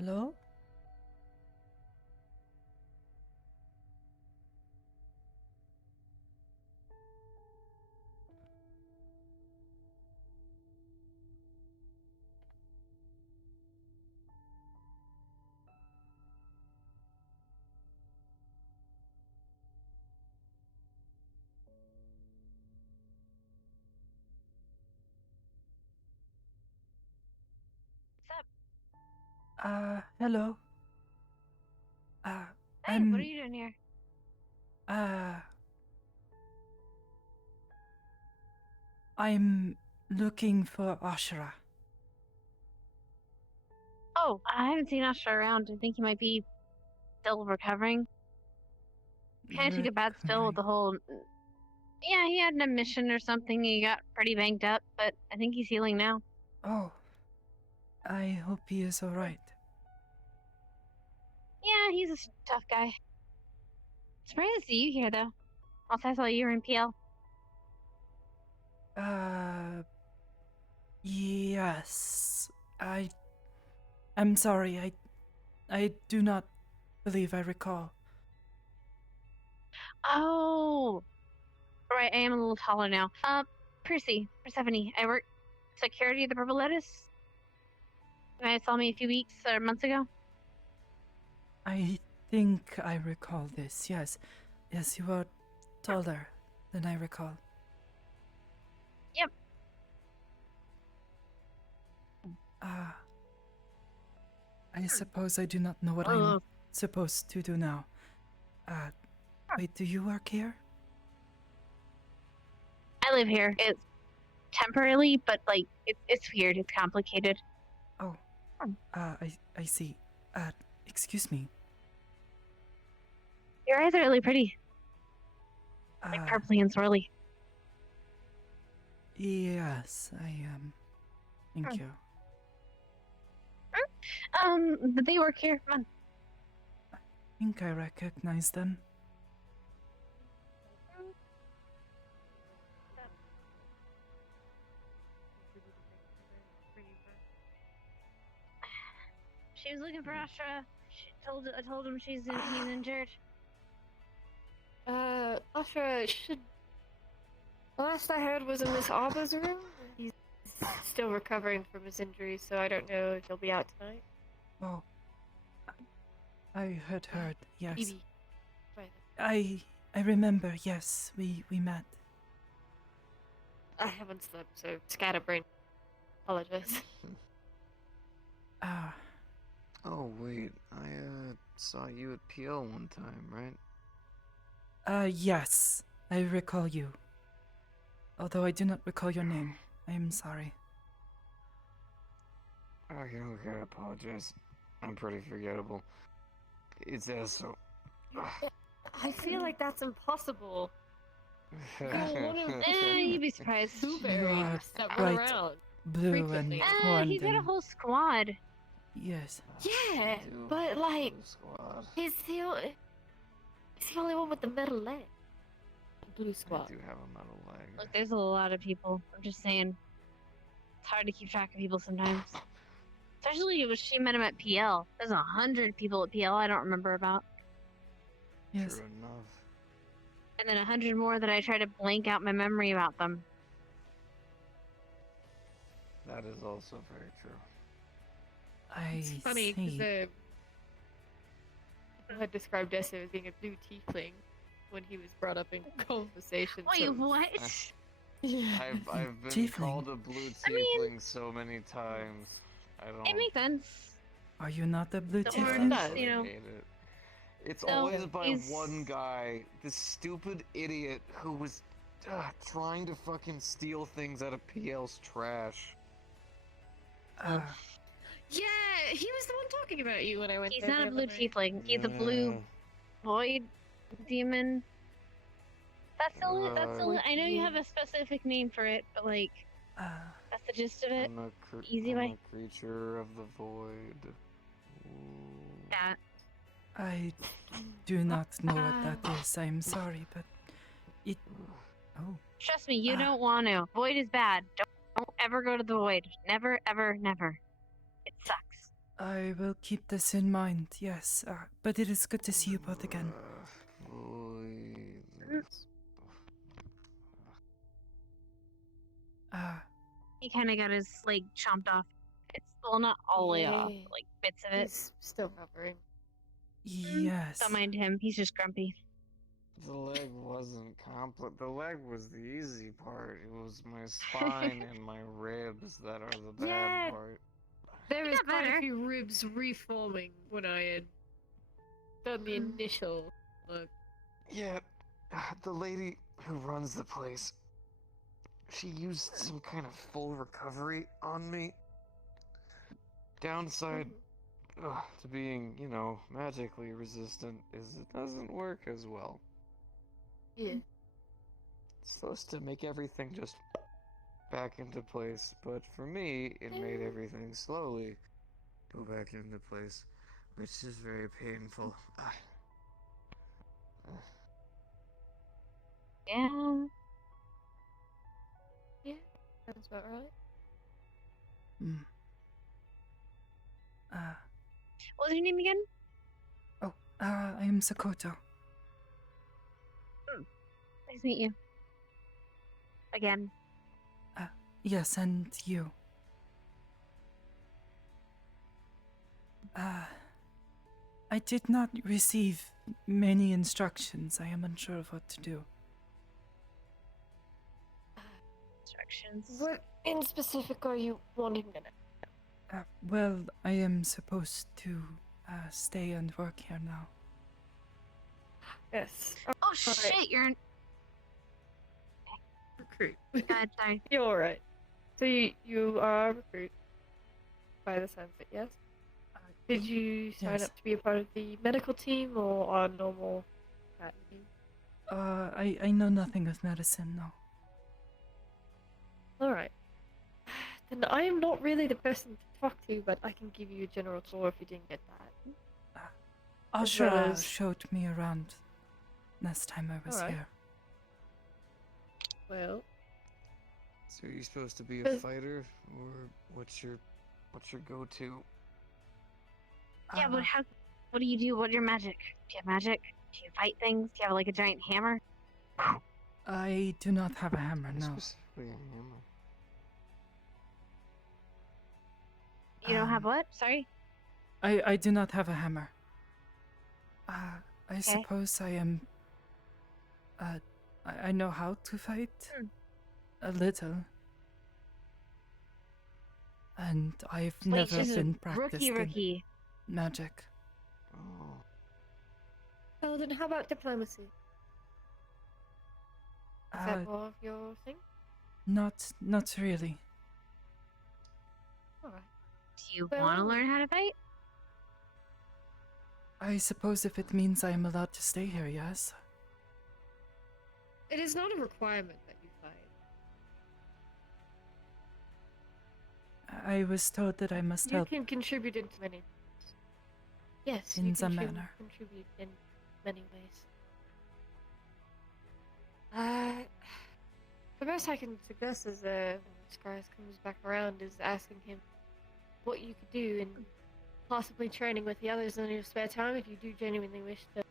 Hello? What's up? Hello. Uh, Hey, what are I'm, you doing here? uh, I'm looking for Ashra. Oh, I haven't seen Asha around. I think he might be still recovering. Kind of took a bad spill with Recovering. the whole. Yeah, he had an admission or something. He got pretty banged up, but I think he's healing now. Oh, I hope he is alright. Yeah, he's a tough guy. Surprised to see you here, though. Also, I saw you were in PL. Uh, yes. I'm sorry. I do not believe I recall. Oh, right. I am a little taller now. Persephone. I work security at the Purple Lettuce. You guys saw me a few weeks or months ago. I think I recall this. Yes. Yes, you are taller than I recall. Yep. I suppose I do not know what I'm Oh, supposed to do now. Uh, Wait, do you work here? I live here. It's temporarily, but like it's weird. It's complicated. Oh, I see. Uh, Excuse me. Your eyes are really pretty, like Uh, purpley and swirly. yes, I am. Thank you. They work here. Come on. I think I recognize them. She was looking for Astra. I told him he's injured. Asha should. The last I heard was in Miss Arba's room. He's still recovering from his injuries, so I don't know if he'll be out tonight. Oh, I had heard. Yes, Phoebe. Right. I remember. Yes, we met. I haven't slept, so scatterbrain. Apologize. Ah, Oh wait, I saw you at PL one time, right? yes, I recall you. Although I do not recall your name. I am sorry. Okay, okay, I apologize. I'm pretty forgettable. It's so. I feel like that's impossible. You're one of You'd be surprised. You blueberries are that bright run around. blue frequently. and horned He's got a and whole squad. yes. Yeah, Do but like, Blue Squad. he's the only one with the metal leg. Blue I squad. do have a metal leg. Look, there's a lot of people. I'm just saying. It's hard to keep track of people sometimes. Especially when she met him at PL. There's 100 people at PL I don't remember about. Yes. True enough. And then 100 more that I try to blank out my memory about them. That is also very true. I It's funny see. because people had described Esso as being a blue tiefling when he was brought up in conversation. Wait, so what? yeah. I've been Tiefling. called a blue I mean- tiefling so many times. I don't. It makes sense. Are you not the blue The I horns, tiefling? does. you know. hate it. It's So, always by he's- one guy, this stupid idiot who was trying to fucking steal things out of PL's trash. Uh, Yeah, he was the one talking about you when I went He's there not the a blue other night. tiefling. He's a blue void demon. That's the. I know you have a specific name for it, but like, uh, that's the gist of it. Easy I'm way. a creature of the void. Ooh. That. I do not know what that is. I'm sorry, but it. Oh, Trust me, you Ah. don't want to. Void is bad. Don't ever go to the void. Never, ever, never. It sucks. I will keep this in mind, yes. But it is good to see you both again. Please. He kind of got his leg chomped off. It's well, not all the way off, Yay. but like bits of it. He's still recovering. Yes. Don't mind him. He's just grumpy. The leg wasn't complex. The leg was the easy part. It was my spine and my ribs that are the bad Yeah. part. There He was got quite better. a few ribs reforming when I had done the initial look. Yeah, the lady who runs the place, she used some kind of full recovery on me. Downside to being, magically resistant is it doesn't work as well. Yeah. It's supposed to make everything just back into place, but for me, it made everything slowly go back into place, which is very painful. Yeah. Yeah. Sounds about right. Hmm. What was your name again? I am Sakoto. Nice to meet you. Again. Yes, and you. I did not receive many instructions. I am unsure of what to do. Instructions. What in specific are you wanting to know? Well, I am supposed to stay and work here now. Yes. Oh shit! You're in. Recruit. God, sorry. You're alright. So you are a recruit by the sounds of it, yes? Did you sign Yes. up to be a part of the medical team or our normal cat team? I know nothing of medicine, no. Alright. Then I am not really the person to talk to, but I can give you a general tour if you didn't get that. As well Ashra as- showed me around last time I was Alright. here. Well, So are you supposed to be a Cause- fighter, or what's your go-to? Yeah, but how? What do you do? What's your magic? Do you have magic? Do you fight things? Do you have like a giant hammer? I do not have a hammer, no. Specifically a hammer. You don't have Um, what? Sorry. I do not have a hammer. I suppose I am. I know how to fight. A little. And I've Wait, never she's been a practiced in rookie. magic. Oh. well then how about diplomacy? Is Uh, that more of your thing? not really. Alright. Do you Well- want to learn how to fight? I suppose if it means I am allowed to stay here, yes. It is not a requirement that you fight. I was told that I must You help. can contribute in many ways. Yes, In you some can manner. contribute in many ways. The best I can suggest is when Scryas comes back around is asking him what you could do and possibly training with the others in your spare time if you do genuinely wish to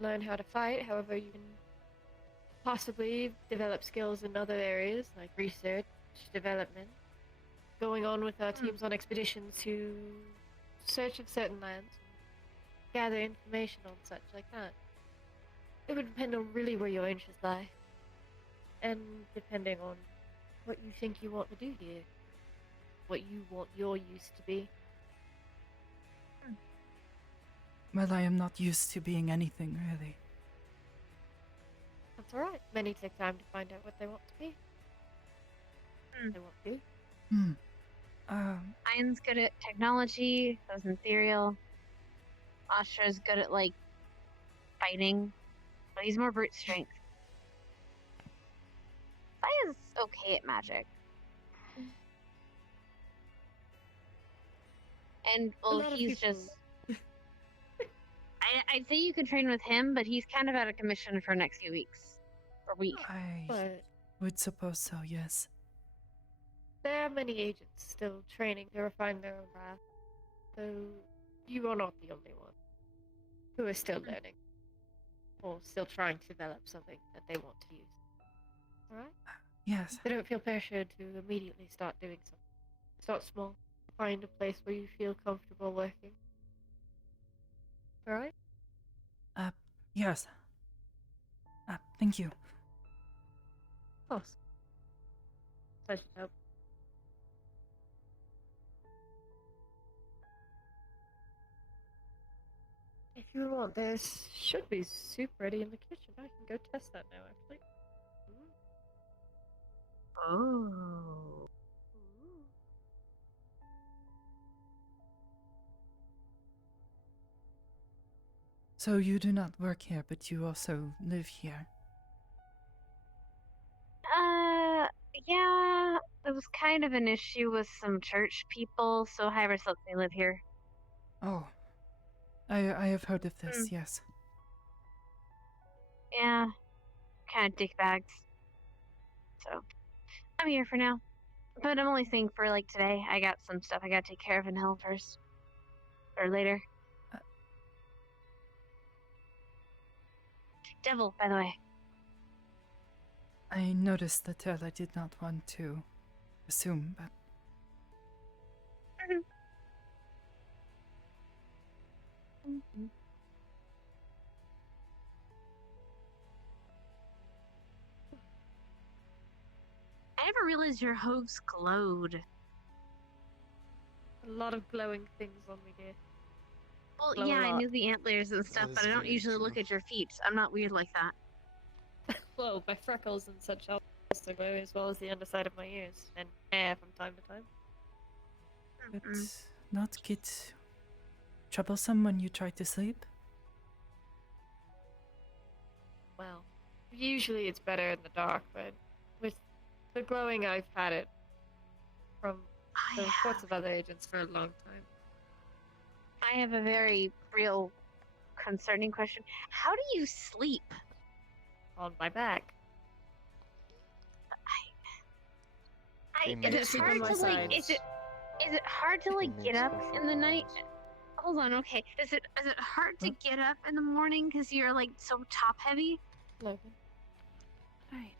learn how to fight. However, you can possibly develop skills in other areas like research, development, going on with our teams on expeditions to search of certain lands, gather information on such like that. It would depend on really where your interests lie, and depending on what you think you want to do here, what you want your use to be. Well, I am not used to being anything, really. That's alright. Many take time to find out what they want to be. Hmm. They want to do. Hmm. Ian's good at technology, so's Ethereal. Ashra's good at like fighting, but he's more brute strength. Saya's okay at magic. And A well, lot of he's people- just. I'd say you can train with him, but he's kind of out of commission for next few weeks. Or week. I But would suppose so, yes. there are many agents still training to refine their own path. So you are not the only one who is still learning, or still trying to develop something that they want to use. Alright? Yes. So don't feel pressured to immediately start doing something. Start small. Find a place where you feel comfortable working. Alright? Yes. Thank you. Of course. Pleasure to help. If you want, there should be soup ready in the kitchen. I can go test that now, actually. Oh. So you do not work here, but you also live here. Yeah, there was kind of an issue with some church people, so Hybris lets me live here. Oh. I have heard of this, yes. Yeah, kind of dickbags. So, I'm here for now. But I'm only staying for, like, today. I got some stuff I gotta take care of in hell first. Or later. Devil, by the way. I noticed the tale. I did not want to assume, but I never realized your hooves glowed. A lot of glowing things on me, dear. Well, Glow a yeah, I lot. knew the antlers and stuff, That but is I don't very usually true. look at your feet. I'm not weird like that. Well, my freckles and such also glow, as well as the underside of my ears and hair from time to time. but Mm. not get troublesome when you try to sleep. Well, usually it's better in the dark, but with the glowing, I've had it from those sorts of other agents for a long time. I have a very real concerning question. How do you sleep? On my back. They Is make it sleep on hard my to like? side. Is it hard to They like make get up special in the night? clothes. Hold on, okay. Is it hard to Huh? get up in the morning because you're like so top heavy? Logan.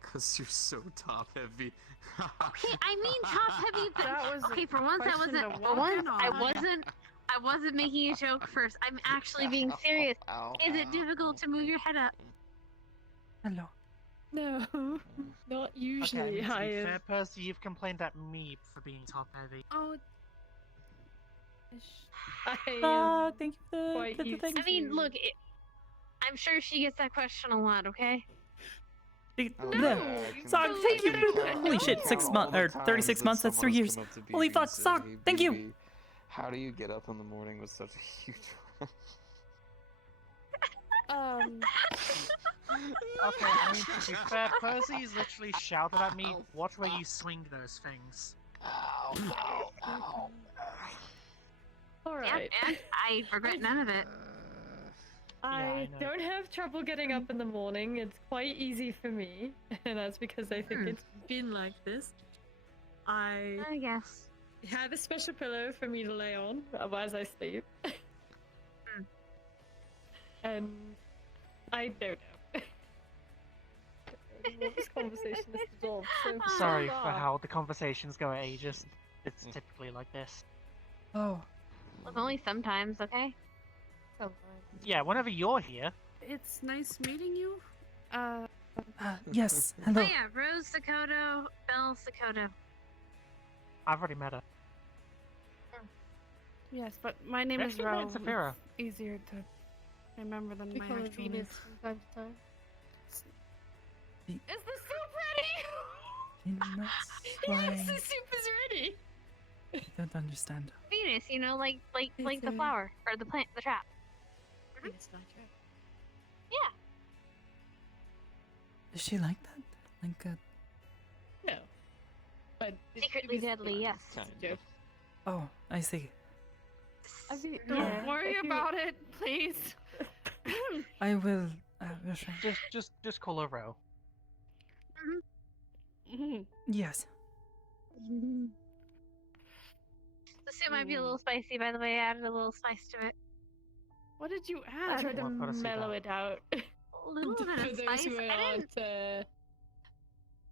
Cause you're so top heavy. Okay, I mean top heavy, but That was a okay. For once, I question wasn't. to For once, walk in on. I wasn't making a joke first. I'm actually being serious. Ow, Is it ow, difficult to move your head up? Hello. No, not Okay, usually. I mean, to I be am. fair, Percy, you've complained at me for being top heavy. Oh, I Ah, am. thank you for the, quite for the used thing. I mean, to- look. I'm sure she gets that question a lot. Okay. Oh, Bleh. yeah, I can- Sorry, No, thank you I for can holy count shit, all 6 the months or times 36 that months. That's 3 someone has years. come up to Holy BB fuck! and said, Sorry, "Hey, thank you. BB, how do you get up in the morning with such a huge rush?" Okay, I mean, to be fair, Percy's literally shouted at me, watch where you swing those things. Ow, ow, ow. Alright. Yep, and I regret none of it. I I know. don't have trouble getting up in the morning. It's quite easy for me, and that's because I think it's been like this. I I guess. have a special pillow for me to lay on as I sleep. And I don't know. Well, this conversation is dissolved. So Sorry hold for on. how the conversations go at Aegis. It's typically like this. Oh, Look, only sometimes, okay? Sometimes. Yeah, whenever you're here, it's nice meeting you. yes. Oh Hello. yeah, Rose Sakoto, Belle Sakoto. I've already met her. Yes, but my name is Actually, mine's Ro. Saphira. It's easier to remember than We my call her actual name. Venus from time to time. The- Is the soup ready? That's Yes, why the soup is ready. I don't understand. Venus, you know, like the It's, flower or the plant, the trap. Venus flytrap. Is she like that? Like No. But Secretly deadly, yes. Kind Joke. oh, I see. I mean, Don't yeah, worry if you- about it, please. I will. Refrain. Just call her Ro. Mhm. Yes. The soup might be a little spicy, by the way. I added a little spice to it. What did you I add? tried to Well, put a seed mellow out. it out. A little bit For of those spice. who I didn't. aren't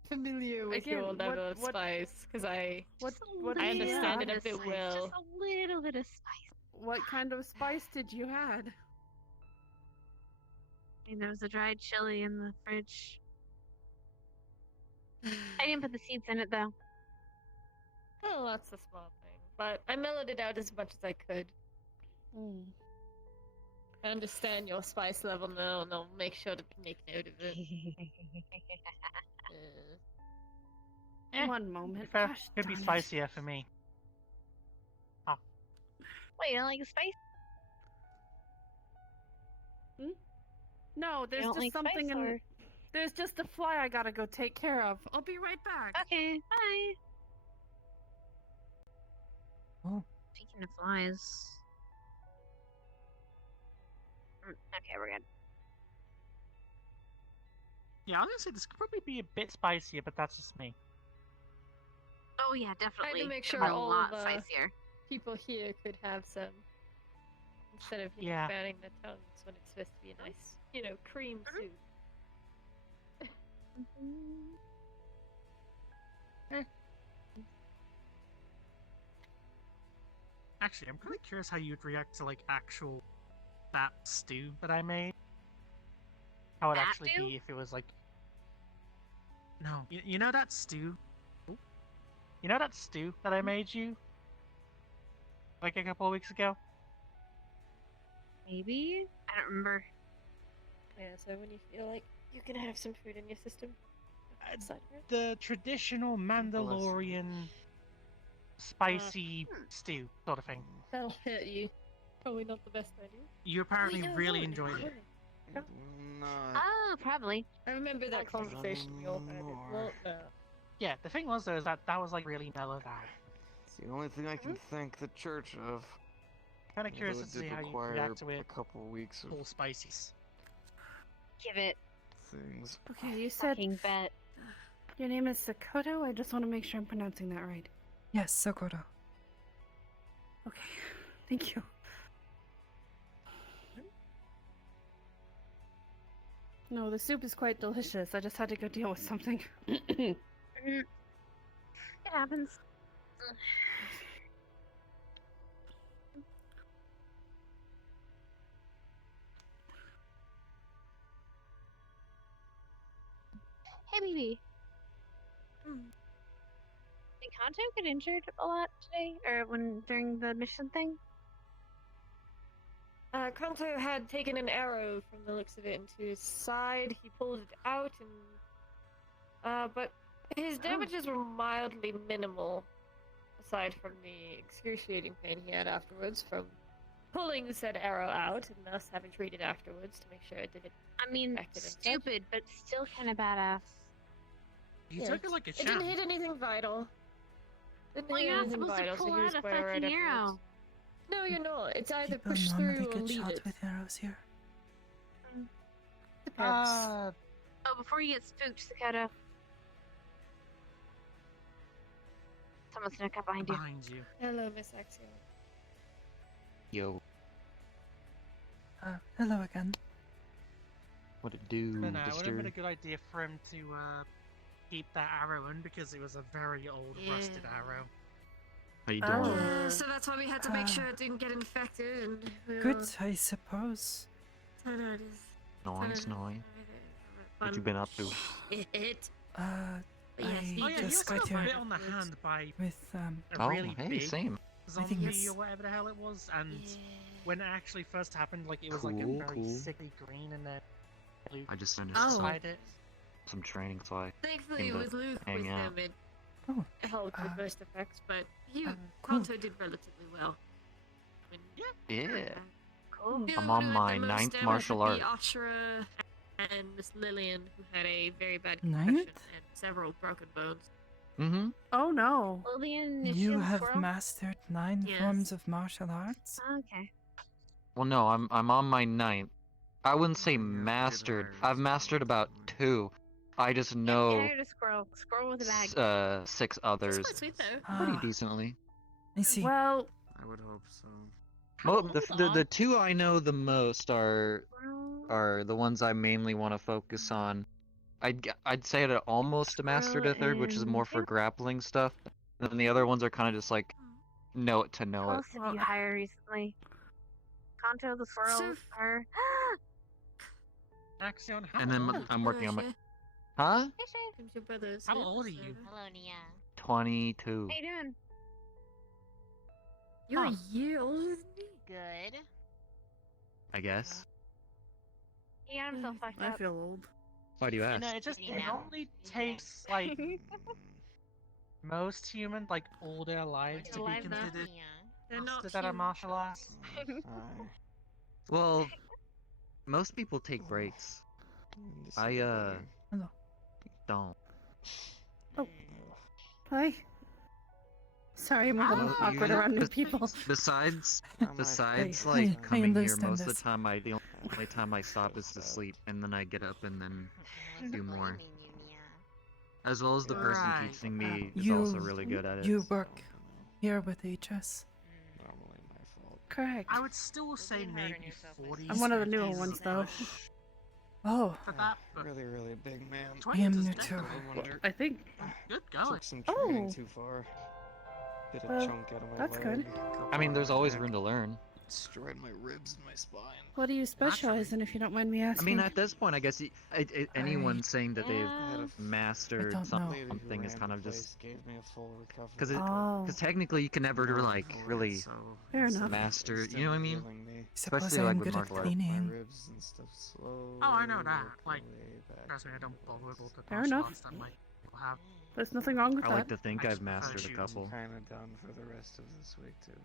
familiar with Again, your level of what- spice, because I What Just a what I did you understand add? it a bit spice, well. Just a little bit of spice. What kind of spice did you add? I mean, there was a dried chili in the fridge. I didn't put the seeds in it though. Oh, that's a small thing. But I mellowed it out as much as I could. I understand your spice level now, and I'll make sure to make note of it. One moment. Fair, Gosh could be darn it. spicier for me. Wait, you don't like spice? No, there's you don't just like something spice, in. or... There's just a fly I gotta go take care of. I'll be right back. Okay, bye. Oh. Speaking of flies. Okay, we're good. Yeah, I was gonna say this could probably be a bit spicier, but that's just me. Oh yeah, definitely. make A sure all lot of, spicier. People here could have some. Instead of Yeah. burning their tongues when it's supposed to be a nice, cream soup. Actually, I'm kind of curious how you'd react to like actual that stew that I made. How it'd Bat actually stew? be if it was like. No, you know that stew. You know that stew that I made you. Like a couple of weeks ago. Maybe? I don't remember. Yeah, so when you feel like you can have some food in your system, outside of it. The traditional Mandalorian spicy stew sort of thing. That'll hurt you. Probably not the best idea. You apparently Wait, no, really no, enjoyed it. no. Not Oh, probably. I remember that conversation we all had. anymore. Yeah, the thing was though is that was like really mellowed out. It's the only thing I can thank the church of. Kind of curious Although to it see did how you require react to it. a couple weeks of Full spices. Give it. things. Okay, you said Fucking bet. your name is Sakoto? I just want to make sure I'm pronouncing that right. Yes, Sakoto. Okay, thank you. No, the soup is quite delicious. I just had to go deal with something. It happens. Hey, baby. Did Kanto get injured a lot today, or during the mission thing? Kanto had taken an arrow from the looks of it into his side. He pulled it out, and but his damages were mildly minimal, aside from the excruciating pain he had afterwards from pulling said arrow out, and us having treated afterwards to make sure it didn't. I mean, Acted and such. stupid, but still kind of badass. You Yeah, took it like a It didn't champ. hit anything vital. Didn't Well, hit you're not anything supposed to vital, so pull he was out a quite alright fucking afterwards. arrow. No, you're not. It's either People push normally through or get leave shot it. with arrows here. Depends. Oh, before you get spooked, Sakoto. Someone snuck up behind you. behind you. Hello, Miss Axiom. Yo, Hello again. what it do, But no, it would have been a mister? good idea for him to keep that arrow in because it was a very old rusted arrow. How you Oh. doing? So that's why we had to make Ah. sure it didn't get infected, and we Good, I suppose. Snoring. What you been up to? It. Uh, But yes, I he Oh yeah, you just also got got here bit on the hand by with a Oh, really hey, big same. zombie it's- or whatever the hell it was, and when it actually first happened, like it was like a Cool, very cool. sickly green and then blue I just finished Oh. beside it. some training, so I Thankfully, Came to with Luke hang with out. him, it Oh, helped with uh, most effects, but cool. Kanto did relatively well. I mean, yeah. Cool. the I'm one on who had my the most ninth damage martial would be art. Ashura and Miss Lillian, who had a very bad Ninth? concussion and several broken bones. Mm-hmm. Oh no. Lillian, is You she a have squirrel? mastered 9 Yes. forms of martial arts? Okay. Well, no, I'm on my ninth. I wouldn't say Yeah, you have to get mastered. higher I've mastered about squirrels. 2. I just Yeah, know hired a squirrel. Squirrel with a bag. 6 That's others quite sweet, though. pretty Ah, decently. I see. Well, I would hope so. Well, Hold the on. two I know the most are the ones I mainly want to focus on. I'd say I'd almost mastered a third, which is more for grappling stuff. And then the other ones are kind of just like know it to Who know it. else have you hired recently? Kanto, the squirrel, her. Axion, how And then old? I'm working on my. Shay. Huh? Hey, Shay. Comes your brother's How hip, old are so- you? Hello, Nia. 22. How you doing? You're Huh. a year older than me. Good. I guess. He got himself fucked I up. feel old. Why do you You ask? know, it just Maybe it now. only takes like most human, like all their lives to be Alive now. considered They're not mastered at a human. martial arts. Hi. Well, most people take breaks. I Hello. don't. Hi. Sorry, I'm a little Well, awkward you- around new bes- people. Besides, Not my besides I- like I coming here, understand most of this. the time the only time I stop is to sleep, and then I get up and then do more. As well as the person Right. teaching me is You- also really good at it. You work here with HS. Normally my fault. Correct. I would still say being hard on maybe yourself, 40. I'm one of the newer 50s is ones, though. push Oh, For that, but Really, really big man. 20 I am is new definitely too. I wonder. I think. good going. Took some training Oh. too far. Bit a Well, chunk out of my that's leg. good. I mean, there's always room to learn. Destroyed my ribs and my spine. What do you specialize in, if you don't mind me I asking? mean, at this point, I guess anyone saying that they've I had a mastered don't know. lady who something is ran kind the of just place, gave me a full recovery. because Oh. technically you can never No, like no, really so Fair instead- enough. master. instead You know what I of mean? healing me, suppose Especially, I like, am with good at martial arts. my cleaning. ribs and stuff slowly. Oh, I know that. worked Like, my way back Trust me, I into don't bother with all the Fair martial enough. arts that like people have. There's nothing wrong with I that. like to think I I've just prefer mastered a shooting. couple. I'm kind of done for the rest of this week too.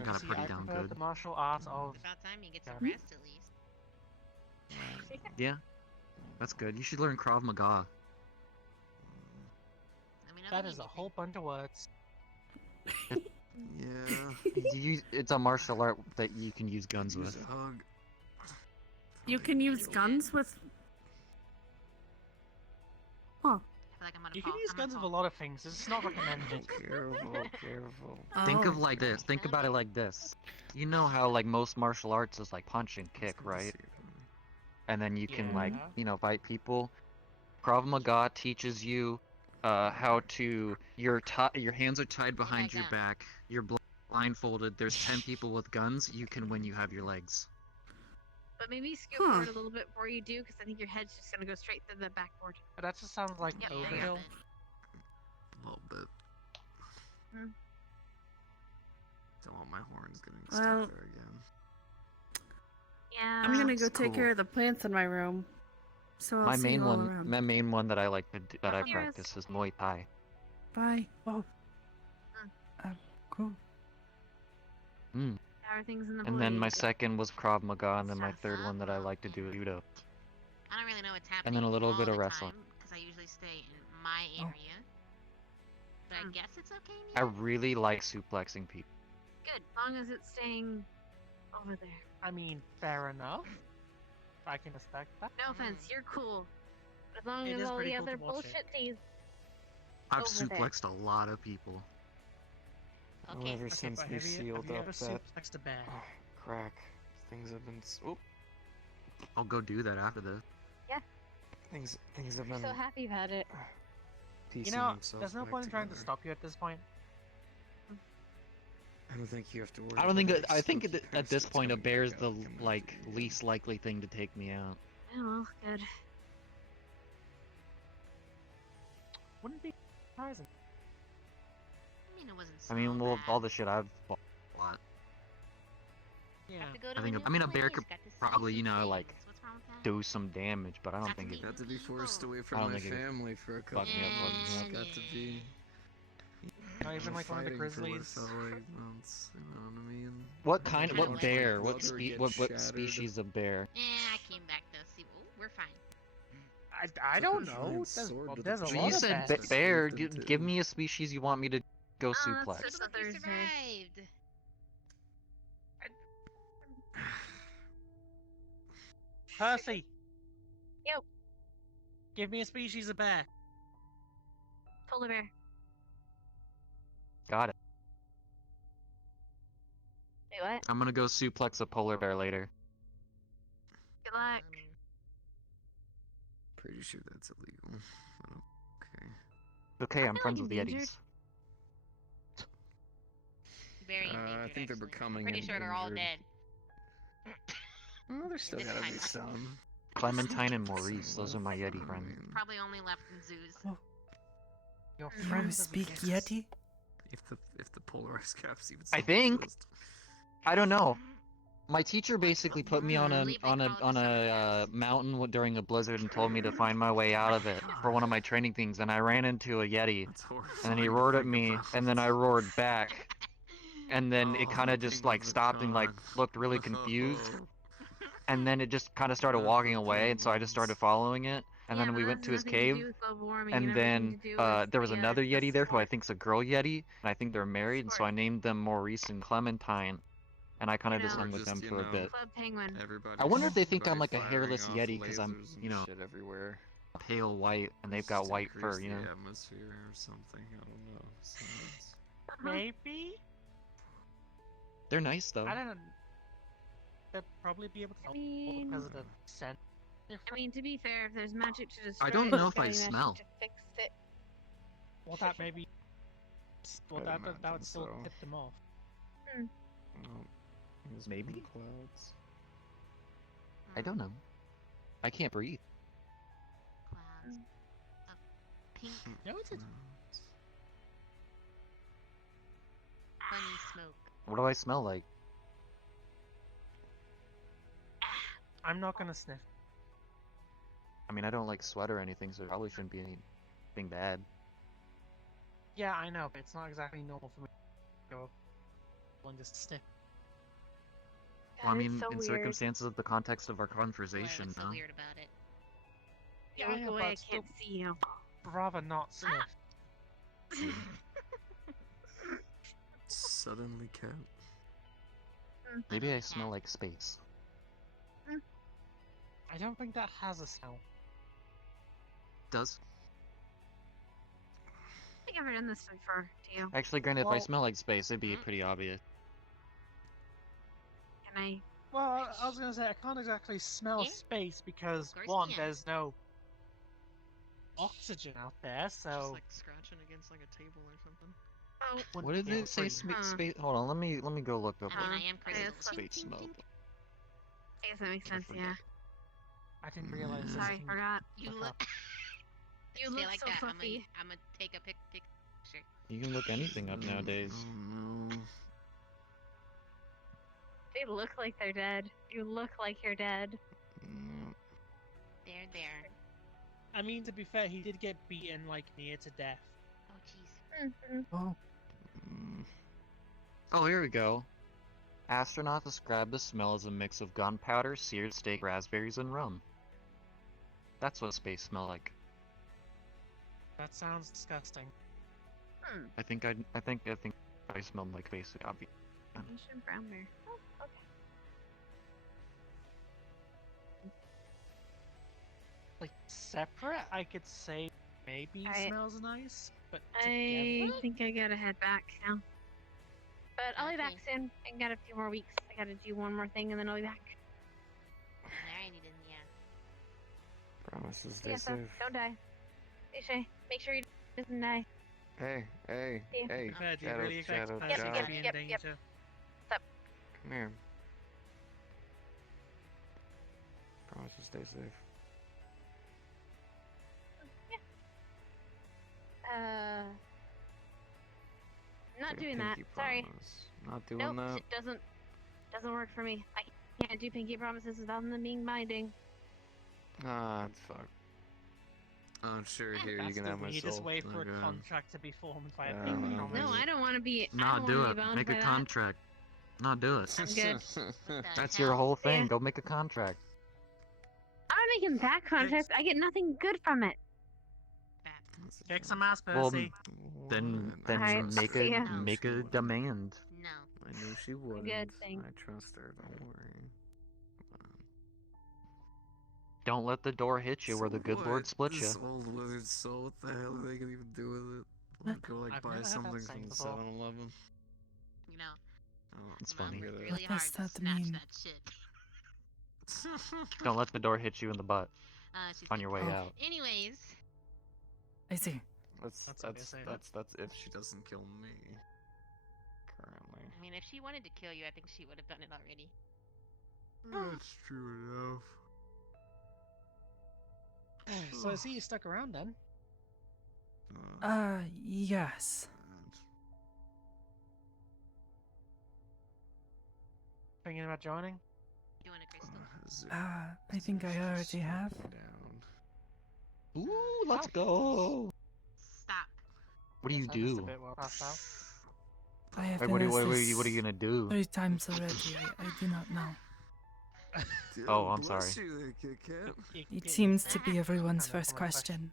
I got it See, pretty I damn prefer good. the martial arts of About time you get some Yeah. rest at least. Yeah, that's good. You should learn Krav Maga. I mean, that is a whole bunch of words. Yeah. It's a martial art that you can use guns Use with. a hug. You can use guns with. Huh. I feel like I'm gonna You fall. can use I'm gonna guns with a fall. lot of things. It's not recommended. Careful, careful. Think Oh. of like this. Think about it like this. You know how like most martial arts is like punch and kick, right? And then you can like Yeah. fight people. Krav Maga teaches you how to your hands are tied behind your down. back. You're blindfolded. There's 10 people with guns. You can when you have your legs. But maybe scoot Huh. forward a little bit before you do, because I think your head's just gonna go straight through the backboard. That just sounds like Yep, I got overkill. it. A little bit. Hmm. Don't want my horns getting Well- stuck there again. Yeah. I'm gonna go It's take cool. care of the plants in my room. So I'll My see main you all one, around. my main one that I like to do, that I Yes. practice is Muay Thai. Bye. Oh. Cool. Mm. How are things in the And then my blade? second was Krav Maga, and then my Sounds third one that I fun. like to do is Judo. I don't really know what's happening. And then a little bit all of the wrestling. Because I usually stay in my Oh. area. But I Hmm. guess it's okay. I Nia? really like suplexing people. Good, as long as it's staying over there. I mean, fair enough. I can respect that. No offense, you're cool. As long It as is all pretty the cool other to watch it. bullshit stays I've Over there. suplexed a lot of people. Well, Okay. ever Okay, since but we have sealed you up ever that suplexed a bear? crack, things have been. Oh, I'll go do that after this. things have I'm been. so happy about it. You piecing know, themselves there's no back point in trying to together. stop you at this point. I don't think you have to worry. I don't think. about I think spooky at this bastards point a coming bear is back the out looking like after you. least likely thing to take me out. Oh, well, good. Wouldn't be surprising. I mean, it wasn't I so mean, well, bad. all the shit I've fought a lot. Yeah. Got to go to I think- new I mean, a bear place, could got to see probably, some you know, things. like, What's wrong with that? Do some damage, but I don't Got think to it. be- Got to be forced people. away I from don't my think it could family for a couple fuck me up months. much. It's got to be. Not even like one of the fighting for what grizzlies. felt like months, you know what I mean? What kind? Kinda What like bear? blood What would get what shattered. species of bear? I came back though. See, oh, we're fine. I Took don't a know. giant There's, sword well, to the there's a So chest. lot you of said bears. bear. Split them Give too. me a species you want me to go Oh, that's suplex. just- Look, you Thursday. survived. Percy. Yo. Give me a species of bear. Polar bear. Got it. Wait, what? I'm gonna go suplex a polar bear later. Good luck. Pretty sure that's illegal. Okay. Okay, I I'm feel friends like with endangered. Yetis. Very I endangered, think they're actually. becoming Pretty sure they're all endangered. dead. Well, there's still this gotta be timeline. some. Clementine and Some Maurice, those are my left. Yeti friends. Probably only left in zoos. Oh, Your You you friends are speak the Yetis. Yeti? If the polarized caps even I still think. exist. I don't know. My teacher basically put me on I a believe they call it the on summer a cats. mountain during a blizzard and told me to find my way out of it for one of my training things, and I ran into a Yeti, That's and horrifying. then he to roared at think me, about. and then I roared back, and then it Oh, kind of just like penguins are stopped and like gone. looked really confused, Oh. and then it just kind of started walking away, and so I just started following it, and Yeah, then but we that went has to his nothing to do cave, with global warming and everything then to do with there was the, another the Yeti there who I sport. think's a girl Yeti, and I think they're married, and so I Sport. named them Maurice and Clementine, and I kind You of just know, hung with them for a bit. Club Penguin. I wonder if they think I'm like a Everybody hairless firing off Yeti because I'm, lasers and you know, shit everywhere. pale white and they've Just got to white fur, increase you know? the atmosphere or something. I don't know. Science. Maybe? They're nice though. I don't know. They'll probably be able to I tell mean, because of the scent. I mean, to be fair, if there's magic to destroy don't it, know there's if I gotta be magic smell. to fix it. Well, that maybe. Well, I'd that would imagine still so. tip them off. Oh, there's Maybe? pink clouds. I don't know. I can't breathe. Clouds. Pink No, it's a Clouds. funny smoke. What do I smell like? I'm not gonna sniff. I mean, I don't like sweat or anything, so it probably shouldn't be anything bad. Yeah, I know, but it's not exactly normal for me to go and just sniff. Well, I God, it's mean, so in weird. circumstances of the context of our What, conversation, what's so no? weird about it? You Yeah, look yeah, away, but I still- can't see you. Rather not sniff. Suddenly cat. Maybe I smell like space. I don't think that has a smell. Does? I think I've ever done this before to you. Actually, granted, if I Well- smell like space, it'd be pretty obvious. Can I? Well, I was gonna say I can't exactly smell Yeah. space because Of course one, you can. there's no oxygen out there, Just so like scratching against like a table or something. Oh, wouldn't What did be able it to say? breathe. Huh. Space? Hold on, let me go look up I mean, what I am crazy. Yes. space Tink, tink, smell. tink. I guess that makes sense. forget. Yeah. I didn't realize this Sorry, thing- forgot. You Look look. up. You Stay look like so that. fluffy. I'm gonna take a picture. You can look anything up nowadays. Oh no. They look like they're dead. You look like you're dead. Mm, There. I mean, to be fair, he did get beaten like near to death. Oh jeez. Oh, mm. Oh, here we go. Astronauts describe the smell as a mix of gunpowder, seared steak, raspberries, and rum. That's what space smell like. That sounds disgusting. I think I smelled like space. Obvious. Asian brown bear. Oh, okay. Like separate, I could say maybe I- smells nice, but I together? think I gotta head back now. But I'll be back Okay. soon. I got a few more weeks. I gotta do one more thing and then I'll be back. Alrighty then, yeah. Promises stay Yeah, so safe. don't die. Stay safe. Make sure you doesn't die. Hey, hey, Yeah. hey. Fair, do you Shadow, really expect Shadow, Percy Shadow. to be in Yep. danger? Come here. Promises stay safe. Not Take a doing that. pinky Sorry. promise. Not doing Nope. that. It doesn't work for me. I can't do pinky promises without them being binding. Ah, fuck. Oh, sure, here, you That's can the have my weirdest soul. way for a Okay. contract to be formed by a Yeah, pinky well, promise. No, I don't want to be. I Nah, don't do wanna it. be bound Make by a that. contract. Nah, do it. I'm good. What the That's your hell? whole thing. Yeah. Go make a contract. I'm not making that contract. I get nothing good from it. Kick some ass, Well, Percy. Then Alright, make see ya. a demand. No. I knew she wouldn't. good, thanks. I trust her, don't worry. Don't let the door hit you where the good Lord splits This you. old withered soul, what the hell are they gonna even do with it? Let go like I've buy never heard that something saying from before. 7-Eleven. You know, Oh, It's Mom funny. worked What really does hard to that snatch mean? that shit. Don't let the door hit you in the butt She's on your way Oh. out. Anyways, I see. That's That's what they say, huh? that's if she doesn't kill me. Currently. I mean, if she wanted to kill you, I think she would have done it already. That's true enough. So I see you stuck around then. Yes. Thinking about joining? You want a crystal? I think I already have. Ooh, let's go. Stop. What do you Yes, I missed a do? bit while I passed out. I have Like, been what asked are this you gonna do? 3 times already. I do not know. Oh, I'm sorry. It seems to be everyone's Kinda first common question. question.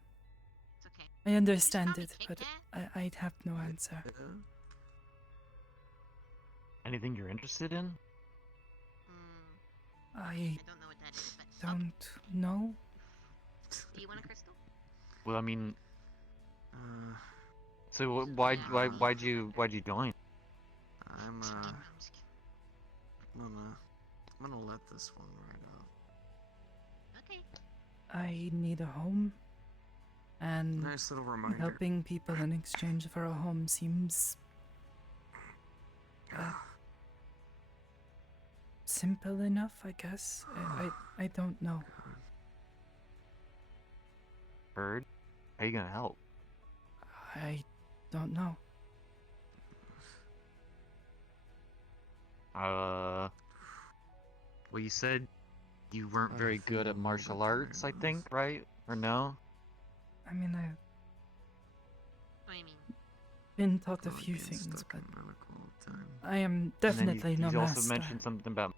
It's okay. I understand call me it, Kit but Kat? I'd have no answer. Anything you're interested in? I I don't know what that is, but don't know. do you want a crystal? Well, I mean, Uh, so why'd you join? I'm No, uh, I'm just kidding. I'm gonna let this one right out. Okay. I need a home, and Nice little reminder. helping people in exchange for a home seems simple enough, I guess. I don't know. Heard? How you gonna help? I don't know. Well, you said you weren't I very feel good a at little martial bit arts, I tired. think, right? Or no? I mean, I've What do you mean? been taught a Probably few getting things, stuck but in medical all the time. I am And then definitely no you also master. mentioned something about,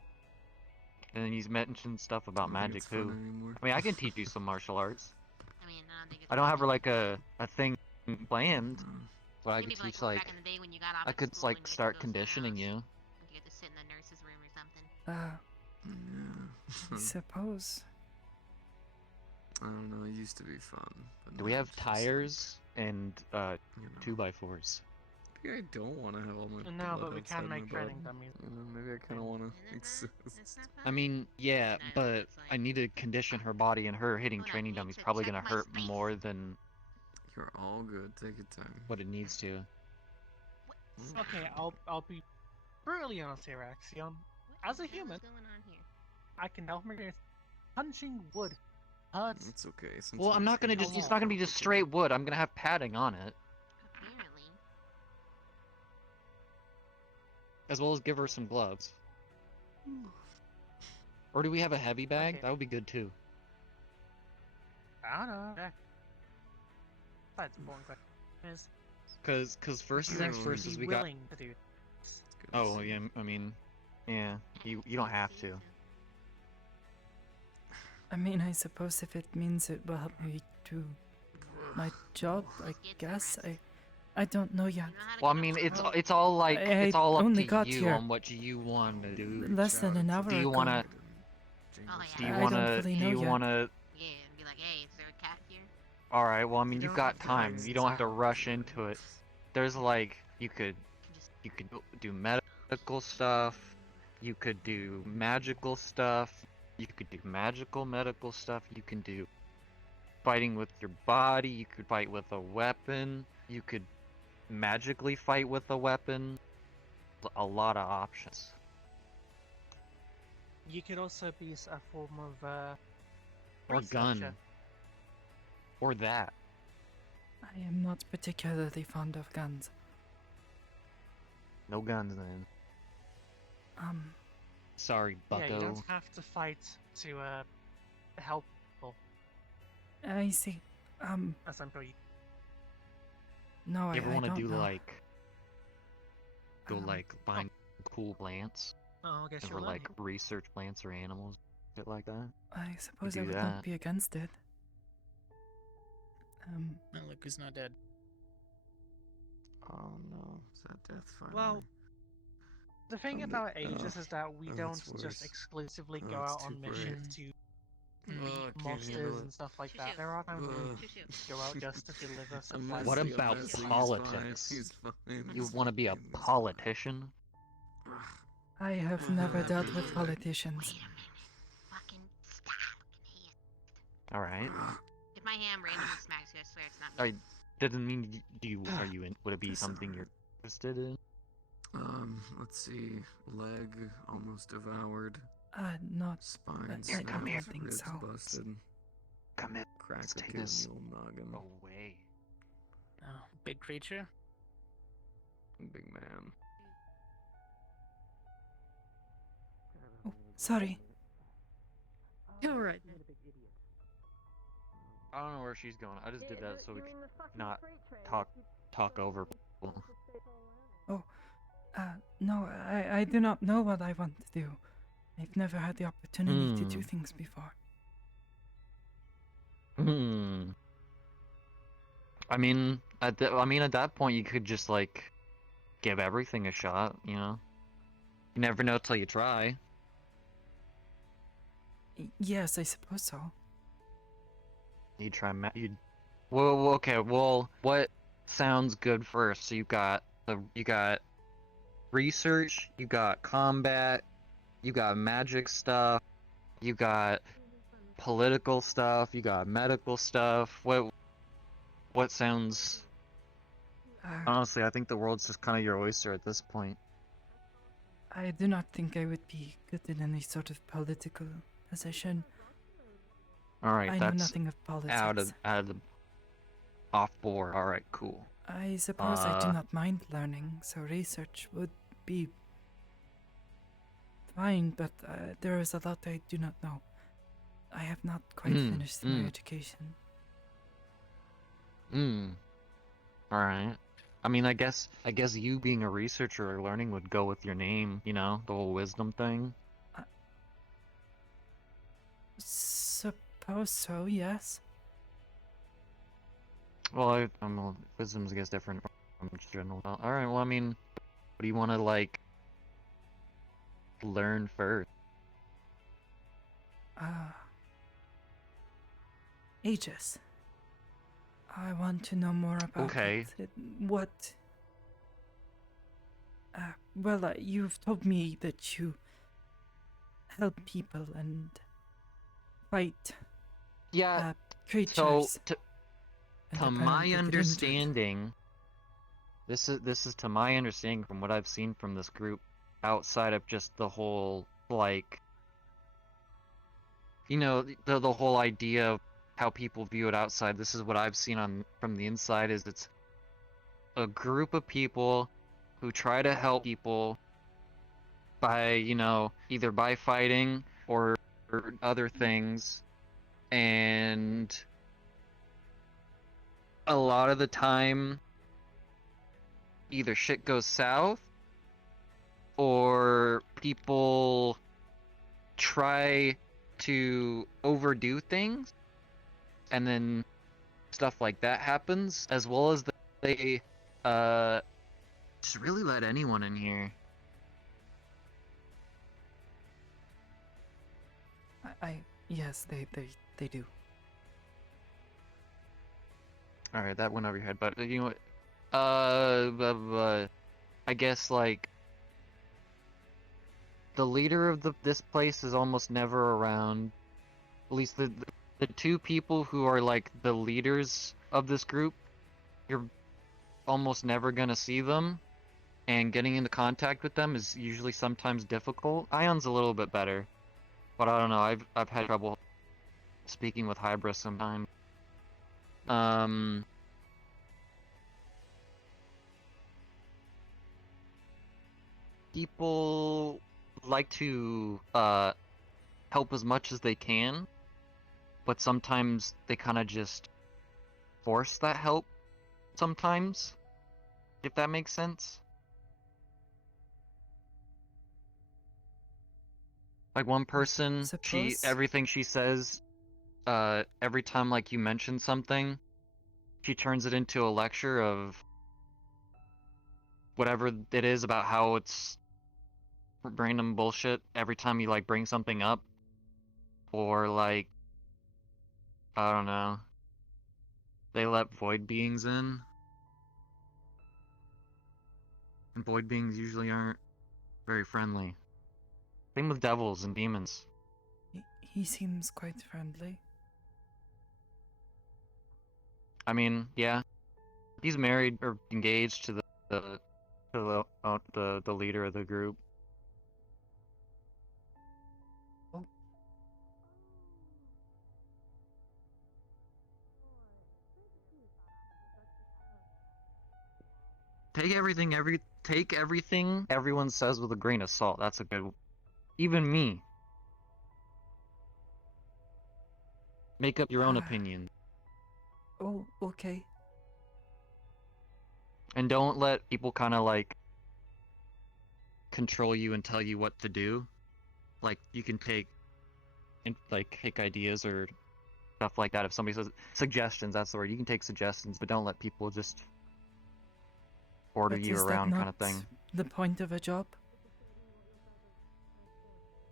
and then you mentioned stuff about I don't think magic it's fun too. anymore. I mean, I can teach you some martial arts. I mean, I don't think it's I don't have fun like anymore. a thing planned, but I Maybe could like teach back like in the day when you got off I at could school and like you get to start go somewhere conditioning else. you. You get to sit in the nurse's room or something. I suppose. I don't know. It used to be fun. But Do we now have it's just like, tires and you know, 2x4s? maybe I don't want to have all my No, blood but we outside can my make training bed. dummies. You know, maybe I kind of want to And that's not exist. fun. I mean, yeah, And I know but it's like- I need to condition her body, and her hitting Hold on, training need dummies to probably check gonna my hurt space. more than You're all good. Take your time. what it needs to. Okay, I'll be brutally honest here, Axiom. As a What the hell human, is going on here? I can tell from experience, punching wood hurts. It's okay. Well, I'm not gonna sometimes just. It's a not lot. gonna be just straight wood. I'm gonna have padding on it, Apparently. as well as give her some gloves. Or do we have a heavy bag? Okay. That would be good too. I don't know. Yeah. That's a boring question. Is Cause first you things actually first be is we got. willing to do this? Oh yeah, I mean, yeah. You don't have to. I mean, I suppose if it means it will help me do my job, I guess. I don't know yet. Well, I mean, it's all like it's I all up only to got you here on what you want to do. less than an hour Do you ago. wanna? Oh, Do yeah. you I don't wanna? fully Do know you yet. wanna? Yeah, and be like, hey, is there a cat here? All right. Well, I mean, You you've don't got have to time. hide You don't have to inside. rush into it. There's like you could do medical stuff. You could do magical stuff. You could do magical medical stuff. You can do fighting with your body. You could fight with a weapon. You could magically fight with a weapon. A lot of options. You could also be a form of Or gun. researcher. Or that. I am not particularly fond of guns. No guns then. Sorry, Yeah, you bucko. don't have to fight to help people, I see. as I'm sure you. No, I You ever don't want to do know. like go Um, like find cool plants Oh, I guess and you'll for learn like here. research plants or animals, shit like that? I suppose I do would that. not be against it. No, look who's not dead. Oh no, is that death finally? Well, the thing Um, about oh, Aegis is that we oh, don't that's worse. just exclusively Oh, go it's out too on bright. missions to Oh, I can't monsters handle it. and stuff like that. Shoo-shoo. There are times when we Shoo-shoo. go out just to deliver I'm supplies. What messing, I'm about messing, politics? He's fine. You He's want to be a fine, he's fine. politician? I have never dealt with politicians. Wait a minute. Fucking stop. Alright. If my ham randomly smacks you, I swear it's not I me. didn't mean are you in would it be something you're interested in? Let's see. Leg almost devoured. Not. Spine Here, snapped, come here. Think ribs so. busted. Come in. Crack Let's a take kid in this the old noggin. away. Oh, big creature? Big man. Oh, sorry. You're right. I don't know where she's going. I just did that so we could not talk over people. No, I do not know what I want to do. I've never had the opportunity to do things before. I mean, at that point, you could just like give everything a shot. You know, you never know till you try. Yes, I suppose so. You try. Well, okay. Well, what sounds good first? So you got research, you got combat, you got magic stuff, you got political stuff, you got medical stuff. What sounds? Honestly, I think the world's just kind of your oyster at this point. I do not think I would be good in any sort of political position. All right, I know that's nothing of politics. out of the off board. All right, cool. I suppose I do not mind learning, so research would be fine, but there is a lot I do not know. I have not quite finished my education. All right. I mean, I guess you being a researcher or learning would go with your name, you know, the whole wisdom thing. Suppose so, yes. Well, wisdom's I guess different from general. All right. Well, I mean, what do you want to like learn first? Aegis. I want to know more about it. What? Well, you've told me that you help people and fight Yeah. creatures. So, to my understanding, this is to my understanding from what I've seen from this group, outside of just the whole like, you know, the whole idea of how people view it outside. This is what I've seen from the inside. Is it's a group of people who try to help people by, you know, either by fighting or other things, and a lot of the time either shit goes south or people try to overdo things and then stuff like that happens, as well as they just really let anyone in here. Yes, they do. All right, that went over your head, but you know what? I guess like the leader of this place is almost never around. At least the two people who are like the leaders of this group, you're almost never gonna see them, and getting into contact with them is usually sometimes difficult. Ion's a little bit better, but I don't know. I've had trouble speaking with Hybris sometimes. People like to help as much as they can, but sometimes they kind of just force that help sometimes, if that makes sense. Like one person, everything she says, every time like you mention something, she turns it into a lecture of whatever it is about how it's random bullshit every time you like bring something up, or like, I don't know, they let void beings in, and void beings usually aren't very friendly. Same with devils and demons. He seems quite friendly. I mean, yeah, he's married or engaged to the leader of the group. Oh. Take everything everyone says with a grain of salt. That's a good. Even me. Make up your own opinion. Oh, okay. And don't let people kind of like control you and tell you what to do. Like you can take ideas or stuff like that. If somebody says suggestions, that's the word. You can take suggestions, but don't let people just order But you is that around kind not of thing. the point of a job?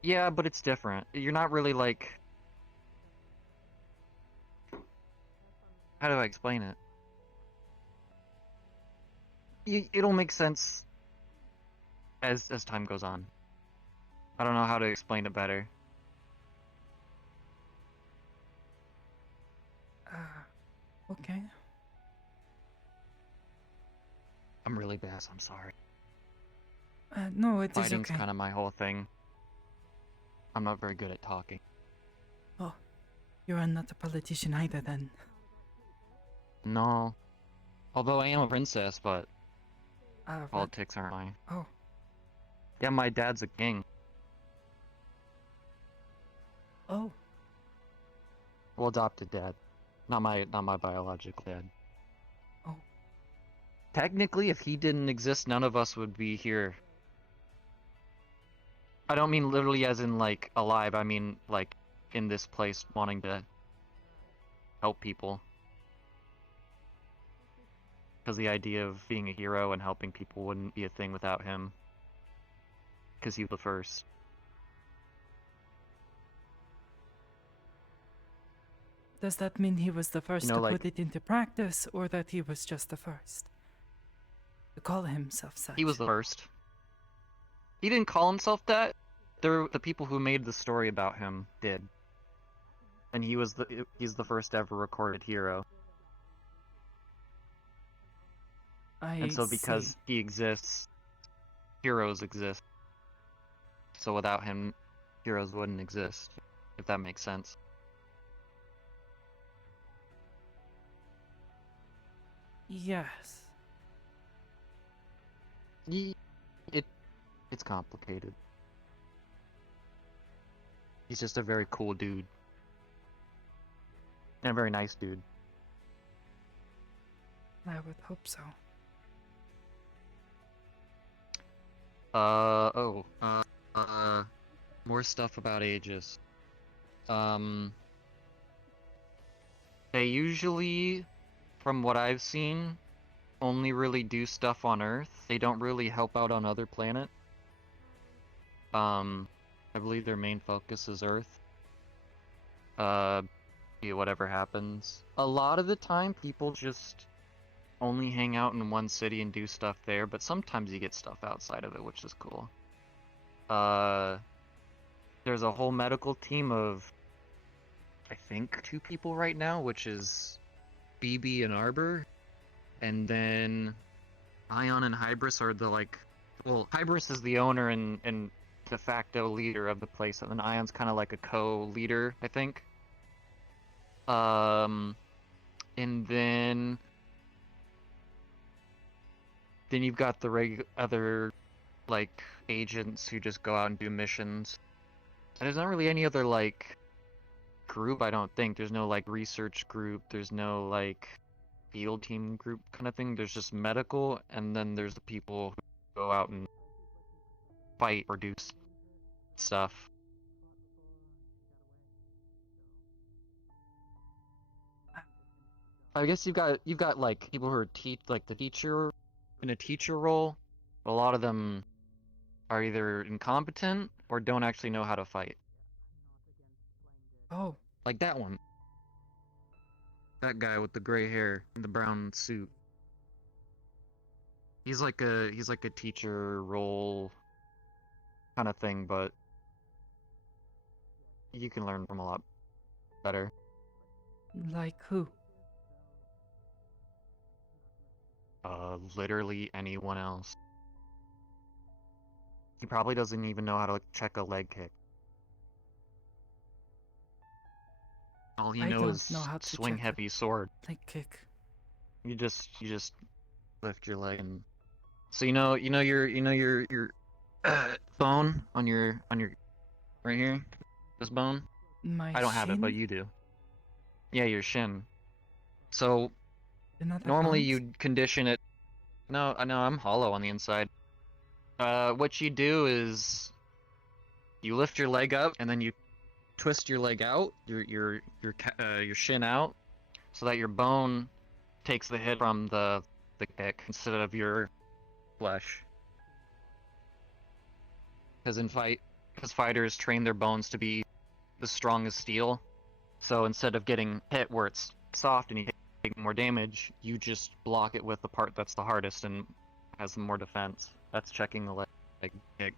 Yeah, but it's different. You're not really like. How do I explain it? It'll make sense as time goes on. I don't know how to explain it better. Okay. I'm really bad, so I'm sorry. No, it is Fighting's okay. kind of my whole thing. I'm not very good at talking. Oh, you're not a politician either then. No. Although I am a princess, but What? politics aren't mine. Oh. Yeah, my dad's a king. Oh. Well, adopted dad. Not my biological dad. Oh. Technically, if he didn't exist, none of us would be here. I don't mean literally as in, like, alive. I mean, like, in this place wanting to help people. Because the idea of being a hero and helping people wouldn't be a thing without him. Because he was the first. Does that mean he was the first You know, to like, put it into practice, or that he was just the first? To call himself such. he was the first. He didn't call himself that. The people who made the story about him did. And he's the first ever recorded hero. And so because he exists, heroes exist. So without him, heroes wouldn't exist, if that makes sense. Yes. It's complicated. He's just a very cool dude. And a very nice dude. I would hope so. More stuff about Aegis. They usually, from what I've seen, only really do stuff on Earth. They don't really help out on other planets. I believe their main focus is Earth. Whatever happens. A lot of the time, people just only hang out in one city and do stuff there, but sometimes you get stuff outside of it, which is cool. There's a whole medical team of, I think, 2 people right now, which is BB and Arbor. And then Ion and Hybris are the, like... Well, Hybris is the owner and de facto leader of the place, and then Ion's kind of like a co-leader, I think. And then you've got the other, like, agents who just go out and do missions. And there's not really any other, like, group, I don't think. There's no, like, research group, there's no, like, field team group kind of thing. There's just medical, and then there's the people who go out and fight or do stuff. I guess you've got like people who are the teacher in a teacher role. A lot of them are either incompetent or don't actually know how to fight. Oh. Like that one. That guy with the gray hair and the brown suit. He's like a teacher role kind of thing, but you can learn from a lot better. Like who? Literally anyone else. He probably doesn't even know how to check a leg kick. All he I knows don't know is how to swing check a heavy sword. leg kick. You just lift your leg and so your bone on your right here, this bone. My I don't have it, but shin? you do. Yeah, your shin. So You're not a normally bones? you'd condition it. No, I know I'm hollow on the inside. What you do is you lift your leg up and then you twist your leg out, your shin out, so that your bone takes the hit from the kick instead of your flesh. Because fighters train their bones to be as strong as steel. So instead of getting hit where it's soft and you take more damage, you just block it with the part that's the hardest and has more defense. That's checking the leg kick.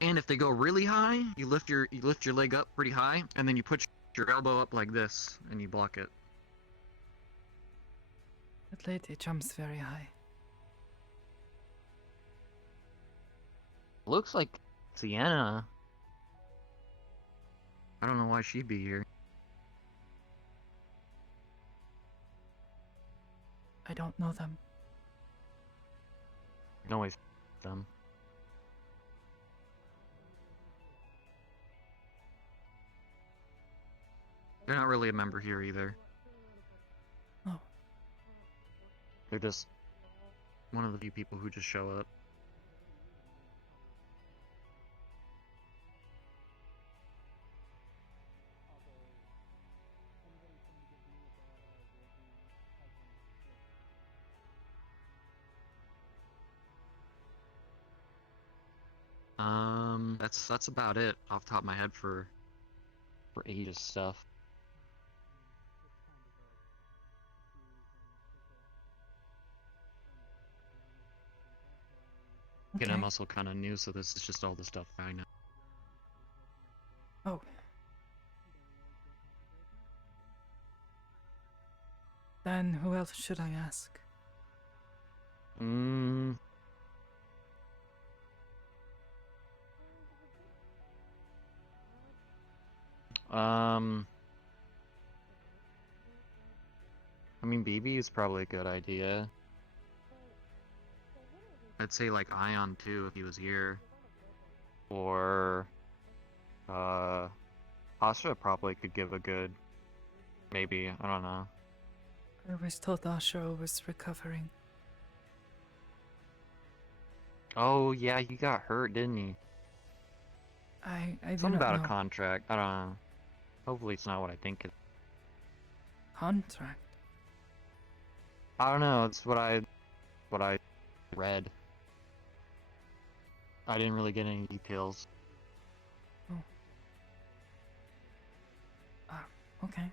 And if they go really high, you lift your leg up pretty high, and then you put your elbow up like this, and you block it. That lady jumps very high. Looks like Sienna. I don't know why she'd be here. I don't know them. You can always them. They're not really a member here either. Oh. They're just one of the few people who just show up. That's about it off the top of my head for Aegis stuff. Okay. And I'm also kind of new, so this is just all the stuff I know. Oh. Then who else should I ask? I mean, BB is probably a good idea. I'd say like Ion too if he was here. Or Asha probably could give a good maybe, I don't know. I was told Ashura was recovering. Oh yeah, he got hurt, didn't he? I do Something not about know. a contract. I don't know. Hopefully it's not what I think it. Contract? I don't know, it's what I read. I didn't really get any details. Oh. Okay.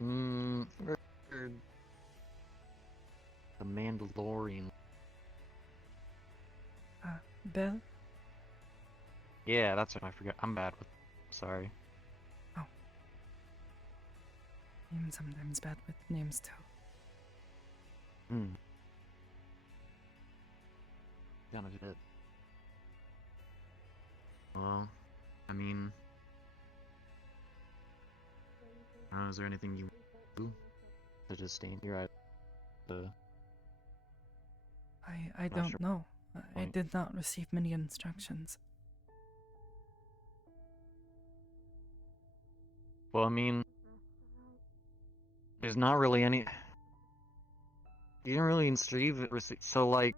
The Mandalorian. Bell? Yeah, that's what I forgot. I'm bad with. Sorry. Oh. I'm sometimes bad with names too. Kind of did. Well, I mean, I don't know, is there anything you do to just stand here at the? I Not don't sure. know. I Point. did not receive many instructions. Well, I mean, there's not really any. You didn't really receive. So, like,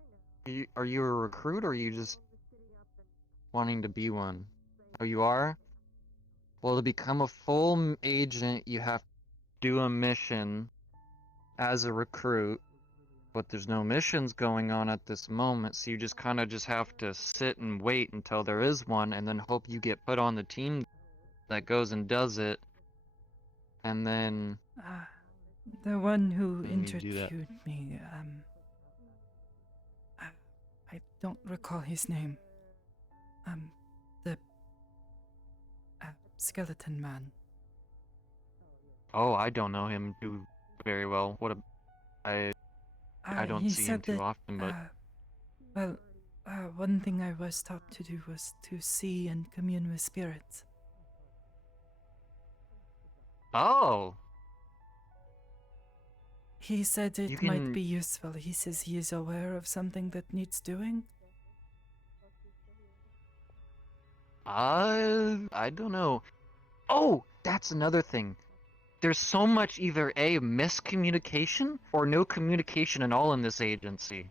are you a recruit or are you just wanting to be one? Oh, you are? Well, to become a full agent, you have to do a mission as a recruit, but there's no missions going on at this moment, so you just kind of just have to sit and wait until there is one, and then hope you get put on the team that goes and does it, and then The one who When you do that. interviewed me, I don't recall his name. The skeleton man. Oh, I don't know him too very well. I don't He see him said too that, often, but well, one thing I was taught to do was to see and commune with spirits. oh, He said you it might can. be useful. He says he is aware of something that needs doing. I don't know. Oh, that's another thing. There's so much either A, miscommunication or no communication at all in this agency.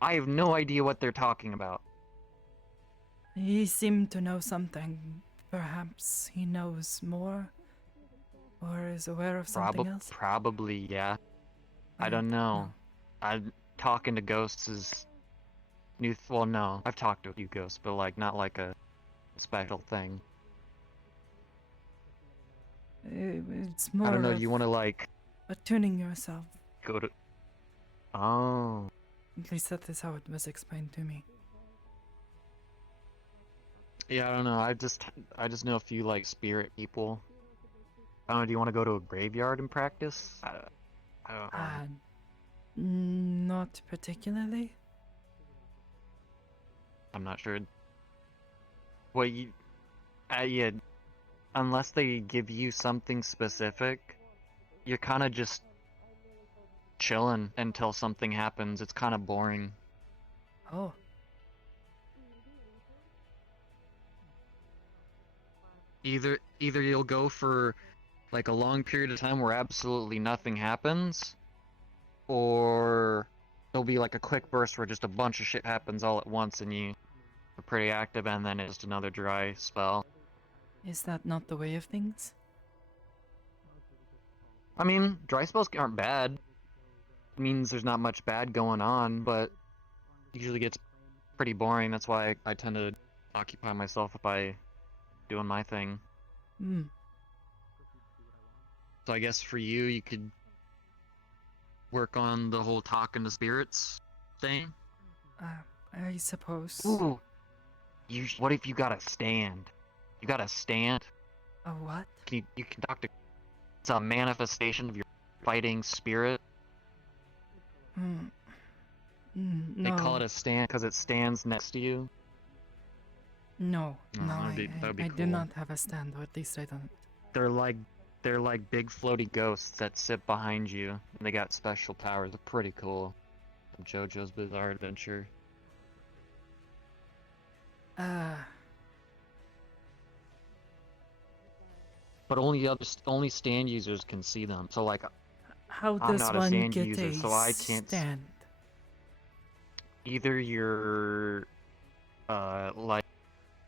I have no idea what they're talking about. He seemed to know something. Perhaps he knows more, or is aware of something else. Probably, yeah. I don't know. Talking to ghosts is well, no, I've talked to a few ghosts, but like not like a special thing. It's more I don't know. of You want to like attuning yourself. go to? Oh, At least that is how it was explained to me. yeah. I don't know. I just know a few like spirit people. I don't know. Do you want to go to a graveyard and practice? I don't know. Not particularly. I'm not sure. Well, yeah. Unless they give you something specific, you're kind of just chilling until something happens. It's kind of boring. Oh. Either you'll go for like a long period of time where absolutely nothing happens, or there'll be like a quick burst where just a bunch of shit happens all at once and you are pretty active, and then it's just another dry spell. Is that not the way of things? I mean, dry spells aren't bad. It means there's not much bad going on, but usually gets pretty boring. That's why I tend to occupy myself by doing my thing. So I guess for you, you could work on the whole talking to spirits thing. I suppose. Ooh, what if you got a stand? You got a stand? A what? You can talk to. It's a manifestation of your fighting spirit. No. They call it a stand because it stands next to you. No, that'd be I cool. do not have a stand, or at least I don't. They're like big floaty ghosts that sit behind you, and they got special powers. They're pretty cool. From JoJo's Bizarre Adventure. But only stand users can see them. So like, how I'm does not a one stand get user, a so I can't. stand? Either you're like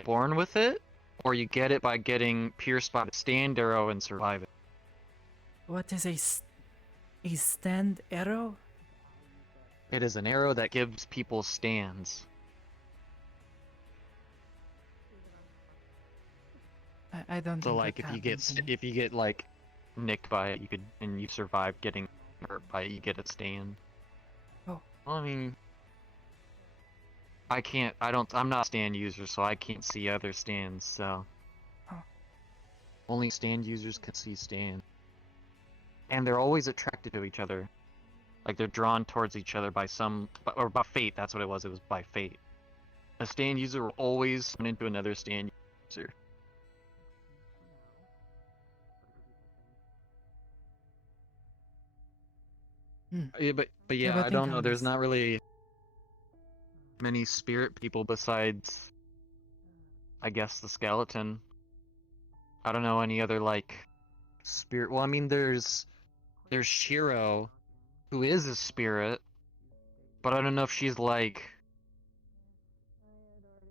born with it, or you get it by getting pierced by the stand arrow and surviving. What is a stand arrow? It is an arrow that gives people stands. I don't. So think like that if you get like nicked by it, and you survive getting hurt by it, you get a stand. Oh. Well, I mean, I'm not a stand user, so I can't see other stands, so. Oh. Only stand users can see stand. And they're always attracted to each other. Like they're drawn towards each other by by fate, that's what it was by fate. A stand user will always run into another stand user. Yeah, but yeah, I don't know. There's not really many spirit people besides, I guess, the skeleton. I don't know any other like spirit. Well, I mean, there's Shiro, who is a spirit, but I don't know if she's like.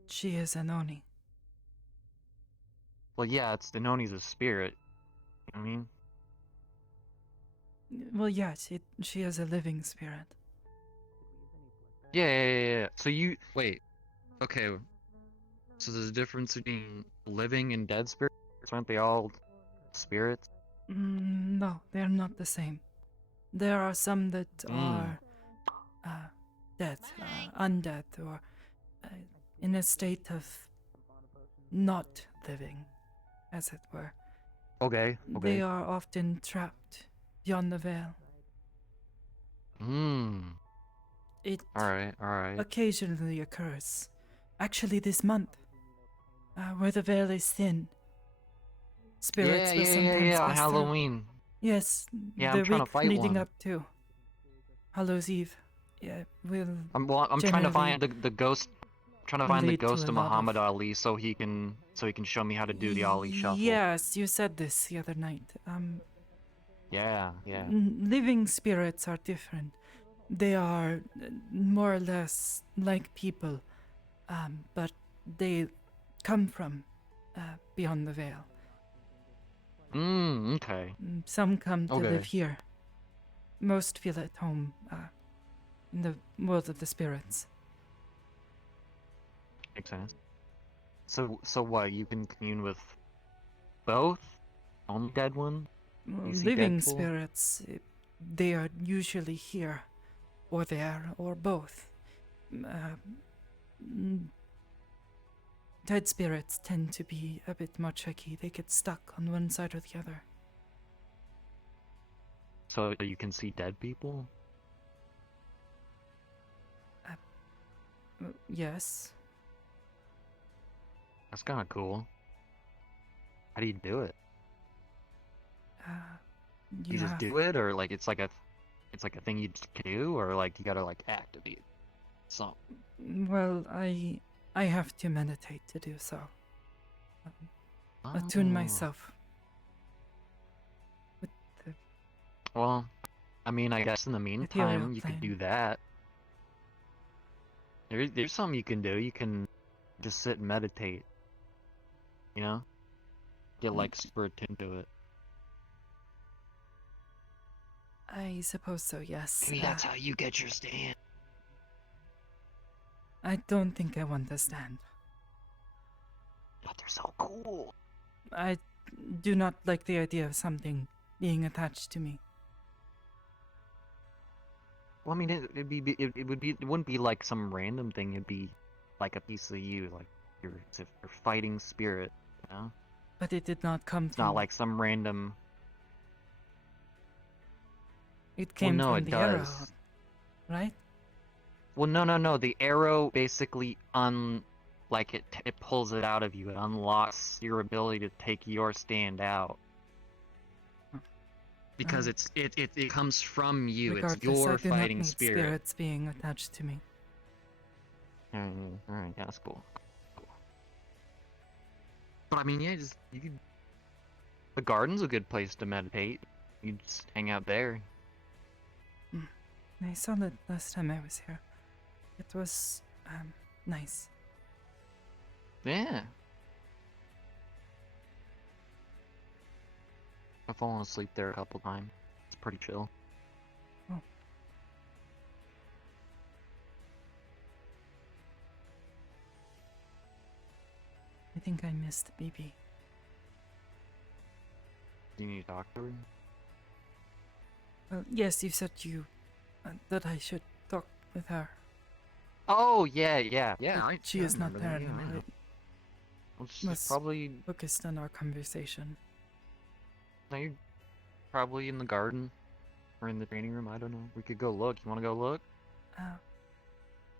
She is an Oni. Well, yeah, the Noni's a spirit. You know what I mean? Well, yes, she is a living spirit. Yeah. So wait. Okay. So there's a difference between living and dead spirits. Aren't they all spirits? No, they're not the same. There are some that are dead, undead, or in a state of not living, as it were. Okay. They are often trapped beyond the veil. It Alright. occasionally occurs. Actually, this month, where the veil is thin, spirits will sometimes Yeah. pass through. Halloween. Yes, Yeah, the I'm trying to week fight leading one. up to Hallows Eve. Yeah, will I'm trying to generally find the ghost. Trying to find the lead to ghost a of lot Muhammad of. Ali so he can show me how to do the Ali shuffle. Yes, you said this the other night. Yeah. Living spirits are different. They are more or less like people, but they come from beyond the veil. Okay. Some come to live Okay. here. Most feel at home in the world of the spirits. Makes sense. So what? You can commune with both? Only dead one? You see Living Deadpool? spirits, they are usually here, or there, or both. Mm, Dead spirits tend to be a bit more tricky. They get stuck on one side or the other. So you can see dead people? Yes. That's kind of cool. How do you do it? You just have- do it, or like it's like a thing you just do, or like you gotta like activate something. Well, I have to meditate to do so. Attune Oh. myself. With the Well, I mean, I guess in the meantime, you could do plane. that. There's something you can do. You can just sit and meditate. You know? Get like super attuned to it. I suppose so, yes. Maybe that's how you get your stand. I don't think I want to stand. But they're so cool. I do not like the idea of something being attached to me. Well, I mean, it wouldn't be like some random thing. It'd be like a piece of you, like your fighting spirit. You know? But it did not come It's from not like some random. It came no, from it the does. arrow, right? Well, no. The arrow basically like it pulls it out of you. It unlocks your ability to take your stand out. Because it comes from you. Regardless, It's your I do not fighting need spirit. spirits being attached to me. Alright, yeah, that's cool. But I mean, yeah, you could. The garden's a good place to meditate. You just hang out there. I saw that last time I was here. It was, nice. Yeah. I've fallen asleep there a couple times. It's pretty chill. Oh. I think I missed BB. Do you need to talk to her? Well, yes, you said that I should talk with her. Oh, yeah. But she is not there Yeah, anymore. I know. It Well, she's was probably. focused on our conversation. No, you're probably in the garden. Or in the training room, I don't know. We could go look. You wanna go look?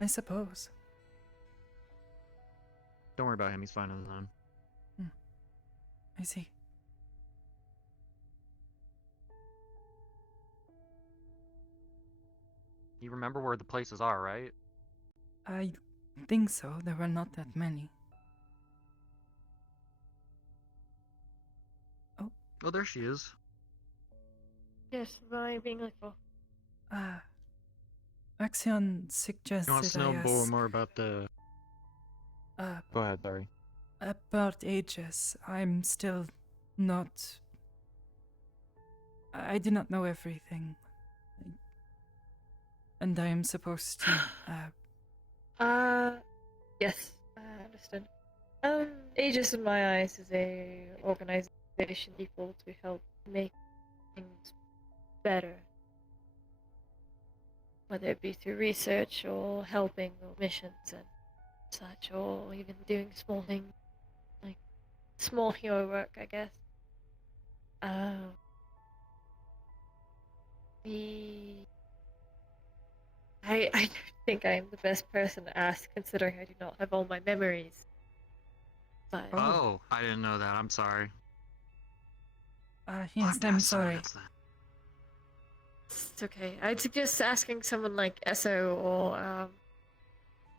I suppose. Don't worry about him, he's fine on his own. I see. You remember where the places are, right? I think so. There were not that many. Oh, there she is. Yes, am I being like, oh, Axion suggested You want to know I ask more about the... Go ahead, sorry. about Aegis. I'm still not. I do not know everything. And I am supposed to, yes, I understand. Aegis in my eyes is a organization equal to help make things better. Whether it be through research or helping or missions and such, or even doing small things like small hero work, I guess. The I don't think I am the best person to ask, considering I do not have all my memories. But Oh, I didn't know that. I'm sorry. Yes, I'm sorry. it's okay. I'd suggest asking someone like Esso or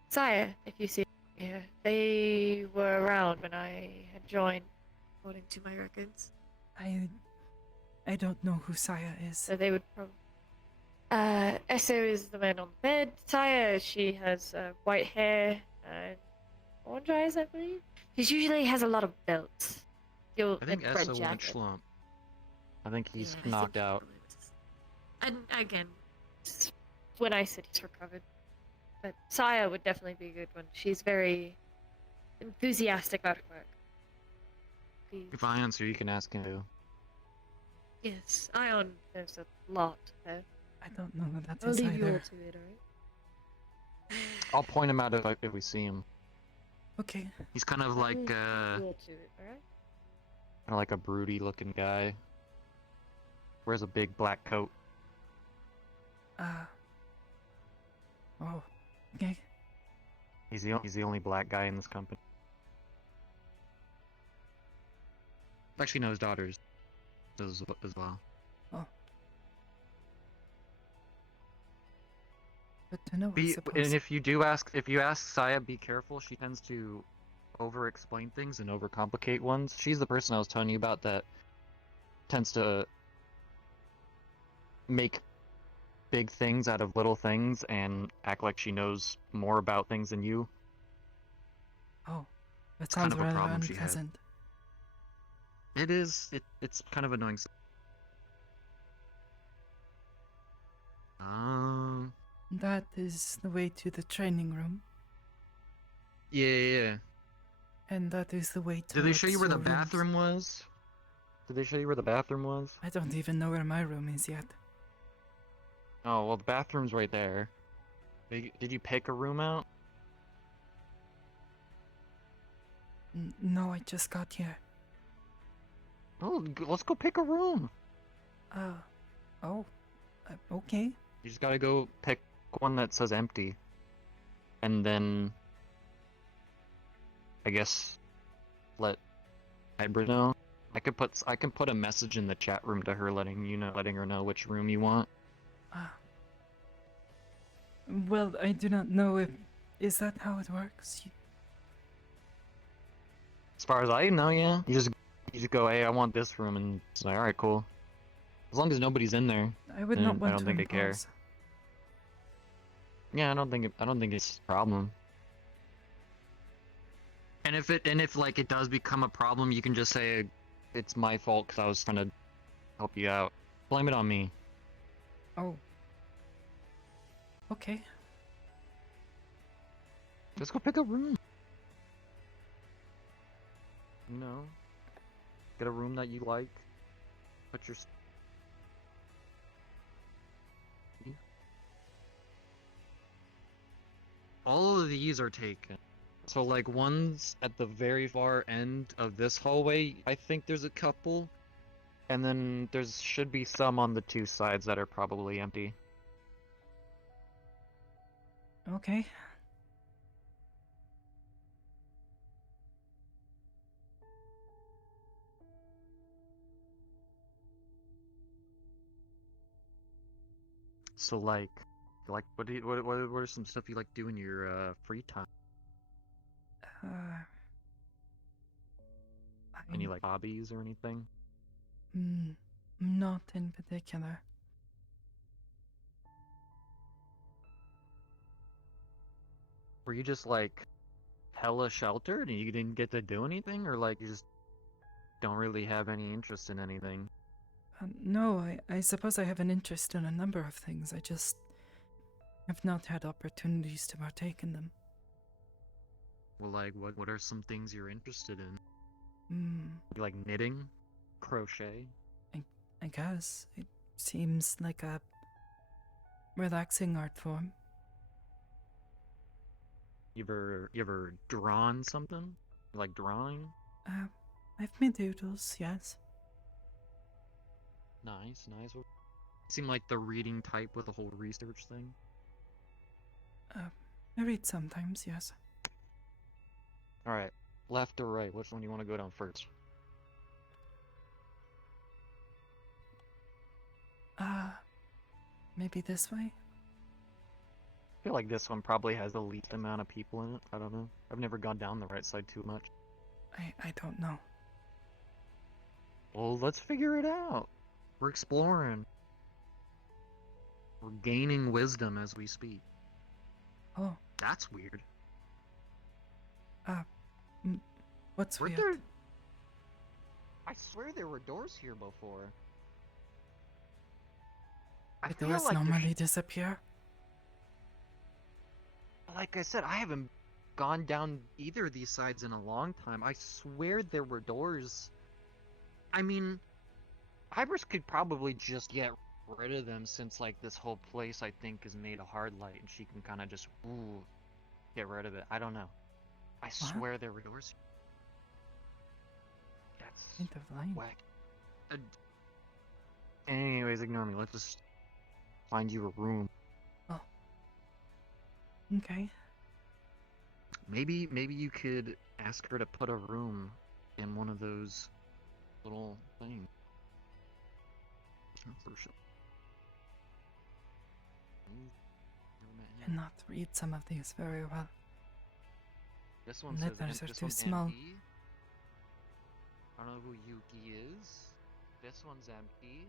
Saya, if you see here. They were around when I had joined, according to my records. I don't know who Saya is. So they would probably. Esso is the man on the bed. Saya, she has white hair and orange eyes, I believe. She usually has a lot of belts. I think and red Essa went jacket. slump. I think he's Yeah, I knocked think he out. probably was. And again, when I said he's recovered. But Saya would definitely be a good one. She's very enthusiastic about her work. If I answer, you can ask him too. Yes, Ion knows a lot, though. I don't know who that I'll is leave you all either. to it, alright? I'll point him out if we see him. Okay. He's kind of like You all to it, alright? kind of like a broody looking guy. Wears a big black coat. Oh. Okay. He's the only black guy in this company. Actually, no, his daughters as well. Oh. Good to know, I suppose. And if you ask Saya, be careful. She tends to over-explain things and overcomplicate ones. She's the person I was telling you about that tends to make big things out of little things and act like she knows more about things than you. Oh. That It's kind sounds of a rather problem she had. unpleasant. It is. It's kind of annoying. That is the way to the training room. Yeah. And that is the way to. Did they show you where the bathroom was? Did they show you where the bathroom was? I don't even know where my room is yet. Oh, well, the bathroom's right there. Did you pick a room out? No, I just got here. Oh, let's go pick a room. Okay. You just gotta go pick one that says empty. And then, I guess, let Hybrid know. I can put a message in the chat room to her letting her know which room you want. Well, I do not know if... Is that how it works? As far as I know, yeah. You just go, hey, I want this room, and it's like, alright, cool. As long as nobody's in there. I would then not want I don't to think they care. impose. Yeah, I don't think it's a problem. And if like it does become a problem, you can just say it's my fault because I was trying to help you out. Blame it on me. Oh. Okay. Let's go pick a room. You know, get a room that you like. Put your. All of these are taken. So like one's at the very far end of this hallway. I think there's a couple. And then should be some on the two sides that are probably empty. Okay. So like what are some stuff you like do in your free time? Any like hobbies or anything? Not in particular. Were you just like hella sheltered and you didn't get to do anything, or like you just don't really have any interest in anything? No, I suppose I have an interest in a number of things. I just have not had opportunities to partake in them. Well, like what are some things you're interested in? Hmm. You like knitting, crochet? I guess it seems like a relaxing art form. You ever drawn something? Like drawing? I've made doodles, yes. Nice. Seem like the reading type with the whole research thing. I read sometimes, yes. Alright, left or right? Which one do you want to go down first? Maybe this way? I feel like this one probably has the least amount of people in it. I don't know. I've never gone down the right side too much. I don't know. Well, let's figure it out. We're exploring. We're gaining wisdom as we speak. Oh, That's weird. what's Were weird? there... I swear there were doors here before. I The feel doors like there normally disappear. Like I said, I haven't gone down either of these sides in a long time. I swear there were doors. I mean, Iris could probably just get rid of them since, like, this whole place, I think, is made of hard light, and she can kind of just, get rid of it. I don't know. I swear there were doors. That's Kind of light. whack. Anyways, ignore me. Let's just find you a room. Oh. Okay. Maybe you could ask her to put a room in one of those little things. Oh, for sure. Cannot read some of these very well. This one says Letters are this too one's small. empty. I don't know who Yuki is. This one's empty.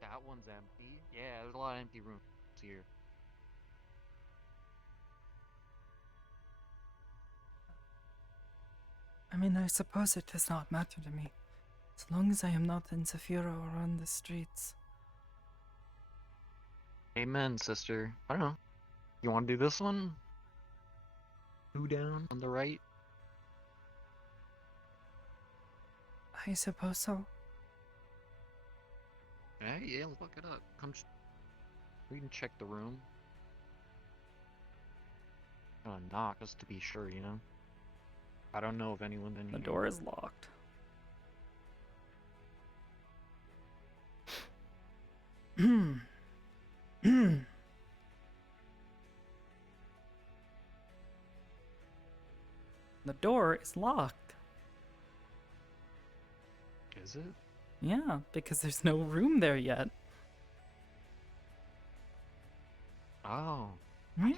That one's empty. Yeah, there's a lot of empty rooms here. I mean, I suppose it does not matter to me. As long as I am not in Saphira or on the streets. Amen, sister. I don't know. You want to do this one? Two down on the right? I suppose so. Yeah, look it up. We can check the room. I'm gonna knock just to be sure, you know? I don't know if anyone's in The here. door is locked. The door is locked. Is it? Yeah, because there's no room there yet. Oh. Yeah.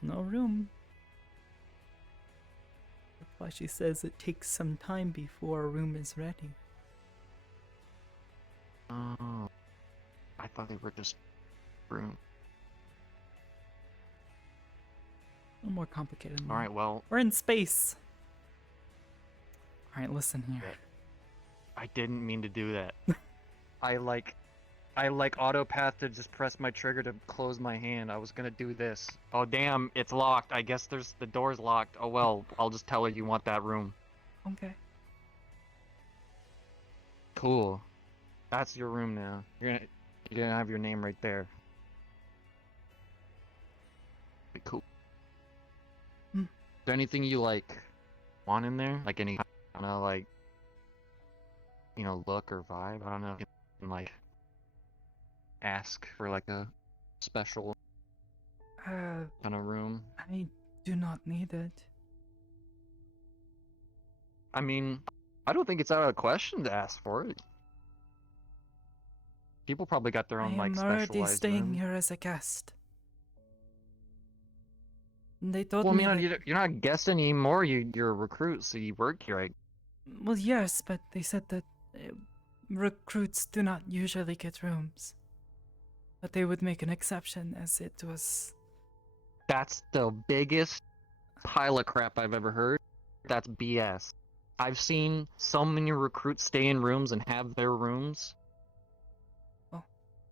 No room. That's why she says it takes some time before a room is ready. Oh. I thought they were just room. A little more complicated than that. Alright, well, We're in space. Alright, listen here. I didn't mean to do that. I auto path to just press my trigger to close my hand. I was gonna do this. Oh damn, it's locked. I guess the door's locked. Oh well, I'll just tell her you want that room. Okay. Cool. That's your room now. You're gonna have your name right there. Be cool. Hmm. Is there anything you want in there? Like any kind of look or vibe? I don't know. You can ask for a special kind of room. I do not need it. I mean, I don't think it's out of the question to ask for it. People probably got their I own am already specialized staying room. here as a guest. They told Well, I me mean, that, you're not a guest anymore. You're a recruit, so you work here. well, yes, but they said that recruits do not usually get rooms. But they would make an exception as it was. That's the biggest pile of crap I've ever heard. That's BS. I've seen so many recruits stay in rooms and have their rooms. Oh.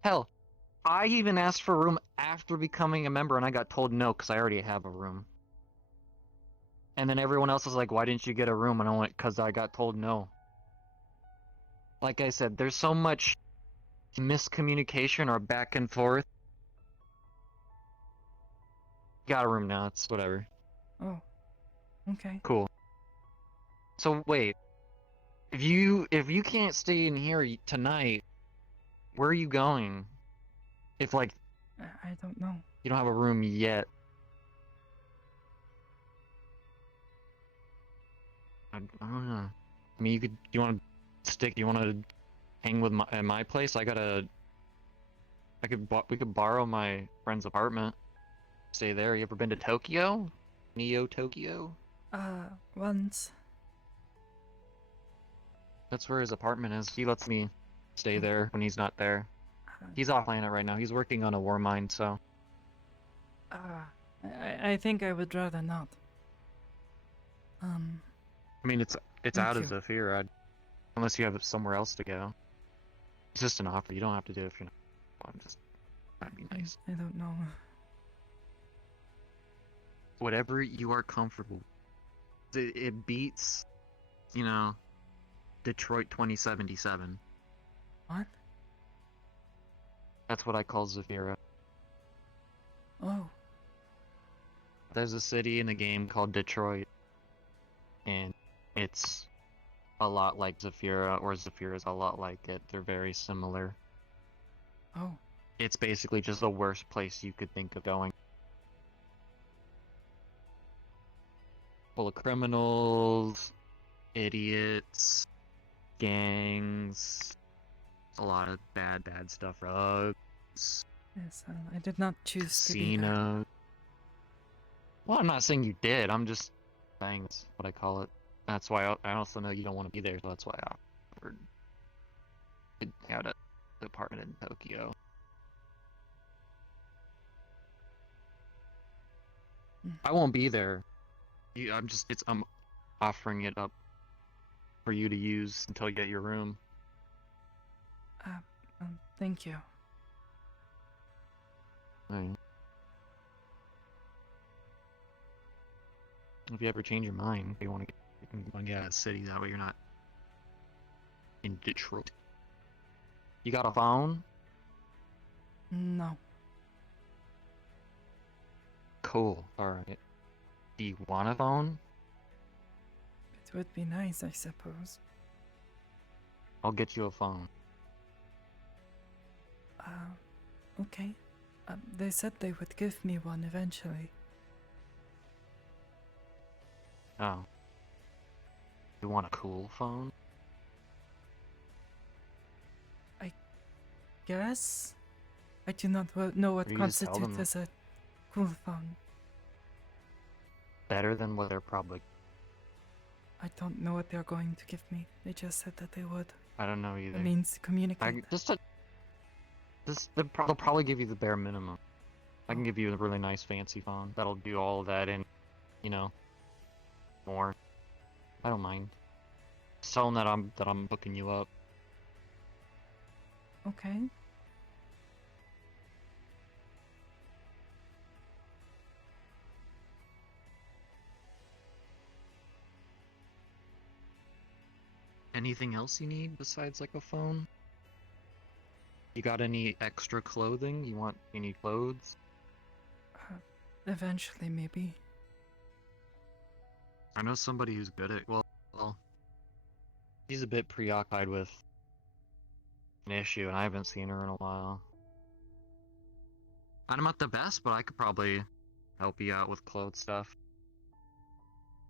Hell, I even asked for a room after becoming a member and I got told no because I already have a room. And then everyone else was like, why didn't you get a room? And I went, because I got told no. Like I said, there's so much miscommunication or back and forth. Got a room now, it's whatever. Oh, okay. Cool. So wait, if you can't stay in here tonight, where are you going? If like I don't know. you don't have a room yet. I don't know. I mean, you want to stick? You want to hang with at my place? We could borrow my friend's apartment. Stay there. You ever been to Tokyo? Neo Tokyo? Once. That's where his apartment is. He lets me stay there when he's not there. He's off planet right now. He's working on a war mine, so. I think I would rather not. I mean, it's Thank out of you. Zafira, unless you have somewhere else to go. It's just an offer. You don't have to do it if you're not. I'm just. That'd be nice. I don't know. Whatever you are comfortable. It beats, you know, Detroit 2077. What? That's what I call Zafira. Oh, There's a city in the game called Detroit, and it's a lot like Zafira, or Zafira's a lot like it. They're very similar. oh. It's basically just the worst place you could think of going. Full of criminals, idiots, gangs, a lot of bad stuff, drugs, Yes, I did not choose to be there. casinos. Well, I'm not saying you did. I'm just saying that's what I call it. That's why I also know you don't want to be there, so that's why I offered to out at the apartment in Tokyo. I won't be there. I'm offering it up for you to use until you get your room. Thank you. Alright. If you ever change your mind, you want to get out of the city, that way you're not in Detroit. You got a phone? No. Cool. Alright. Do you want a phone? It would be nice, I suppose. I'll get you a phone. Okay. They said they would give me one eventually. Oh. You want a cool phone? Guess? I do not know what Or you just tell constitutes them as a cool phone. Better than what they're probably... I don't know what they're going to give me. They just said that they would. I don't know either. It means to communicate. They'll probably give you the bare minimum. I can give you a really nice fancy phone that'll do all of that and, you know, more. I don't mind. Just tell them that I'm hooking you up. Okay. Anything else you need besides like a phone? You got any extra clothing? You need clothes? Eventually, maybe. I know somebody who's good at well, he's a bit preoccupied with an issue and I haven't seen her in a while. I'm not the best, but I could probably help you out with clothes stuff.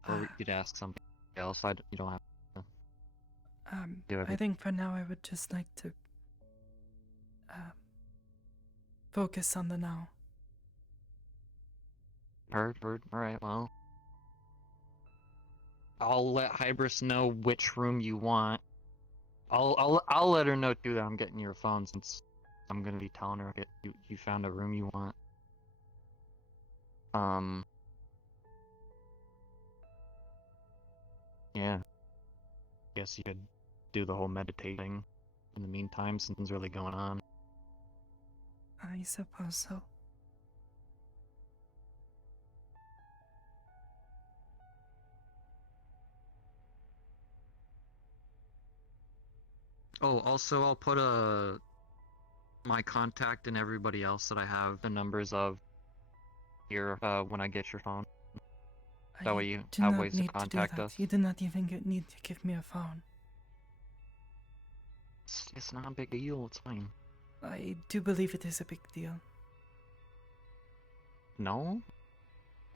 Or you'd ask somebody else. You don't have to do I everything. think for now I would just like to focus on the now. Heard. Alright, well. I'll let Hybris know which room you want. I'll let her know too that I'm getting your phone since I'm gonna be telling her you found a room you want. Yeah. Guess you could do the whole meditating in the meantime since nothing's really going on. I suppose so. Oh, also I'll put my contact and everybody else that I have the numbers of here when I get your phone. That way you do have not ways to need to do contact that. us. You do not even need to give me a phone. It's not a big deal. It's fine. I do believe it is a big deal. No?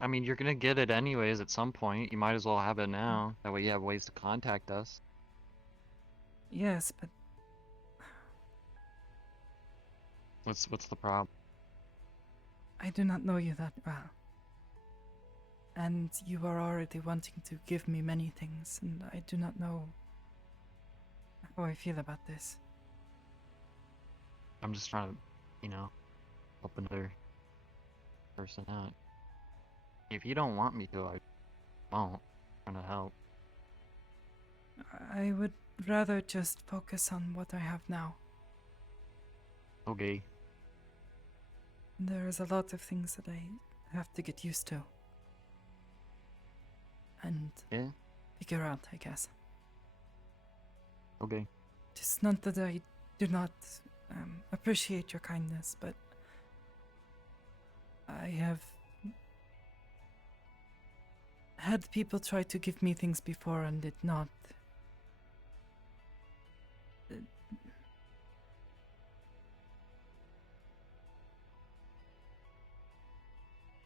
I mean, you're gonna get it anyways at some point. You might as well have it now. That way you have ways to contact us. Yes, but What's the problem? I do not know you that well. And you are already wanting to give me many things, and I do not know how I feel about this. I'm just trying to, you know, help another person out. If you don't want me to, I won't. I'm trying to help. I would rather just focus on what I have now. Okay. There is a lot of things that I have to get used to. And Yeah? figure out, I guess. Okay. It's not that I do not appreciate your kindness, but I have had people try to give me things before and did not.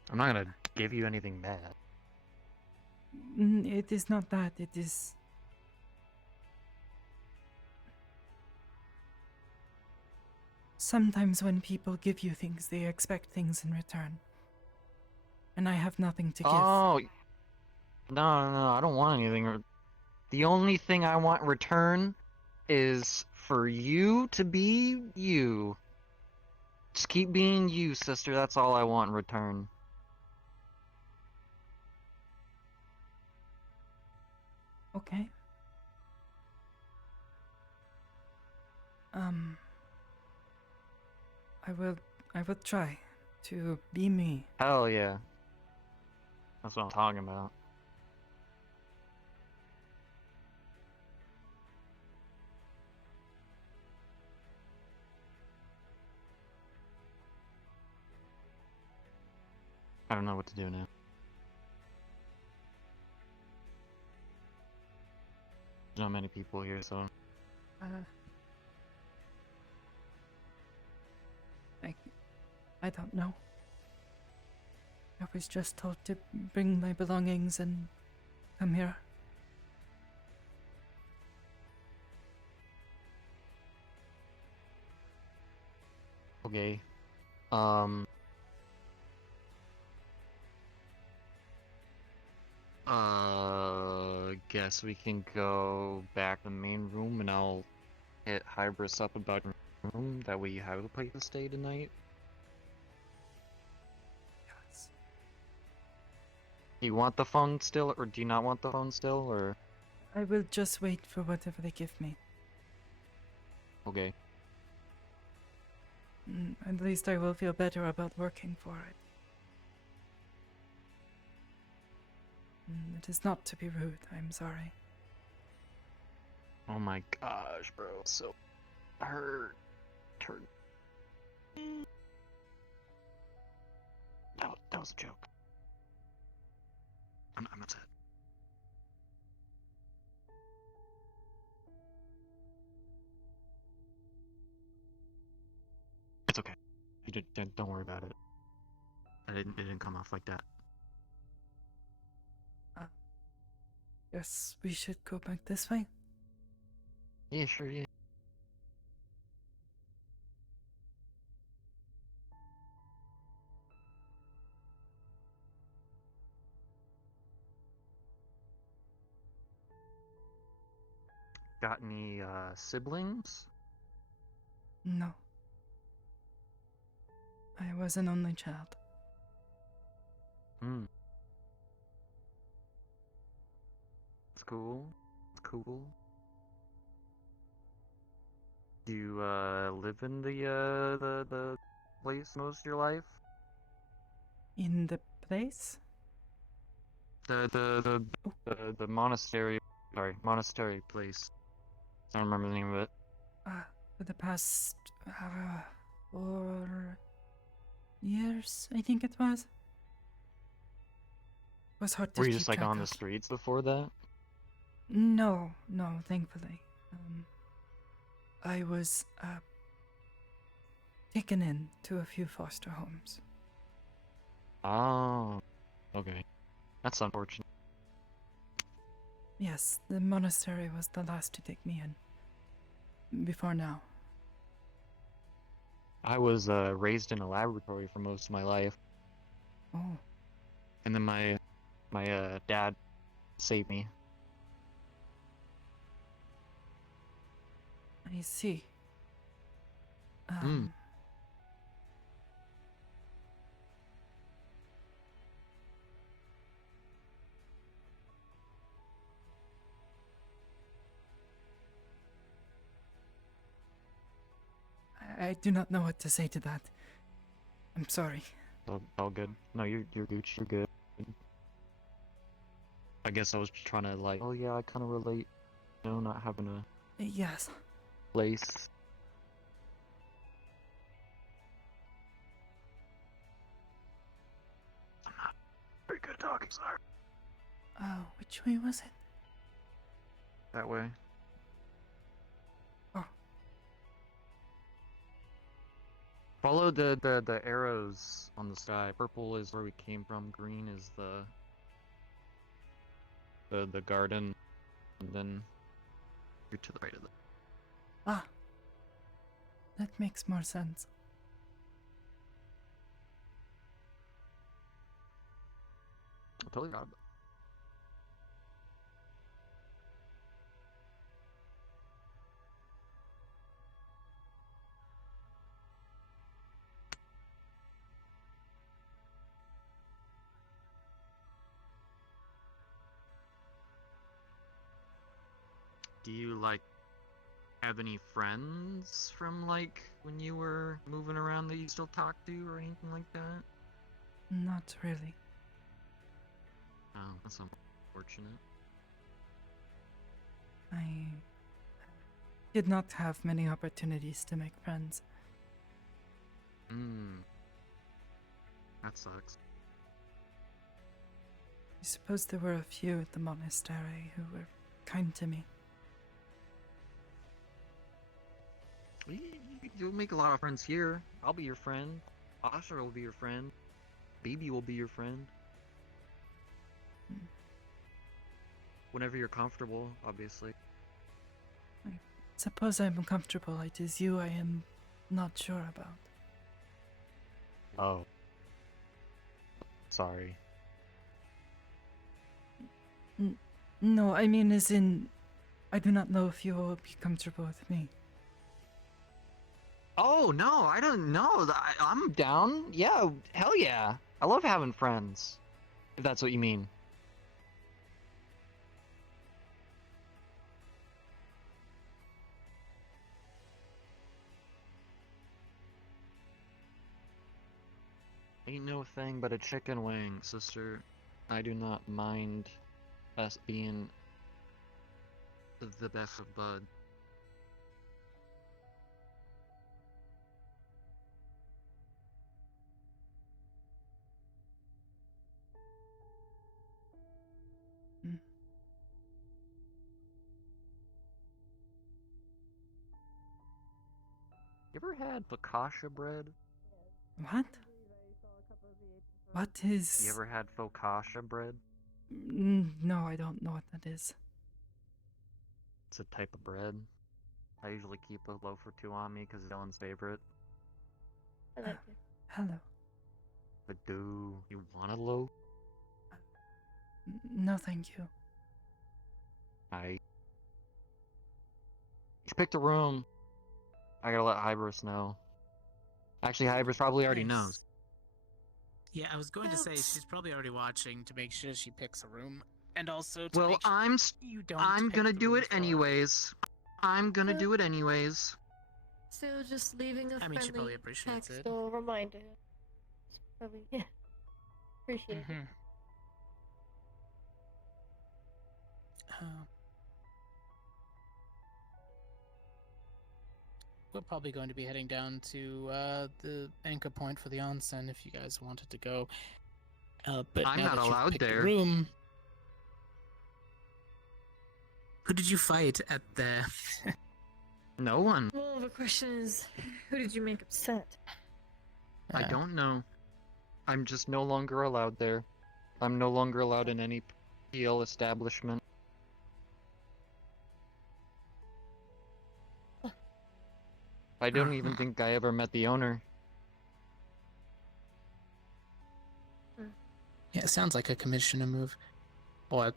I'm not gonna give you anything bad. It is not that, it is. Sometimes when people give you things, they expect things in return. And I have nothing to give. Oh! No, I don't want anything. The only thing I want in return is for you to be you. Just keep being you, sister. That's all I want in return. Okay. I will try to be me. Hell yeah. That's what I'm talking about. I don't know what to do now. There's not many people here, so... I don't know. I was just told to bring my belongings and come here. Okay. Guess we can go back to the main room and I'll hit Hybris up about your room. That way you have a place to stay tonight. Yes. Do you want the phone still, or do you not want the phone still, or? I will just wait for whatever they give me. Okay. At least I will feel better about working for it. It is not to be rude, I'm sorry. Oh my gosh, bro. So hurt. That was a joke. I'm upset. It's okay. Don't worry about it. It didn't come off like that. Yes, we should go back this way. Yeah, sure, yeah. Got any siblings? No. I was an only child. It's cool. It's cool. Do you live in the place most of your life? In the place? The monastery. Sorry, monastery place. I don't remember the name of it. for the past 4 years, I think it was. It was hard to Were you keep just like track on the of. streets before that? No, thankfully. I was taken in to a few foster homes. Oh, okay. That's unfortunate. Yes, the monastery was the last to take me in. Before now. I was raised in a laboratory for most of my life, Oh, and then my dad saved me. I see. Mm. I do not know what to say to that. I'm sorry. All good. No, you're Gooch. You're good. I guess I was just trying to like, oh yeah, I kind of relate. You know, not having a Yes. place. I'm not very good at talking, sorry. Which way was it? That way. Oh. Follow the arrows on the sky. Purple is where we came from. Green is the garden, and then you're to the right of it. That makes more sense. I totally got it. Do you like have any friends from like when you were moving around that you still talk to or anything like that? Not really. Oh, that's unfortunate. I did not have many opportunities to make friends. That sucks. I suppose there were a few at the monastery who were kind to me. You'll make a lot of friends here. I'll be your friend. Asher will be your friend. Baby will be your friend. Whenever you're comfortable, obviously. I suppose I'm comfortable. It is you I am not sure about. Oh. Sorry. No, I mean as in, I do not know if you will be comfortable with me. Oh, no, I don't know. I'm down. Yeah, hell yeah. I love having friends. If that's what you mean. Ain't no thing but a chicken wing, sister. I do not mind us being the best of bud. Mm. You ever had focaccia bread? What? What is... You ever had focaccia bread? No, I don't know what that is. It's a type of bread. I usually keep a loaf or two on me because it's Dylan's favorite. I like it. Hello. But do you want a loaf? No, thank you. You picked a room. I gotta let Hybris know. Actually, Hybris probably already knows. Yeah, I was going to say she's probably already watching to make sure she picks a room, and also to Well, make sure I'm you don't. I'm pick gonna the do room it for her. anyways. I'm gonna do it anyways. Still just leaving a I mean, she probably friendly appreciates text it. or reminder. It's probably, yeah. Appreciate it. Mhm. we're probably going to be heading down to the anchor point for the onsen if you guys wanted to go. But I'm now not that you've allowed picked there. a room, who did you fight at the? No one. Well, the question is, who did you make upset? I don't know. I'm just no longer allowed there. I'm no longer allowed in any PL establishment. I don't even think I ever met the owner. Yeah, it sounds like a commissioner move, or a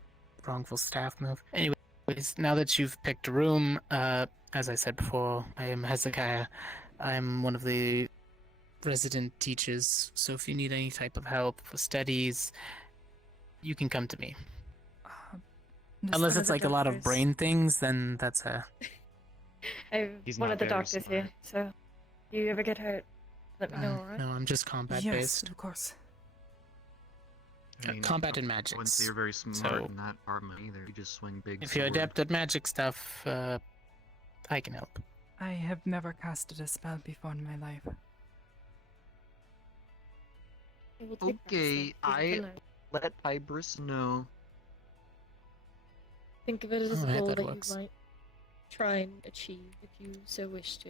wrongful staff move. Anyways, now that you've picked a room, as I said before, I am Hezekiah. I'm one of the resident teachers, so if you need any type of help for studies, you can come to me. Unless it's like a lot of brain things, then that's a... I'm He's one not of the very doctors smart. here, so if you ever get hurt, let me know, alright? No, I'm just combat Yes, based. of course. I mean, Combat and I wouldn't magics. say you're very smart So, in that department either. You just swing big if you're sword. adept at magic stuff, I can help. I have never casted a spell before in my life. We'll take that, Okay, so I you can learn. let Ibris know. Think of it as a Alright, goal that that works. you might try and achieve if you so wish to.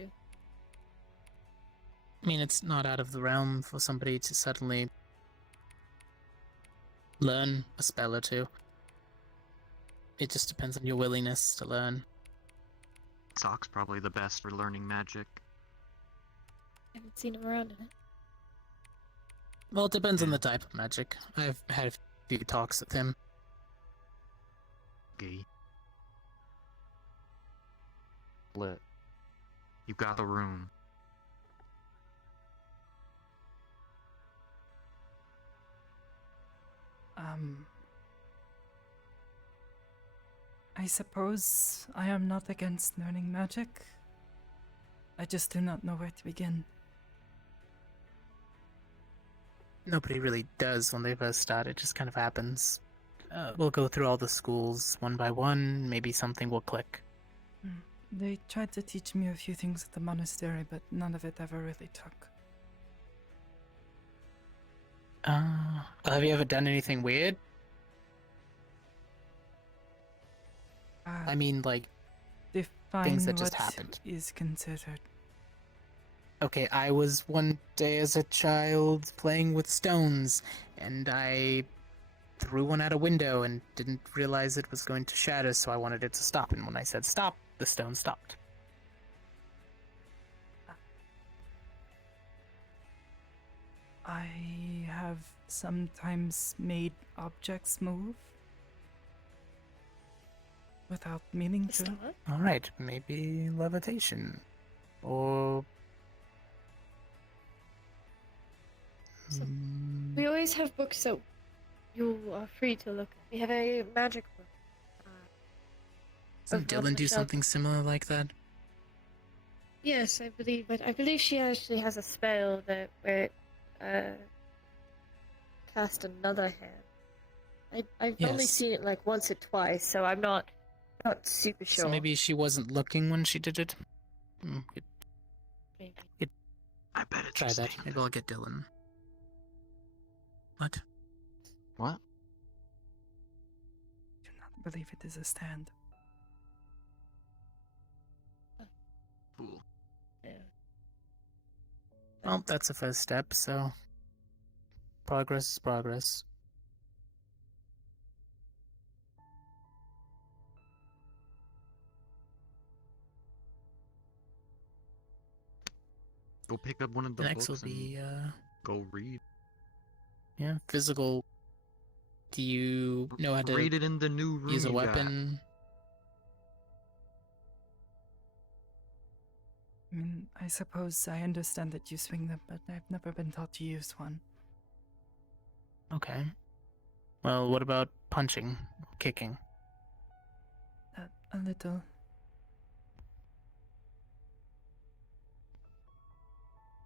I mean, it's not out of the realm for somebody to suddenly learn a spell or two. It just depends on your willingness to learn. Sock's probably the best for learning magic. I haven't seen him around in it. Well, it depends on the type of magic. I've had a few talks with him. Okay. Lit. You got the room. I suppose I am not against learning magic. I just do not know where to begin. Nobody really does when they first start. It just kind of happens. We'll go through all the schools one by one. Maybe something will click. They tried to teach me a few things at the monastery, but none of it ever really took. Have you ever done anything weird? I mean, like, Define things that just what happened. is considered. Okay, I was one day as a child playing with stones, and I threw one out a window and didn't realize it was going to shatter, so I wanted it to stop. And when I said stop, the stone stopped. I have sometimes made objects move without meaning to. Alright, maybe levitation. Or... We always have books that you are free to look at. We have a magic book. Doesn't over on Dylan the do shelf. something similar like that? Yes, I believe, but I believe she actually has a spell that where it cast another hand. I've only Yes. seen it like once or twice, so I'm not super sure. So maybe she wasn't looking when she did it? Maybe. I bet it's Try a that. stand. Maybe I'll get Dylan. What? What? Do not believe it is a stand. Cool. Yeah. Well, that's a first step, so... Progress is progress. Go pick up one of the Next will books and be, go read. yeah, physical. Do you know how to Read it in the new room use a you got. weapon? I mean, I suppose I understand that you swing them, but I've never been taught to use one. Okay. Well, what about punching? Kicking? A little.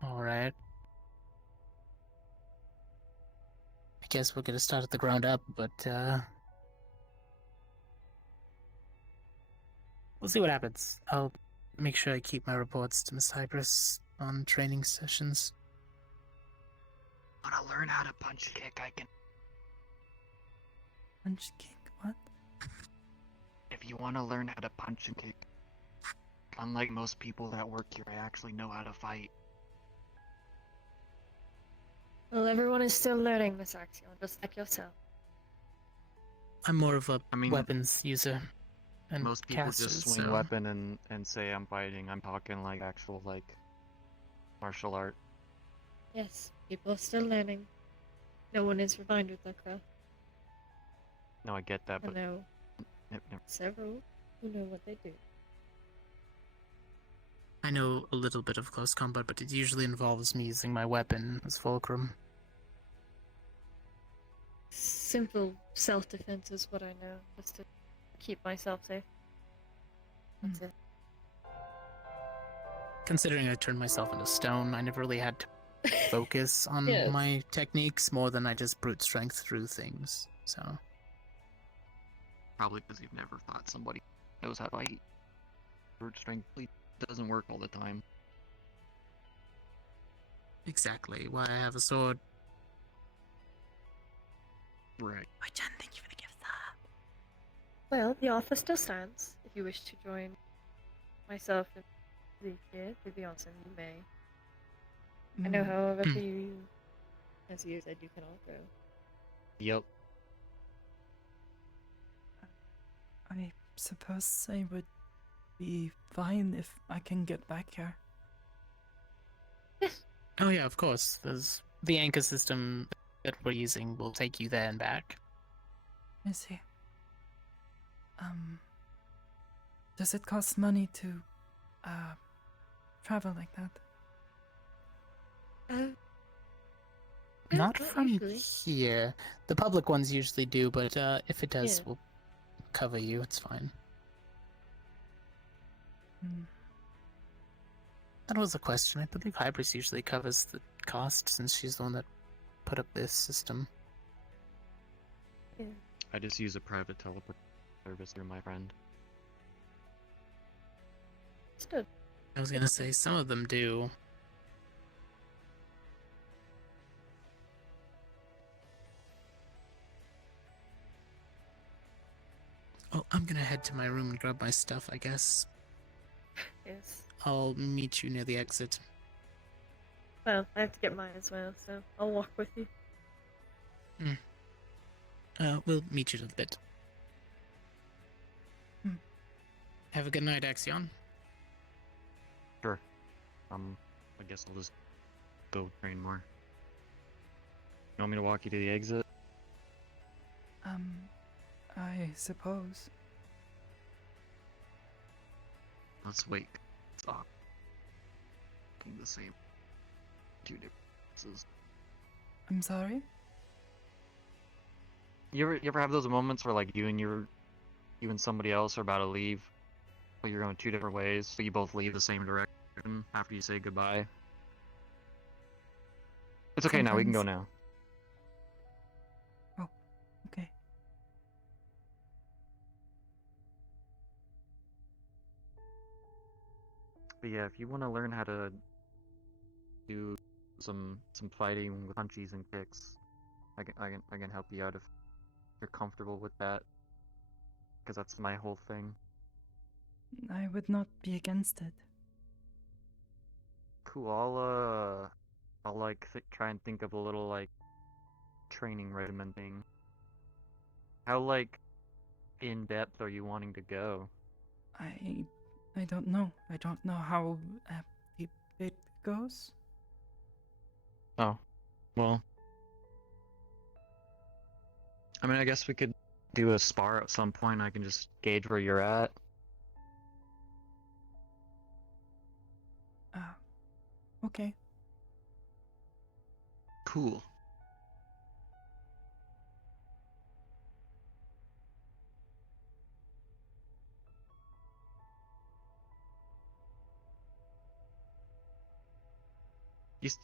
Alright. I guess we're gonna start at the ground up, but, we'll see what happens. I'll make sure I keep my reports to Miss Cypress on training sessions. Wanna learn how to punch and kick? I can. Punch kick, what? If you wanna learn how to punch and kick, unlike most people that work here, I actually know how to fight. Well, everyone is still learning, Miss Axion, just like yourself. I'm more of a I mean, weapons user. And Most people caster, just swing so- weapon and say I'm fighting. I'm talking like actual like martial art. Yes, people are still learning. No one is refined with their craft. No, I get that, I but know never. several who know what they do. I know a little bit of close combat, but it usually involves me using my weapon as fulcrum. Simple self-defense is what I know, just to keep myself safe. That's it. Considering I turned myself into stone, I never really had to focus on Yes. my techniques more than I just brute strength through things. So Probably because you've never fought somebody who knows how to fight. Brute strength doesn't work all the time. exactly why I have a sword. Right. Oi-chan, thank you for the gift sub. Well, the offer still stands. If you wish to join myself and Leaf here, it'd be awesome. You may. I know, Mm, however, for you, as you said, you can all go. Yep. I suppose I would be fine if I can get back here. Oh yeah, of course. There's the anchor system that we're using will take you there and back. I see. Does it cost money to, travel like that? Yeah, Not from usually. here. The public ones usually do, but if it does, Yeah. we'll cover you. It's fine. Mm, That was a question. I believe Hybris usually covers the cost since she's the one that put up this system. Yeah. I just use a private teleport service through my friend. It's good. I was gonna say some of them do. Well, I'm gonna head to my room and grab my stuff, I guess. Yes. I'll meet you near the exit. Well, I have to get mine as well, so I'll walk with you. We'll meet you in a bit. Hmm. Have a good night, Axion. Sure. I guess I'll just go train more. You want me to walk you to the exit? I suppose. Let's wait. Stop. Doing the same. Two differences. I'm sorry? You ever have those moments where like you and somebody else are about to leave, but you're going two different ways, so you both leave the same direction after you say goodbye? It's okay now, we can go Sometimes. now. Okay. But yeah, if you want to learn how to do some fighting with punchies and kicks, I can help you out if you're comfortable with that, because that's my whole thing. I would not be against it. Cool. I'll like try and think of a little like training regimen thing. How like in depth are you wanting to go? I don't know. I don't know how deep it goes. Oh, well. I mean, I guess we could do a spar at some point. I can just gauge where you're at. Okay. Cool.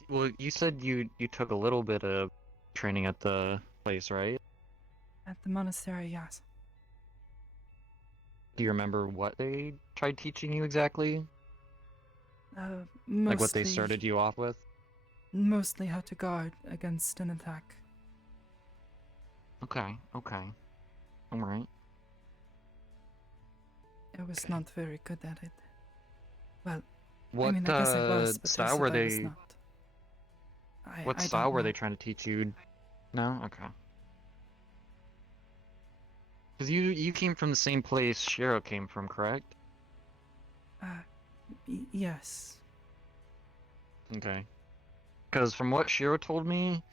Well, you said you took a little bit of training at the place, right? At the monastery, yes. Do you remember what they tried teaching you exactly? Like what they Mostly, started you off with? mostly how to guard against an attack. Okay, okay. Alright. I was Okay. not very good at it. Well, What I mean, I guess I was, but they style said were I was they not. what I style don't were know. they trying to teach you? No? Okay. Because you came from the same place Shiro came from, correct? Yes. Okay. Because from what Shiro told me,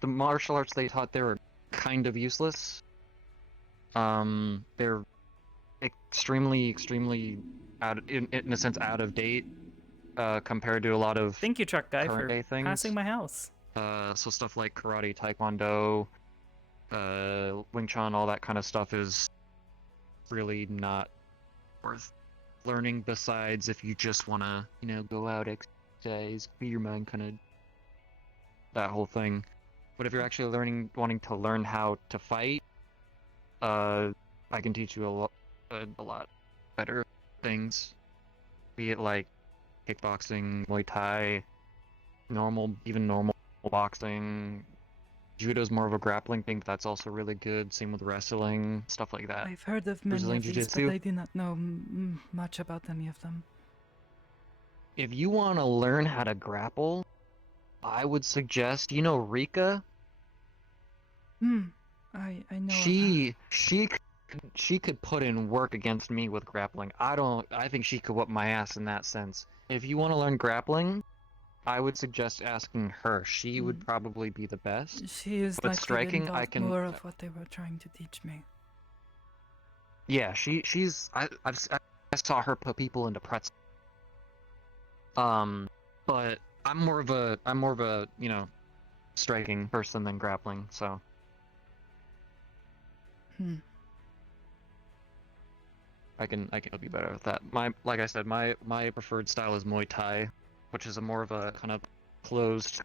the martial arts they taught there were kind of useless. They're extremely in a sense out of date, compared to a lot of Thank you, truck guy, current for day things. passing my house. So stuff like karate, taekwondo, Wing Chun, all that kind of stuff is really not worth learning. Besides, if you just wanna, go out, exercise, be your mind, kind of that whole thing. But if you're actually wanting to learn how to fight, I can teach you a lot better things. Be it like kickboxing, Muay Thai, even normal boxing. Judo's more of a grappling thing, but that's also really good. Same with wrestling, stuff like that. I've heard of many Brazilian of these, but Jiu-Jitsu. I do not know much about any of them. If you want to learn how to grapple, I would suggest, Rika? I know of her. She could put in work against me with grappling. I think she could whoop my ass in that sense. If you want to learn grappling, I would suggest asking her. She would probably be the best. She is But likely to striking, I involve can. more of what they were trying to teach me. Yeah, she's. I saw her put people into pretzel. But I'm more of a striking person than grappling. So. I can help you better with that. Like I said, my preferred style is Muay Thai, which is a more of a kind of closed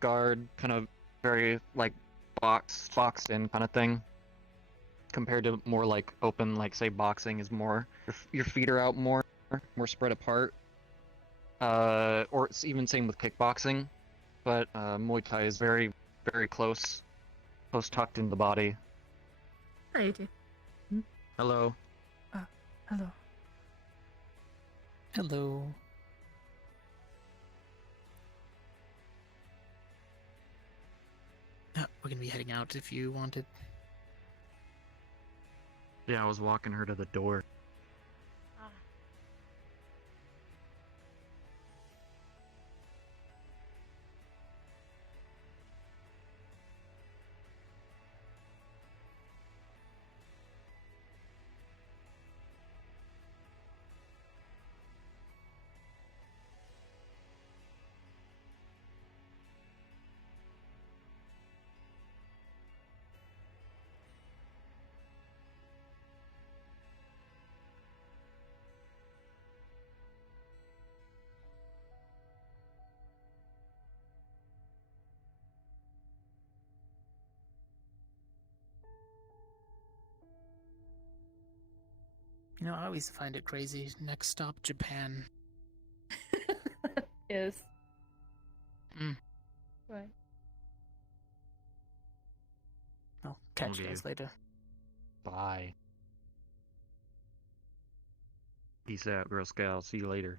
guard, kind of very like boxed in kind of thing, compared to more like open, like say boxing is more your feet are out more spread apart. Or it's even same with kickboxing, but Muay Thai is very close tucked in the body. How you do? Hello. Hello. Hello. We're gonna be heading out if you wanted. Yeah, I was walking her to the door. I always find it crazy. Next stop, Japan. Yes. Mm. Right. I'll catch you Love guys you. later. Bye. Peace out, Girl Scout. See you later.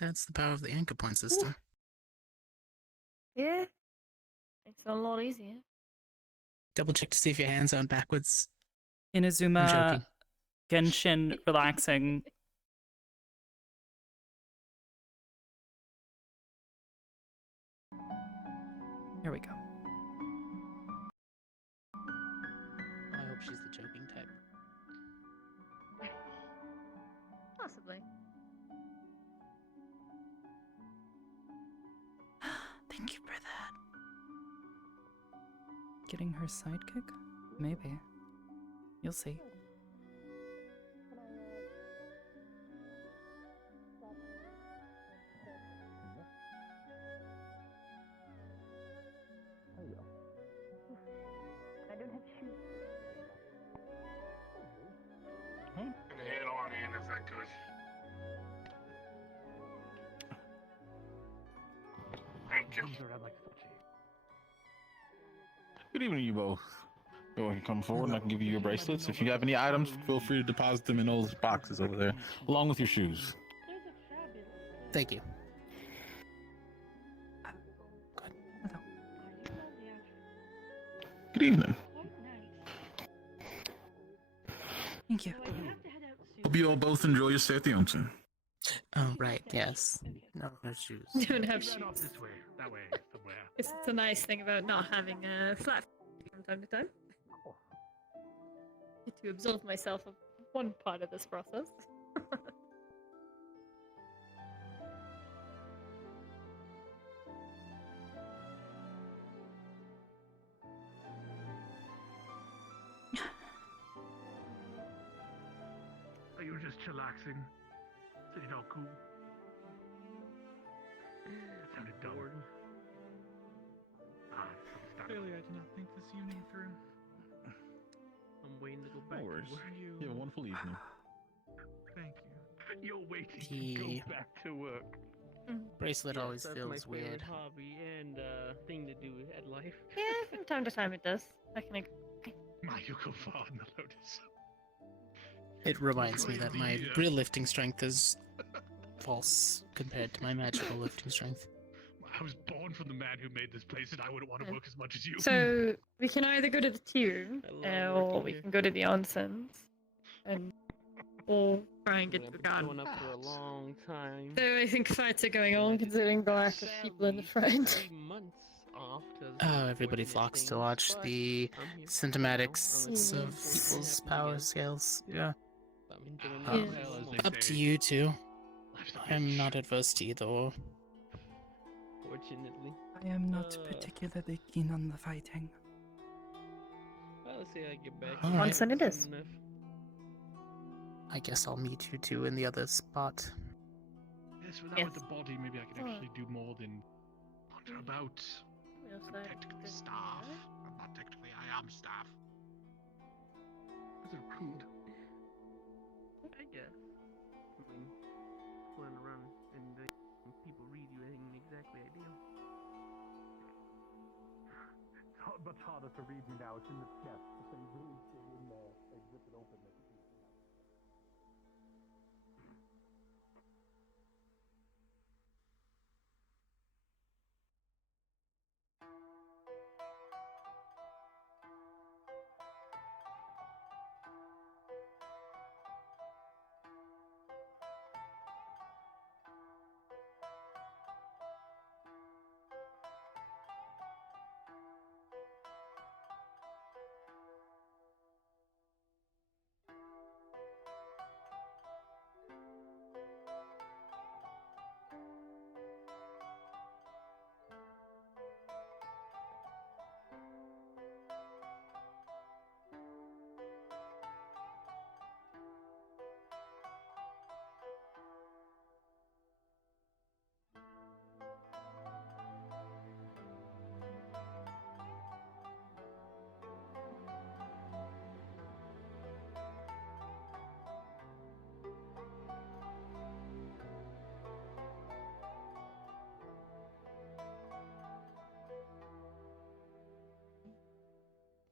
That's the power of the anchor point system. Yeah. Makes it a lot easier. Double check to see if your hands aren't backwards. I'm Inazuma joking. Genshin relaxing. Here we go. I hope she's the joking type. Possibly. Thank you for that. Getting her sidekick? Maybe. You'll see. I don't have shoes. Comes around like such Good evening, you both. Go ahead and come forward and I can give you your bracelets. If you have any items, feel free to deposit them in those boxes over there, along with your shoes. Thank you. Good evening. Thank you. Hope you all both enjoy your stay at the onsen. Oh, right, yes. No shoes. Don't have Right off shoes. this way, that way, somewhere. It's a nice thing about not having a flat from time to time. Get to absolve myself of one part of this process. Are you just chillaxing? Sitting all cool? Sounded dumb. Clearly, I did not think this evening through. I'm waiting to go No back worries. to work. You have a wonderful evening. Thank you. You're waiting to The go back to work. bracelet Yes, always that's my feels favorite weird. hobby and thing to do at life. Yeah, from time to time it does. I can agree. You go far in the Lotus. It reminds me that my real lifting strength is false compared to my magical lifting strength. I was born from the man who made this place, and I wouldn't want to work as much as you. So we can either go to the tea room, I love or working we here. can go to the onsens, and or try and get I've to the been garden. going up for a long time. So I think fights are going on, considering the lack of people in the Sadly, front. 3 months off 'cause Oh, everybody unfortunate flocks to things, watch but the I'm here, symptomatics unless of unfortunately people's happens power again. scales. Yeah. I'm enjoying Uh, life well, as normal. they Up to say, you two. life's a I'm bitch. not adverse to either or. Fortunately. I am not Uh, particularly keen on the fighting. Well, let's see how I get back. All to right. work Onsen it is. soon enough. I guess I'll meet you two in the other spot. Yes, without Yes. the body, maybe I could actually do more than wander about. Technically staff. I'm not technically, I am staff. Is it rude? I guess. I mean, flying around and people read you ain't exactly ideal. It's much harder to read me now. It's in the chest. The thing's really big in there. They zip it open.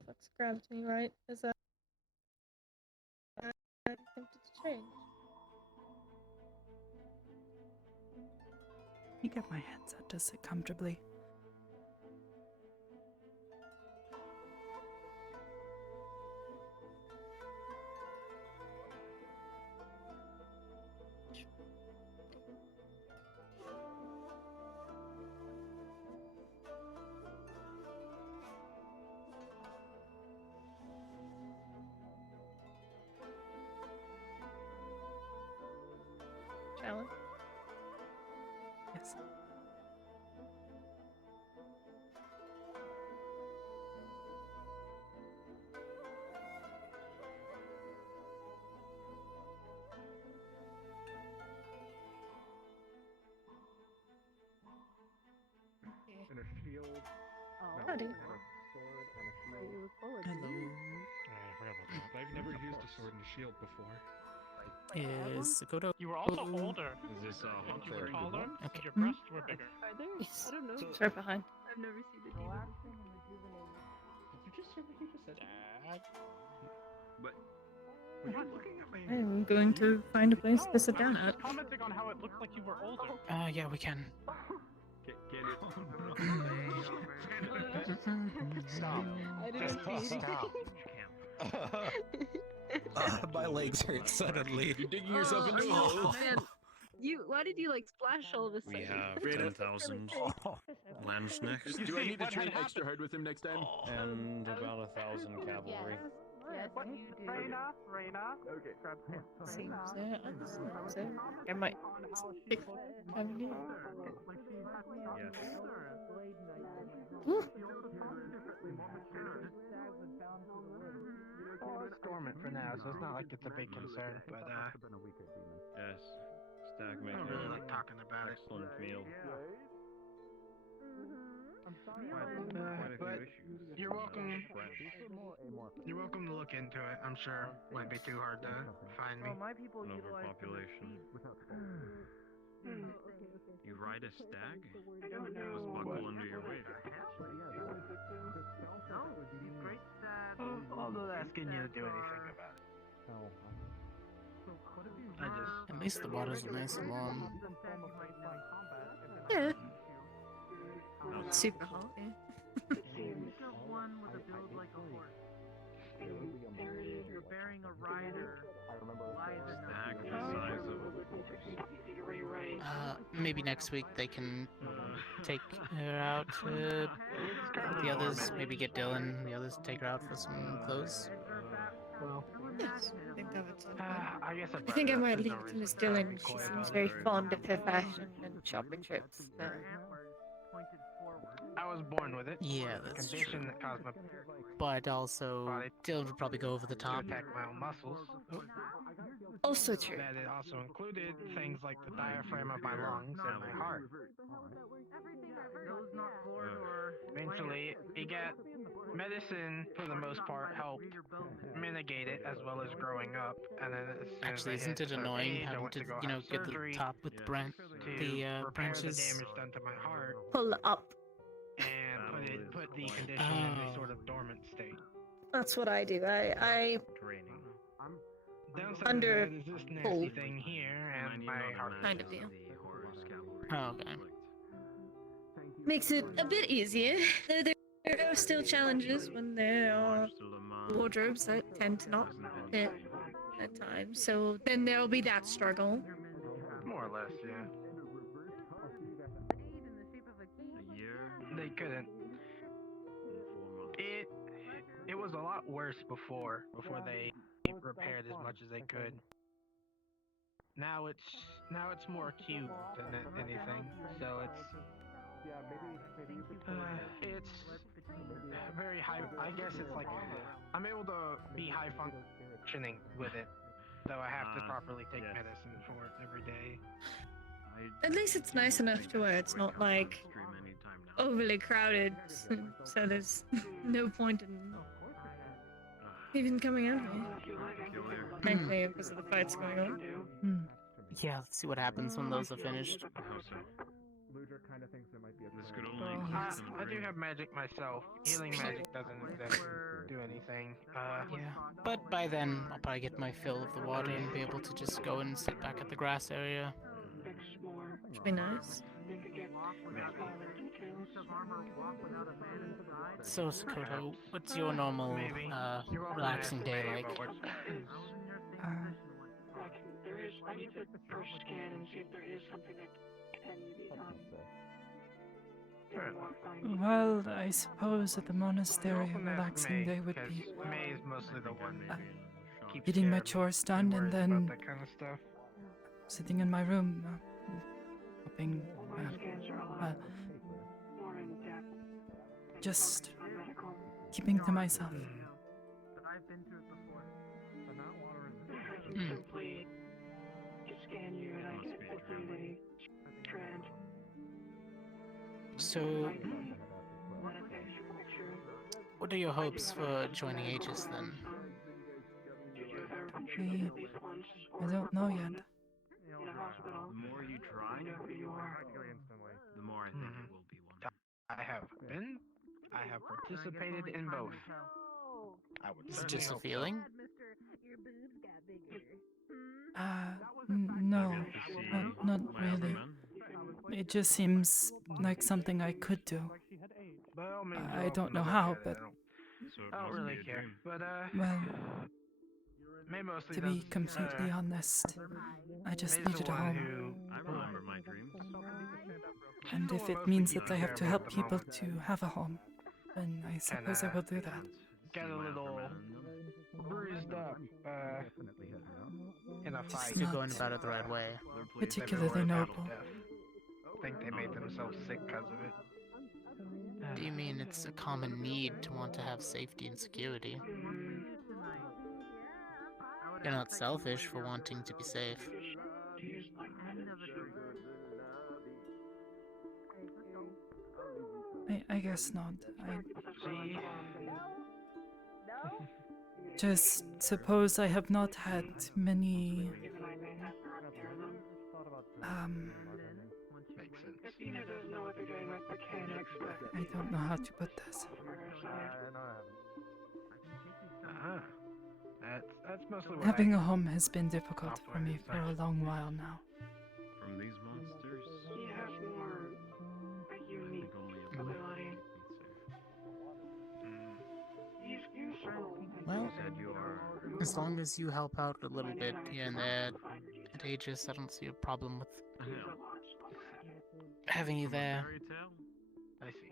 What's grabbed me right as I attempted to change. Let me get my headset to sit comfortably. Challenge. Yes. And a shield. Howdy. And a sword and a shield. Hello. I forgot about that. I've never used a sword and a shield before. Is Sakoto? You were also older. Is this And you were Very good taller, one. and Okay. your breasts were bigger. Are there? Yes. I don't know. So- Right behind. I've never seen the demon. Did you just hear what he just said? But you're looking at me. I'm going to find a place to sit down I was at. just commenting on how it looked like you were older. Yeah, we can. Can it? Stop. I didn't Just see stop. My legs hurt suddenly. You're digging yourself into a Oh, hole. man. Why did you like splash all of a sudden? We have Rita. 10,000 lands next. You Do I see, need to what train had extra hard with him next time? And about 1,000 cavalry. Yes, you do. Reina. Okay. Seems there. Seems there. I might stick. Well, it's dormant for now, so it's not like it's a big concern, but Yes. Stag I making don't really an like talking about it. excellent meal. But you're welcome. You're welcome to look into it. I'm sure it wouldn't be too hard to find me. Overpopulation. You ride a stag? Just buckle under your weight. Although asking you to do anything about it. At least the waters are nice and warm. Yeah. No. Super hot. One with a build like a horse. You're bearing a rider. Stag the size of Maybe next week they can take her out. The others, maybe get Dylan. The others take her out for some clothes. Well, Yes, I think that would sound good. I guess I think I might leave it to Miss Dillon. She seems very fond of her fashion and shopping trips. So. I was born with it. Yeah, The that's condition true. that caused my But also, Dylan would probably go over the to top. attack my own muscles. Also true. That it also included things like the diaphragm of my lungs and my heart. Eventually, it got medicine for the most part helped mitigate it as well as growing up. And then as soon as Actually, I isn't hit it certain annoying age, I having went to, go you know, have get the surgery top with Yes. branch, to the repair the branches? damage done to my heart Pull up. and put the condition in a sort of dormant state. That's what I do. I training. Downside Under of that is this nasty pull. thing here and my heart. Kind of deal. The horse cavalry Oh, okay. conflict. makes it a bit easier. Though there are still challenges when there are March to Le Mans wardrobes that tend to not hasn't been fit at times. So then there'll be that struggle. More or less, yeah. a year, They couldn't. 4 months. It was a lot worse before they repaired as much as they could. Now it's more acute than anything. So it's very high. I guess it's like I'm able to be high functioning with it, though I have to properly take yes. medicine for it every day. At least it's nice enough to where it's not like Stream anytime now. overly crowded. So there's no point in even coming out here. Peculiar. Frankly, because of the fights going on. Yeah, let's see what happens when those are finished. How so? This could only I keep them do have magic myself. Healing magic doesn't exactly do anything. Yeah, but by then I'll probably get my fill of the water and be able to just go and sit back at the grass area. Should be nice. So, Sakoto, what's your normal, Maybe. You're welcome to relaxing ask day me like? about what's- I need to first scan and see if there is something that can be done. Well, I suppose at the monastery, a Welcome to ask relaxing May, day would 'cause be May is mostly the one that keeps getting my scared chores done and worries then about that kind of stuff. sitting in my room, hoping, just keeping to myself. But I've been through it before. Simply scan you and I get hopefully they trend. So, what are your hopes for joining Aegis then? I don't know yet. In a hospital. The more you try, Wherever you are. the more I think it will be one. I have participated in both. I would Is it certainly just a hope feeling? No, not My really. men? It just seems like something I could do. By all means, I you're don't welcome to know look how, at it. but So it I don't must really be a care. dream. But well, May mostly to be does, completely honest, I just May's the needed a one home. who I remember my dreams. And if it means that I have to help people to have a home, then I suppose I will do that. got a little bruised up in a Just fight. You're not going about it the right way. particularly noble. I think they made themselves sick because of it. Do you mean it's a common need to want to have safety and security? You're not selfish for wanting to be safe. I guess not. See? Just suppose I have not had many Makes sense. Athena does know what they're doing with mechanics, but I don't know how to put this. That's mostly what Having I a home has been difficult for me for a long while now. From these monsters, he has more a I unique think only a ability. You Well, said you are. as long as you help out a little bit here and there at Aegis, I don't see a problem with having you there. Fairy tale? I see.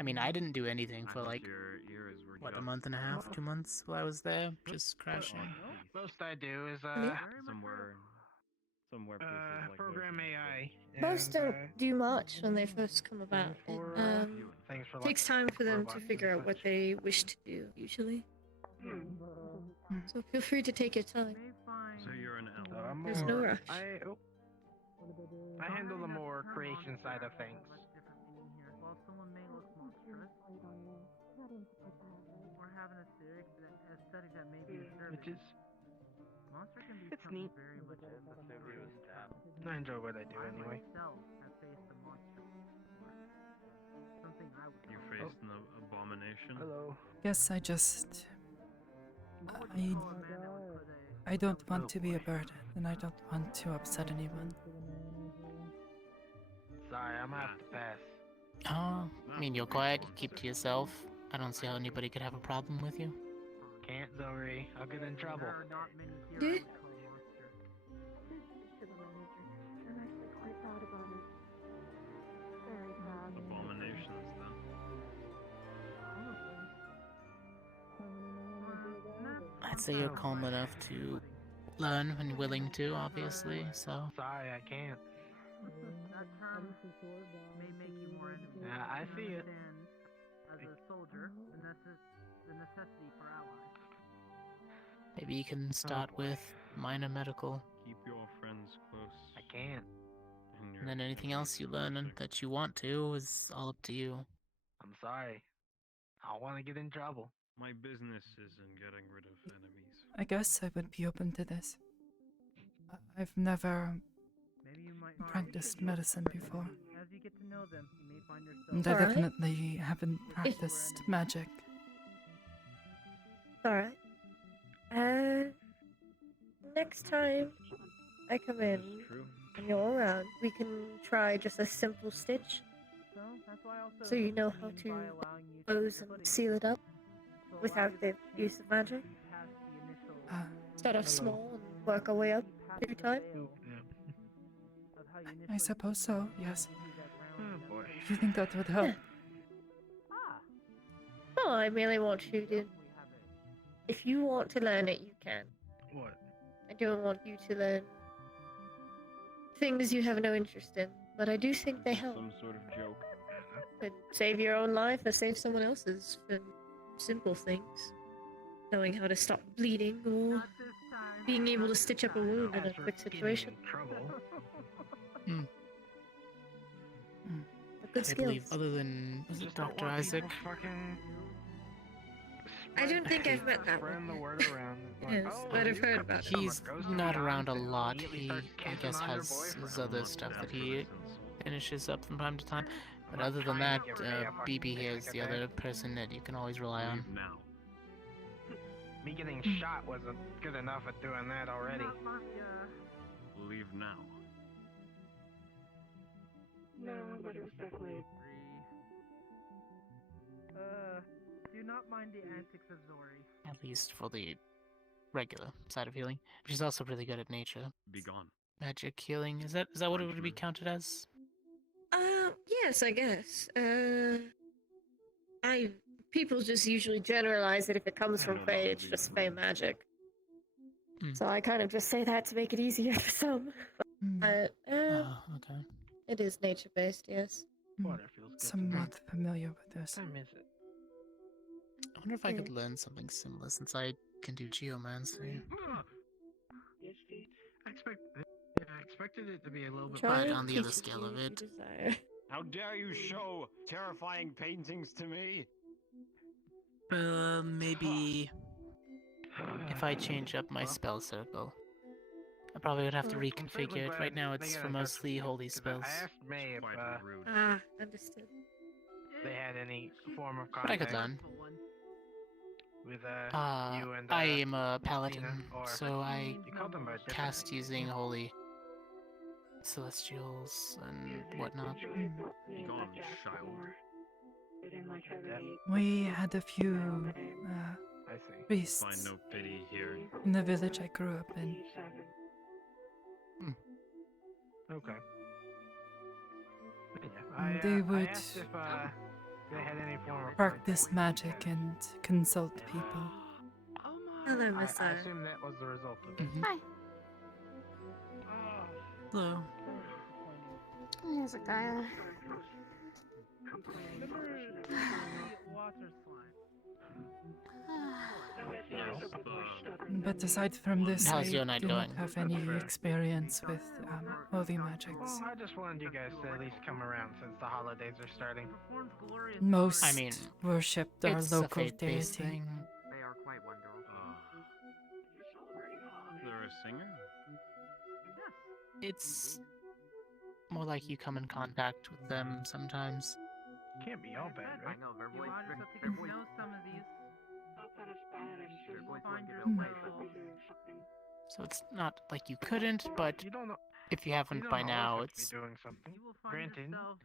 I mean, I didn't do anything I for thought like, your ears were what, a just month and a half, 2 months while I was there, just crashing. Most I do is somewhere pieces like program AI. Most and, don't do much when they first come about. It things for takes time for them to figure out what they wish to do, usually. So feel free to take your time. So you're an elf. There's no rush. I handle the more creation side of things. While someone may look monstrous, or have an aesthetic that may be disturbing, Which is, monster can be it's something neat. very much I enjoy what I do anyway. myself have faced a monster before. Something I would You call faced an abomination. Hello. Guess I just I don't want to be a burden, and I don't want to upset anyone. Sorry, I'm gonna have to pass. Oh, I mean, you're quiet, you keep to yourself. I don't see how anybody could have a problem with you. Can't, Zoe. I'll get in trouble. there are not many Do heroes you? called monster. Abominations, then. I'd say you're calm enough to learn when willing to, obviously, so... Sorry, I can't. That term may make you more enemies. Yeah, I see it. As a soldier, the necessity for allies. Maybe you can start with minor medical, Keep your friends close. I can't. and then anything else you learn that you want to is all up to you. I'm sorry. I don't want to get in trouble. My business is in getting rid of enemies. I guess I would be open to this. I've never Maybe you might practiced medicine before. As you get to know them, you may find yourself And I Alright. definitely haven't practiced magic. Alright. Next time I come in True. and you're around, we can try just a simple stitch. So that's why I also So you know how mean to by allowing you close put and it seal it up to allow without you the to use of magic. past the initial Start off small and work our way up through time. of how you I initially suppose so, yes. use that Oh ground boy. Do you think that would help? No, I merely want you to. If you want to learn it, you can. What? I don't want you to learn things you have no interest in, but I do think they help. Some sort of joke. Could save your own life or save someone else's for simple things. Knowing how to stop bleeding or being able to stitch up a wound in a quick situation. Trouble. A good I skill. believe, other than was it Just don't Dr. want Isaac? people fucking I don't think I've met that spreading one the yet. word around. Yes, but I've heard about him. He's not around a lot. He, I guess, has his other stuff that he finishes up from time to time. But other than that, BB here is the other person that you can always rely on. Leave now. Me getting shot wasn't good enough at doing that already. Leave now. No, but it was definitely. Do not mind the antics of Zori. At least for the regular side of healing. She's also really good at nature. Be gone. Magic healing. Is that what it would be counted as? Yes, I guess. People just usually generalize it if it comes from Fae, it's just Fae magic. So I kind of just say that to make it easier for some. But, okay. it is nature-based, yes. Water feels good. Somewhat familiar with this. I miss it. I wonder if I could learn something similar since I can do geomancy. I expected it to be a little bit But on the other scale of it. How dare you show terrifying paintings to me? Maybe if I change up my spell circle. I probably would have to reconfigure it. Right now it's for mostly holy spells. I asked May if Understood. they had any form of But I contact could learn. with you and I am a Tina, paladin, or so I you called them by a different cast name. using holy celestials and whatnot. Be gone, child. We had a few I see. priests Find no pity here. in the village I grew up in. Okay. Yeah, And they would I asked if they had any form of practice magic and consult people. Hello, I Miss. assume that was the result of it. Hi. Hello. Here's a guy. Water slime. But aside from this, How's I your night do not going? have any experience with holy magics. Well, I just wanted you guys to at least come around since the holidays are starting. Most I mean, worshipped our it's a local faith-based deity. thing. They are quite wonderful. They're a singer? It's more like you come in contact with them sometimes. Can't be all bad, right? I know, their voice. You know some of these. Their voice find your Hmm. way. So it's not like you couldn't, but You don't know. if you You haven't don't by always now, have to be it's doing something. You will find Granted, yourself.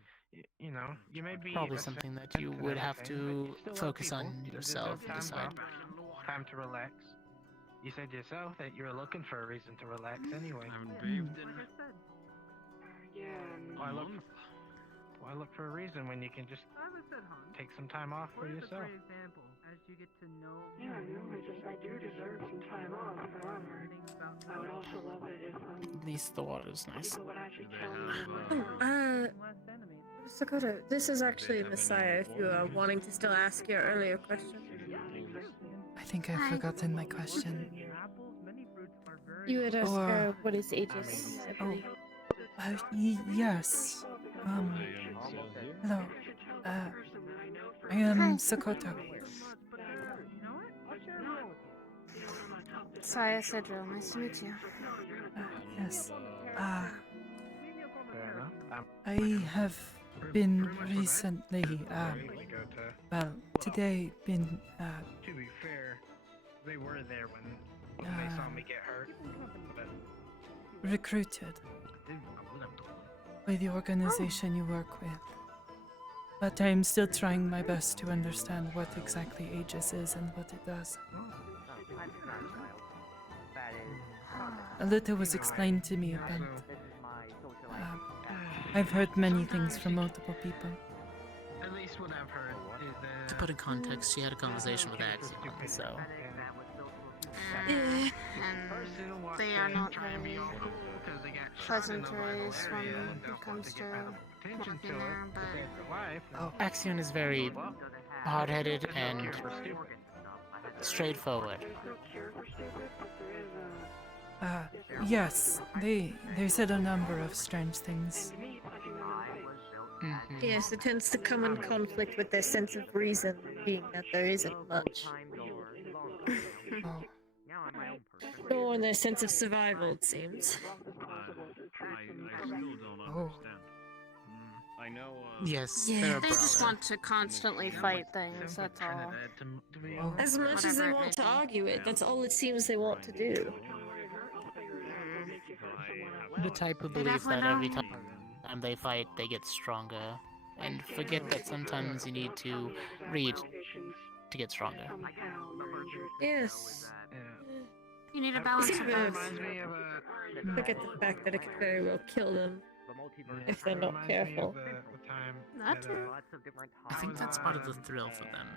you know, you may be probably a something that saint you and would have everything, to but you still love focus people. on You deserve yourself and time decide. off, time to relax. You said yourself that you were looking for a reason to relax anyway. I haven't bathed in Like I said, Why look for a reason when you can just as I said, hon. take some time off for What is a yourself? great example as you get to know Yeah, I do deserve some time off. However, I would also love it if At least the water's nice. people would actually Do they tell have, me. less enemies. Sakoto, this is actually have any Messiah if you are wanting to still ask your earlier question. I think I've forgotten my question. Apples, many fruits are very. You would ask Or- her what is Aegis, I Oh, believe. yes. Hello. I Hi. am Sakoto. Saya Cedro, nice to meet you. Yes. Fair enough. I have been recently, well, today been, To be fair, they were there when they saw me get hurt. But recruited by the organization you work with. But I'm still trying my best to understand what exactly Aegis is and what it does. A little was explained to me, but I've heard many things from multiple people. at least what I've heard is that To put in context, she had a conversation with Axion, so And they are not very because they got pleasantries when it comes to attention to walking it there, but compared to life. Oh, Axion is very hard-headed and straightforward. yes, they said a number of strange things. Yes, it tends to come in conflict with their sense of reason, being that there isn't much. Oh, Nor in their sense of survival, it seems. I still don't understand. I know. Yes, Yeah. they're a They just brawler. want to constantly fight things, that's all. As much as they want to argue it, that's all it seems they want to do. The type who They believes that definitely every time they fight, they get stronger. And forget that sometimes you need to read to get stronger. Yes. You need a balance of both. Forget the fact that it could very well kill them if they're not careful. Not true. I think that's part of the thrill for them.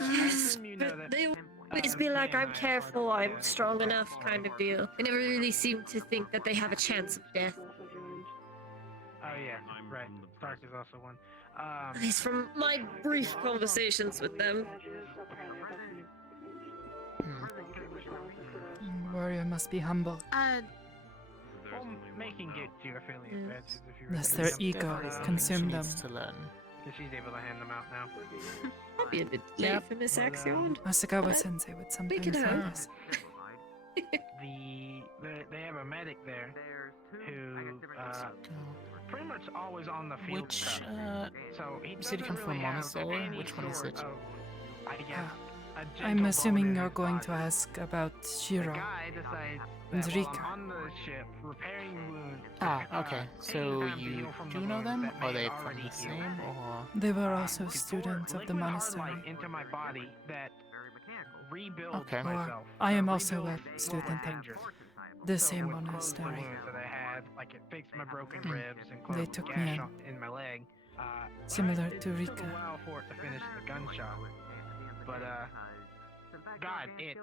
Yes, but they always be like, I'm careful, I'm strong enough kind of deal. They never really seem to think that they have a chance of death. Oh yeah, right. Stark is also one. At least from my brief conversations with them. Warrior must be humble, Well, making get to your affiliate badges if you lest really their need ego them. consume them. To learn. Because she's able to hand them out now. Might be a bit late for Miss Axion. Asakawa-sensei would sometimes could say have. this. They have a medic there who pretty much always on the field. Which, stuff. So he you said you come doesn't from really have Montessori? any Which one is sort it? of, I guess, a I'm gentle assuming bone in you're his going body. to ask about Shiro The guy decides and that while Rika. I'm on the ship repairing wounds. Okay. So anytime to you heal from do the know wounds them? that Are may they already from the heal. same, or...? They were also Before students of the liquid hard monastery. light into my body that rebuilds Okay. Or myself. I am So also a rebuilds student former of injuries. the So same it would close the monastery. wounds that I had, like it fixed my broken ribs and They closed took the me gash in. in my leg. Similar it to took Rika. a while for it to finish the gunshot, but God, it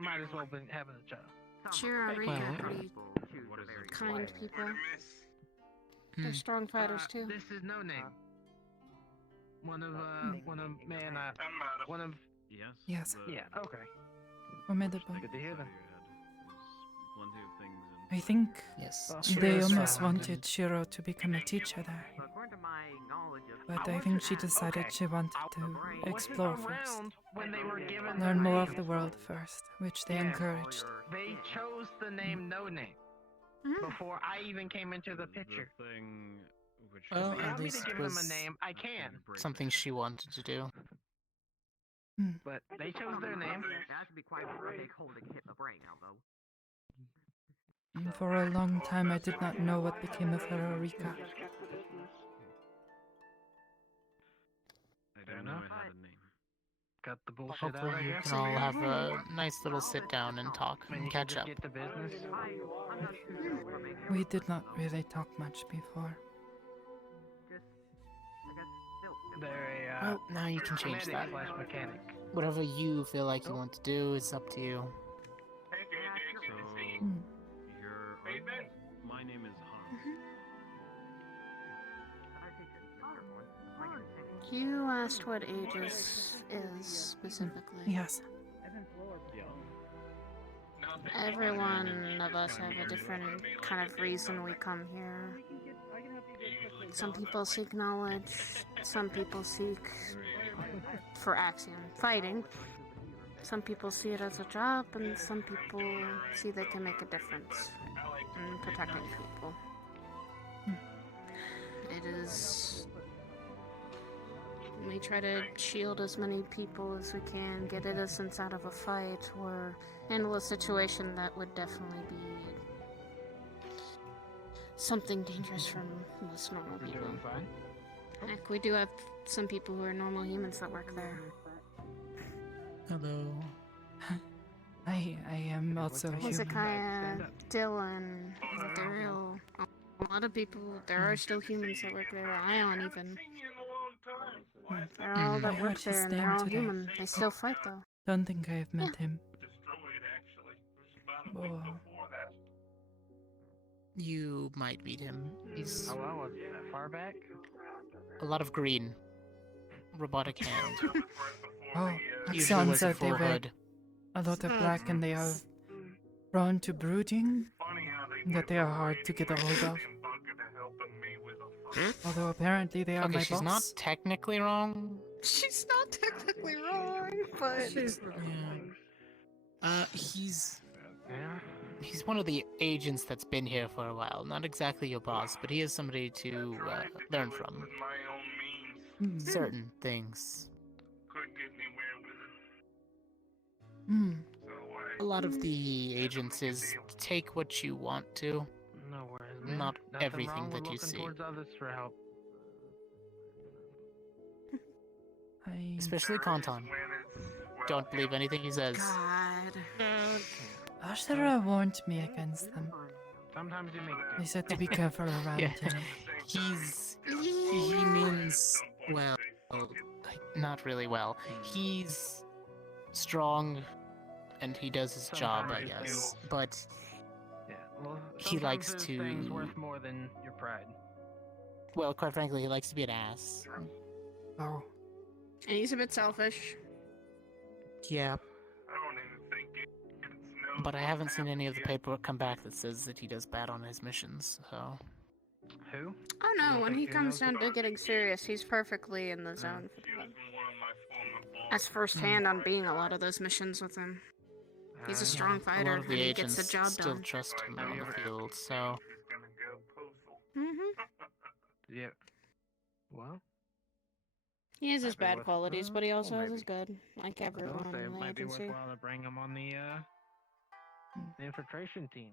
might as well been having a child. Shiro and Rika are pretty kind people. They're strong fighters too. This is No Name. One of Yes. Yeah, okay. Formidable. Good to hear them. I think Yes. they Shiro's almost strong. wanted Shiro to become a teacher there. But I think she decided she wanted to explore first. When they were given Learn more of the world first, which they Yeah. encouraged. They chose the name No Name before I even came into the picture. Well, If they at want me least to it give them a was name, I can. something she wanted to do. But they chose their name. And for a long time I did not know what became of her or Rika. I don't know I had a name. Got the bullshit out, Hopefully I you guess. can all have a nice little sit down and talk And and you can catch just up. get to business. We did not really talk much before. They're a Well, now you can change that. medic / mechanic. Whatever you feel like you want to do is up to you. So, my name is Hans. You asked what Aegis is specifically. Yes. Every one of us have a different kind of reason we come here. Some people seek knowledge, some people seek for axiom fighting. Some people see it as a job, and some people see they can make a difference in protecting people. It is... We try to shield as many people as we can, get innocence out of a fight, or handle a situation that would definitely be something dangerous from most normal people. Heck, we do have some people who are normal humans that work there. Hello. I am also human. Hezekiah, Dylan, Daryl, a lot of people, there are still humans that work there, Ion even. They're all I that heard work his there and name they're all today. human. They still fight though. Don't think I have met him. Oh, You might meet him. He's Oh, wow, was that far back? a lot of green. Robotic hand. oh, Usually Axion wears a said they full were hood. a lot of black and they are prone to brooding, that they are hard to get a hold of. Although apparently they are Okay, my she's boss. not technically wrong. She's not technically wrong, but Yeah. He's one of the agents that's been here for a while. Not exactly your boss, but he is somebody to learn from. Certain things. A lot of the agents is take what you want to, No worries, man. not Nothing everything wrong with that you looking see. towards others for help. Especially Konton. Don't believe anything he says. God. Ashera warned me against them. Sometimes you make They said to be careful around Yeah. him. He means well, like, not really well. He's strong, and he does his job, I guess. But Yeah, well, he likes sometimes there's things to. worth more than your pride. Well, quite frankly, he likes to be an ass. Oh. And he's a bit selfish. Yeah. But I haven't seen any of the paperwork come back that says that he does bad on his missions, so. Who? Oh no, when he comes down to getting serious, he's perfectly in the zone for that. That's firsthand on being a lot of those missions with him. He's a strong A fighter, lot of and the he gets agents the job still done. trust him on the field, so. Yeah. Well, He has his Might be bad worth- qualities, but he also well, has his good, like I everyone will say in it the might be agency. worthwhile to bring him on the infiltration team,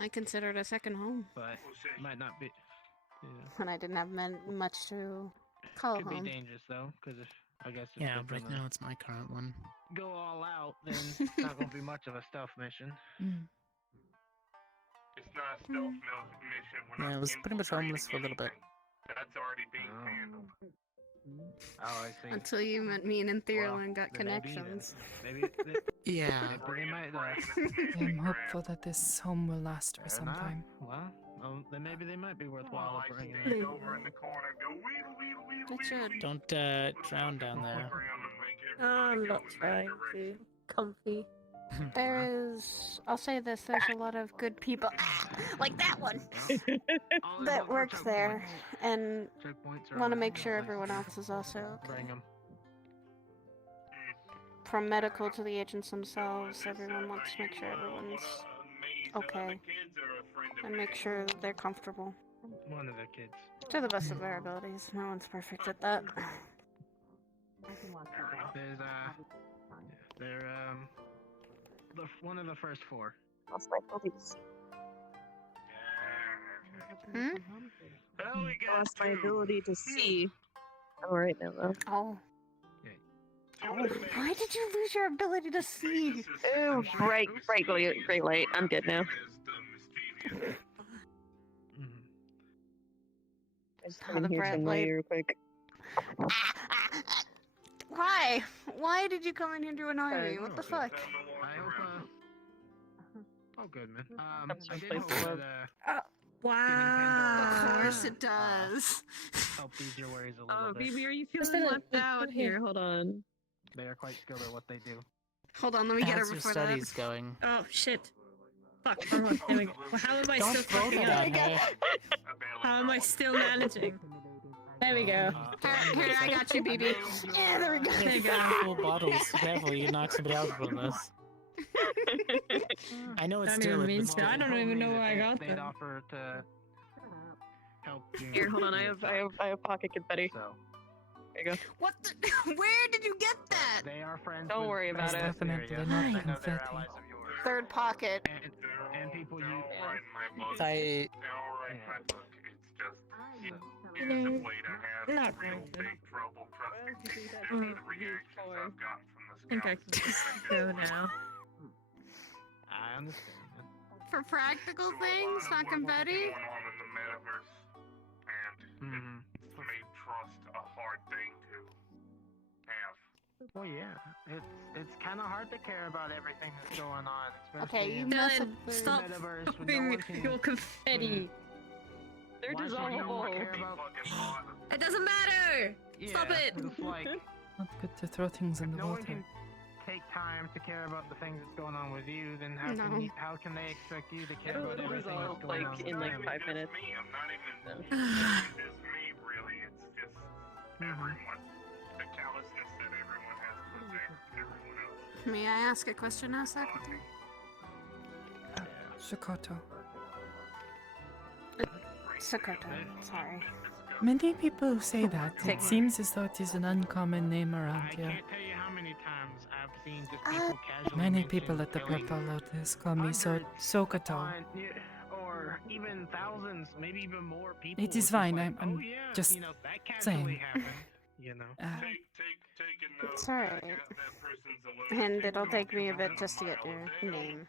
I consider it a second home but might not be. Yeah. when I didn't have much to call Could home. be dangerous though, because I guess if Yeah, they're right gonna now it's my current one. go all out, then it's not gonna be much of a stealth mission. It's not a stealth mission. We're Yeah, not I was pretty much homeless for a little bit. That's already being handled. Oh, I see. Until you met me and Ethereal and got then maybe then. connections. Maybe. Yeah. Maybe they might. I'm hopeful that this home will last for Fair some enough. time. Well, then maybe they might be worthwhile bringing Lean in. over in the corner and go wheedle, wheedle, wheedle. Don't drown down there. I'm not trying to. Comfy. I'll say this, there's a lot of good people, like that one, that works there, and want to make sure everyone else is also okay. Bring 'em. From medical to the agents themselves, everyone wants to make sure everyone's okay, and make sure that they're comfortable. One of their kids. To the best of their abilities. No one's perfect at that. There's they're one of the first four. Lost my ability to see. Lost my ability to see. I'm alright now, though. Oh. Why did you lose your ability to see? Oh, bright light. I'm good now. I just come in here to annoy you real quick. Why? Why did you come in here to annoy me? What the fuck? I hope, oh, good, man. I That's did my hope place to that, Wow. Of course it does. help ease your worries a little Oh, bit. BB, are you feeling left out? Here, hold on. They are quite skilled at what they do. Hold on, let me get her How's your before studies that. going? Oh, shit. Fuck, there we go. Well, how am I Don't still throw fucking that up? at her. How am I still managing? There we go. Here, I got you, BB. Yeah, there we go. There you go. Full bottles. Careful, you knock somebody out from this. I know it's Don't still even it, mean but to. I don't even know where I got They'd them. offer to help you. Here, hold on. I have pocket confetti. So, There you go. What the? Where did you get that? they are friends. Don't with worry about people it. in this Definitely area. not I know they're confetti. allies of yours. Third pocket. And people you. I It's a blade I have Not real really. big trouble trusting the reactions I've gotten I think I can just go now. I understand. Man. For practical things, not confetti? going on in the metaverse, and Mm-hmm. it's made trust a hard thing to have. Well, yeah. It's kind of hard to care about everything that's going on. Okay, especially you in mess the up Dylan, stop metaverse when no popping one can. your confetti. They're Why should no one care dissolvable. about? It doesn't matter! Stop Yeah, it! It's like Not good to throw things in the no one water. can take time to care about the things that's going on with you. Then how No. can they expect you to care It'll about everything that's resolve going on? like with in like them? 5 minutes. Me, I'm not even. It's just me, really. It's just everyone. The callousness that everyone has put there. Everyone else. May I ask a question now, Sakoto? Sakoto. Sakoto, sorry. Many people say that. It Take me. seems as though it is an uncommon name around I here. can't tell you how many times I've seen just people casually Many mention people at the killing Purple Lotus call me Sokoto. or even thousands, maybe even more people. It is just fine. like, I'm oh, yeah, just you know, that casually saying. happened. You know. Take a note. It's alright. That person's a And it'll take me a bit just to get your name.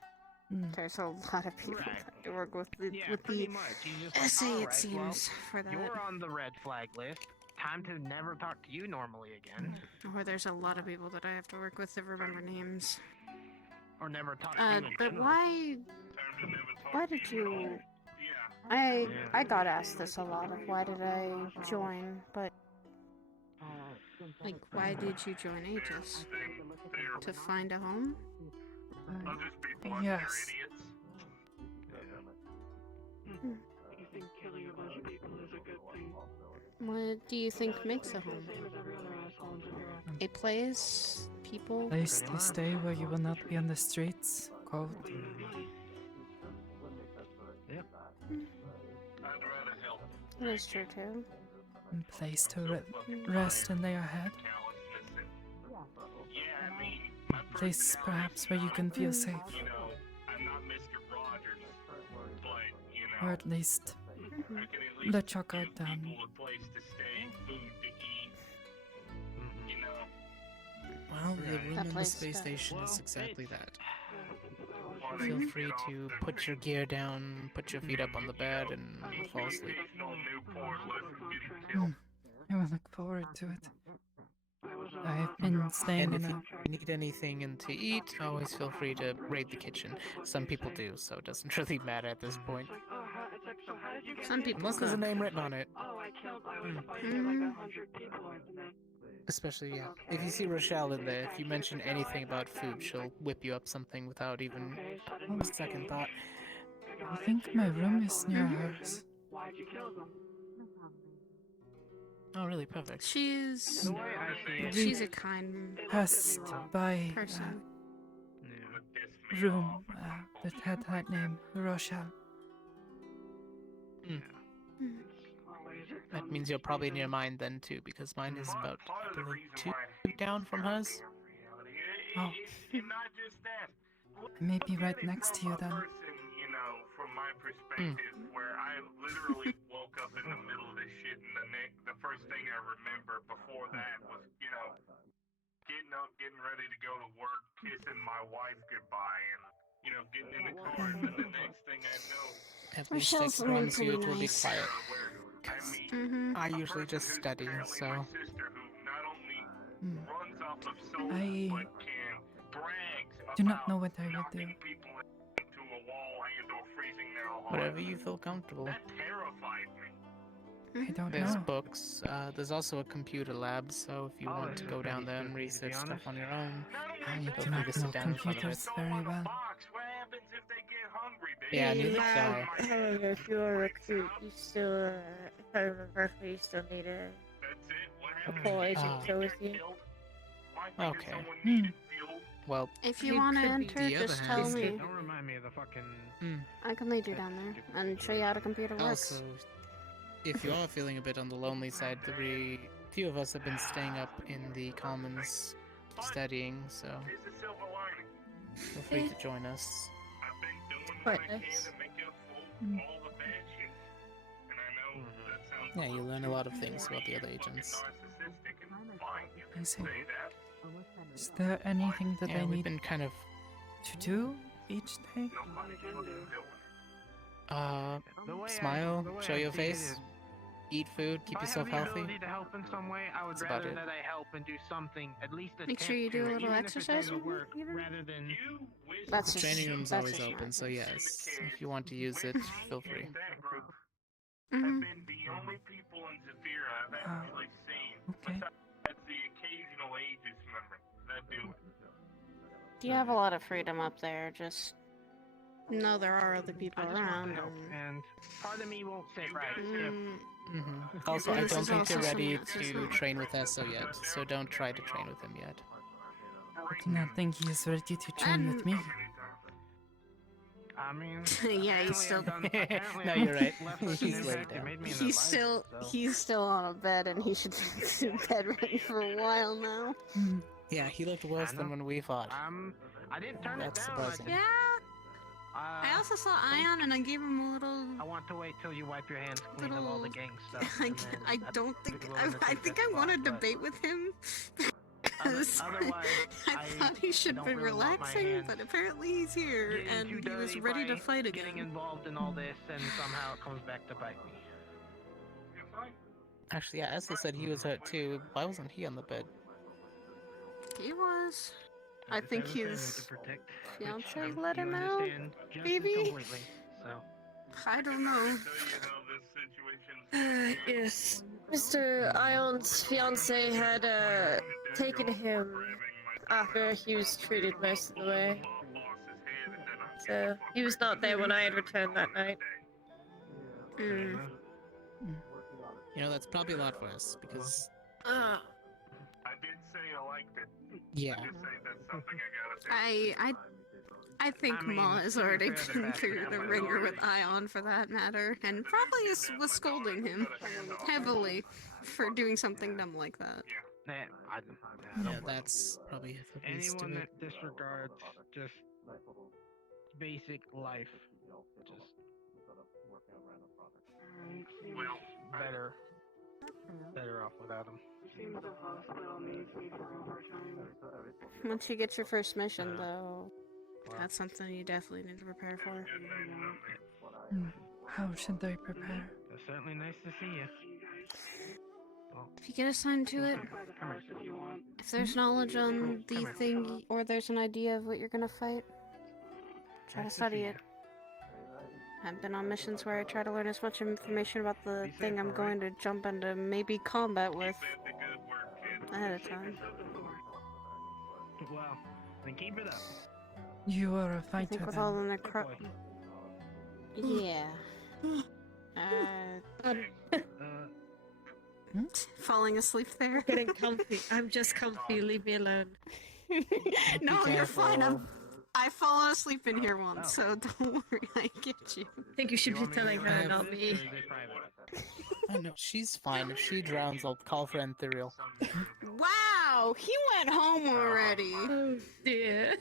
Mm. There's a lot of people that to work with the, Yeah, with pretty the much. You just essay, like, it "Alright, seems, well, for that. You're on the red flag list. Time to never talk to you normally again. Or there's a lot of people that I have to work with that remember names. Or never talk to you in But general. why did you... I got asked this a lot of why did I join, but... Like, why did you join Aegis? To find a home? Yes. You think killing a bunch of people is a good thing? What do you think makes a home? A place, people... Place to stay where you will not be on the streets, cold. Yep. That is true too. And place to rest and lay your head. Place perhaps where you can feel safe. You know, I'm not Mr. Rogers, but, you know, Or at least I can at least let your guard give down. people a place to stay, food to eat, you know. Well, the room That in the place space does. station is exactly that. Or Feel they free get off to the put your gear down, put your feet up on the bed, and fall asleep. occasional Newport listen getting Hmm. killed. I will look forward to it. I have been staying And in if a... you need anything and to eat, always feel free to raid the kitchen. Some people do, so it doesn't really matter at this point. Some people Unless there's a cook. name written on it. Oh, I was fighting like 100 people and then... Especially, yeah. If you see Rochelle in there, if you mention anything about food, she'll whip you up something without even a second thought. I think my room is near hers. Why'd you kill them? Oh, really? Perfect. She's... The way I see it, She's a kind Passed by person. a room that had that name, Rochelle. That means you're probably near mine then too, because mine is about I believe, 2 down from hers. Oh, Not just that. I may be right next to you then. Person, you know, from my perspective, where I literally woke up in the middle of this shit, and the first thing I remember before that was, you know, getting up, getting ready to go to work, kissing my wife goodbye, and, you know, getting in the car, and then the next thing I know, At least Rochelle's next room ones you pretty will be nice. quiet. I mean, I usually just study, so my sister, who not only runs off of soul, I but can brags do not about know what I would do. knocking people into a wall and or freezing their heart. whatever you feel comfortable. That terrified me. I don't There's know. books. There's also a computer lab, so if you want to go down there and research stuff on your own, I feel do free not to sit know down in front of it. computers very well. What happens if they get hungry? Yeah, neither die. However, if you're a recruit, you still, if I remember correctly, you still need a full agent kill with you. Okay. Well, If you want to enter, the other just tell hand- me. don't remind me of the fucking. I can lead you down there and show you how the computer works. also, if you are feeling a bit on the lonely side, the few of us have been staying up in the commons studying, so feel free to join us. Quite nice. Yeah, you learn a lot of things about the other agents. I see. Is there anything that Yeah, I we've need been kind of to do each day? smile, the way show I your see it face, is, eat food, keep if I yourself have the healthy. ability to help in some way, I would That's about rather it. that I help and do something, at least Make sure you do a little exercise with me, work, rather than That's The just, training room's that's always just open, so yes, if you want to use it, feel free. Have been the only people in Zafira I've actually seen, Okay. besides the occasional Aegis member that do it. You have a lot of freedom up there, just know there are other people I just want around. to help, and part of me won't say right. Also, I This don't is think also you're ready some- to train with Esso yet, so don't try to train with him yet. I do not think he is ready to train with me. I mean, Yeah, he's still. No, you're right. left us He's an laid impact, it down. made me an He's advisor, still so- he's still on a bed, and he should be in bed ready for a while now. Yeah, he looked worse than when we fought. I didn't turn That's it down. surprising. Yeah. I also saw Ion, and I gave him a little. I want to wait till you wipe your hands clean of all the gang stuff. I, and then I don't think be willing to I take think that I want to spot, but debate with him. Because otherwise, I thought he should don't be really want my relaxing, hands but apparently he's here, getting and too he was dirty ready to by fight getting again. involved in all this, and somehow it comes back to bite me. Actually, yeah, Essa said he was hurt too. Why wasn't he on the bed? He was. I think his fiance let You him out. understand just as Maybe. completely, so. I don't know. Yes. Mr. Ion's fiance had taken him after he was treated most of the way. So he was not there when I had returned that night. You know, that's probably a lot for us because. I did say I liked it. Yeah. I did say that's something I gotta say. I think Ma has already been through the ringer with Ion for that matter, and probably was scolding him heavily for doing something dumb like that. Yeah, that's probably the least of Anyone it. that disregards just basic life, just better off without him. Seems the hospital needs me for overtime. Once you get your first mission, though, that's something you definitely need to prepare for. How should I prepare? It's certainly nice to see you. If you get assigned to it, if there's knowledge on the thing, or there's an idea of what you're gonna fight, try to study it. I've been on missions where I try to learn as much information about the thing I'm going to jump into maybe combat with ahead of time. Well, then keep it up. You are a I fighter think with all then. the necro... Yeah. Falling asleep there. Getting comfy. I'm just comfy. Leave me alone. No, Be you're fine. careful. I've fallen asleep in here once, so don't worry. I get you. I think you should be telling her, not me. Oh no, she's fine. If she drowns, I'll call for Ethereal. Wow, he went home already. Oh dear.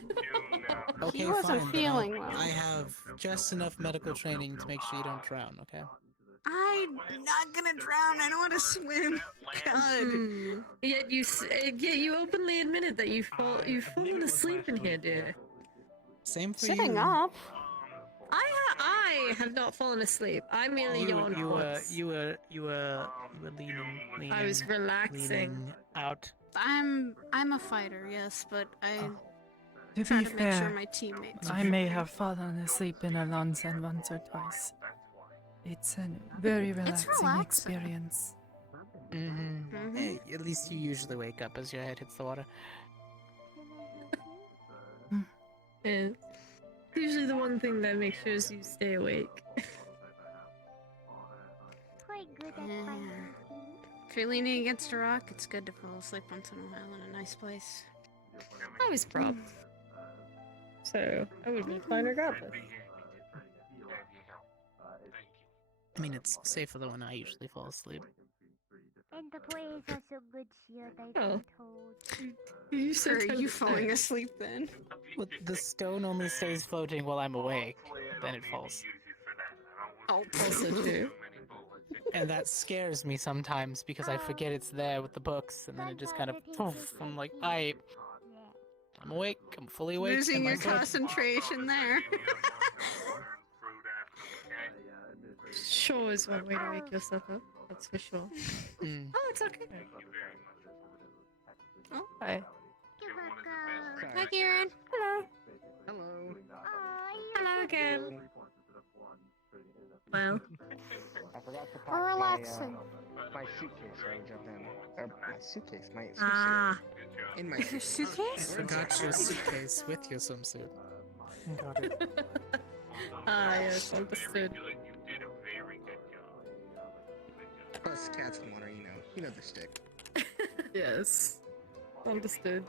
Okay, He wasn't fine, feeling then well. I have just enough medical training to make sure you don't drown, okay? I'm not gonna drown. I don't want to swim. God. Yet you openly admitted that you've fallen asleep in here, dear. Same for Sitting you. up. I have not fallen asleep. I merely yawned once. You were leaning. I was relaxing. Leaning out. I'm a fighter, yes, but I To try be to make sure fair, my teammates. I may have fallen asleep in a onsen once or twice. It's a very relaxing relaxing. experience. Mm-hmm. Hey, at least you usually wake up as your head hits the water. Yeah. Usually the one thing that makes sure is you stay awake. If you're leaning against a rock, it's good to fall asleep once in a while in a nice place. I was propped. So I would be fine regardless. I mean, it's safer than when I usually fall asleep. And the toy is also good shield, I've Oh. been told. You said Are you falling asleep then? Well, the stone only stays floating while I'm awake, then it falls. Oh, also true. And that scares me sometimes because I forget it's there with the books, and then it just kind of poof. I'm like, I'm awake. I'm fully awake. Losing am I your asleep? concentration there. Sure is one way to wake yourself up. That's for sure. Mm. Oh, it's okay. Oh. Hi. Hi, Kieran. Hello. Hello. Hello again. Well. I forgot to Or pack relaxing. my suitcase when I jumped in. My suitcase, my swimsuit. Ah. In my Your suitcase? Forgot your suitcase with your swimsuit. Got it. Ah, yes, understood. Plus cats and water, you know the stick. Yes. Understood.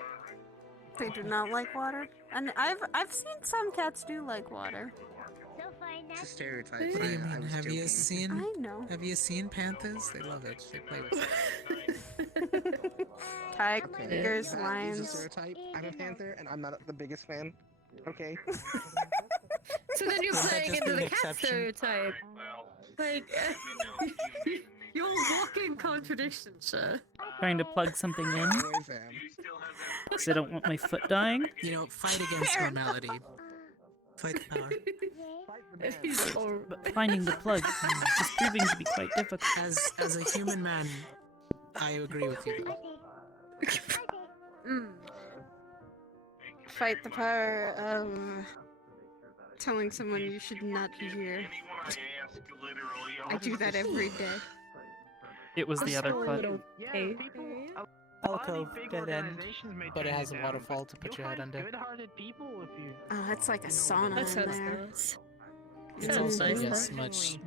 They do not like water, and I've seen some cats do like water. It's a stereotype. What do you mean? was Have you joking. seen? I know. Have you seen panthers? They love it. They play with it. Tigers, It's a lions. stereotype. I'm a panther, and I'm not the biggest fan. Okay. So then you're Wouldn't that playing just into be the an cat exception? stereotype. Like, you're walking contradiction, sir. Trying to plug something in Always am. because I don't want my foot dying. You know, fight against normality. Fight the power. But finding the plug is proving to be quite difficult. As a human man, I agree with you. Fight the power of telling someone you should not be here. I do that every day. It was the other foot. Alcove, dead end. But it has a waterfall to put your head under. Good-hearted people if you. Oh, it's like a sauna That in sounds there. nice. It's Sounds also, nice, yes, though.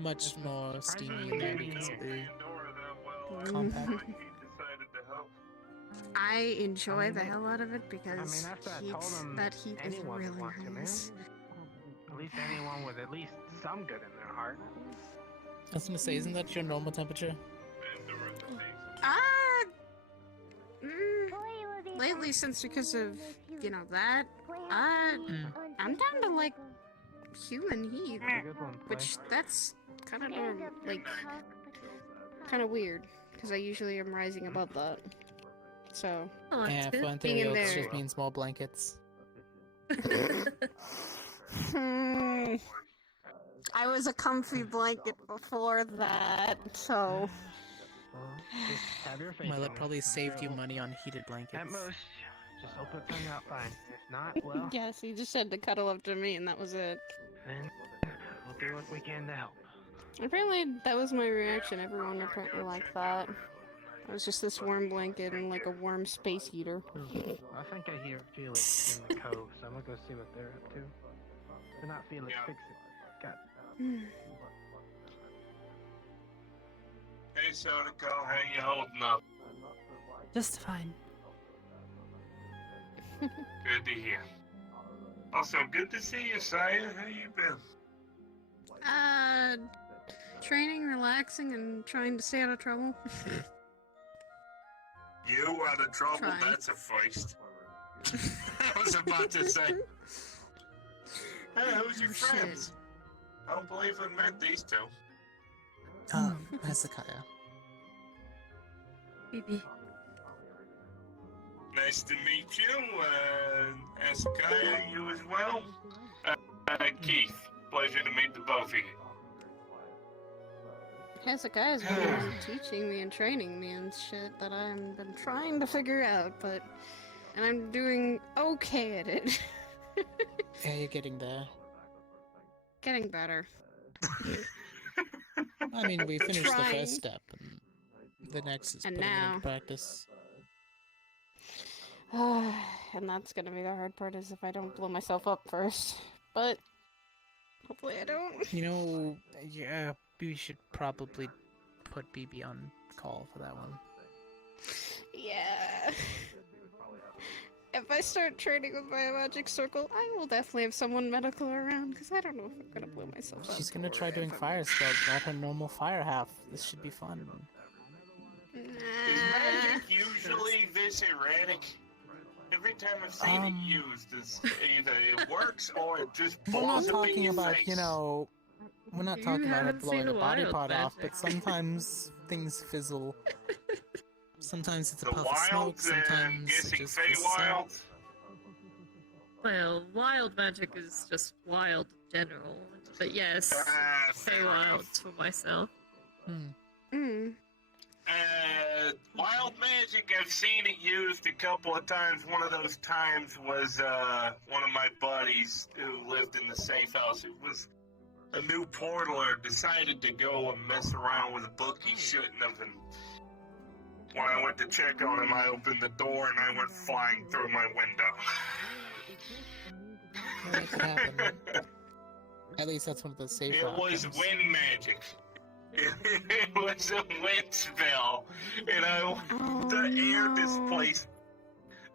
much more steamy in there because of the compact. I enjoy the hell out of it because after I told him that heat is anyone would really want to come in, nice. At least anyone with at least some good in their heart. I was gonna say, isn't that your normal temperature? Lately, since because of, that, I'm down to, like, human heat. Which, that's kind of normal, like, kind of weird. Because I usually am rising above that. So, Yeah, for being in Ontario, it there... just means more blankets. I was a comfy blanket before that, so... Well, it probably saved you money on heated At blankets. most, just open the tongue out fine. If not, well, Yes, he just had to cuddle up to me and that was it. then we'll do what we can to help. Apparently, that was my reaction. Everyone apparently liked that. It was just this warm blanket and like a warm space heater. I think I hear Felix in the cove, so I'm gonna go see what they're up to. If not Felix, fix it. God. Hey, Sakoto, how you holding up? Just fine. Good to hear. Also, good to see you, Saya. How you been? Training, relaxing, and trying to stay out of trouble. You out of trouble? Trying. That's a first. I was about to say. Hey, who's your friends? I don't believe I met these two. Hezekiah. BB. Nice to meet you, Hezekiah, you as well. Keith, pleasure to meet the both of you. Hezekiah's been the one teaching me and training me and shit that I've been trying to figure out, and I'm doing okay at it. Yeah, you're getting there. Getting better. I mean, we finished the Trying. first step, and the next is And putting it now- into practice. And that's gonna be the hard part, is if I don't blow myself up first. But hopefully I don't. You know, yeah, we should probably put BB on call for that one. Yeah. If I start training with my magic circle, I will definitely have someone medical around, because I don't know if I'm gonna blow myself up. She's gonna try doing fire spells, not her normal fire half. This should be fun. Is magic usually this erratic? Every time I've seen it used, it's either it works or it just We're not blows up in talking your about, face. you know, we're not You talking about her haven't blowing seen a body wild part off, magic. but sometimes things fizzle. Sometimes it's a The puff of smoke, wilds and sometimes it guessing just fizzles out. Feywilds. Well, wild magic is just wild in general. But yes, fair Feywilds for myself. Wild magic, I've seen it used a couple of times. One of those times was one of my buddies who lived in the safe house. It was a new portaler decided to go and mess around with a book he shouldn't have. And when I went to check on him, I opened the door and I went flying through my window. That could happen. At least that's one of the safe It was options. wind magic. It was a wind spell, and the air displaced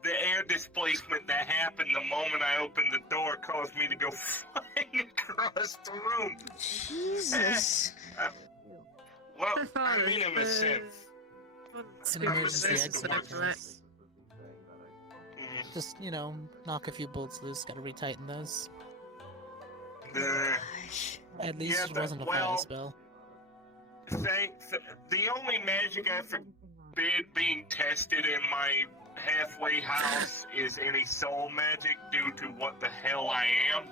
the air displacement that happened the moment I opened the door caused me to go flying across the room. Jesus. Well, I mean in a sense. An emergency sense exit. the word. Just, you know, knock a few bolts loose, gotta retighten those. At least Yeah, it wasn't a well, fire spell. The only magic I forbid being tested in my halfway house is any soul magic due to what the hell I am.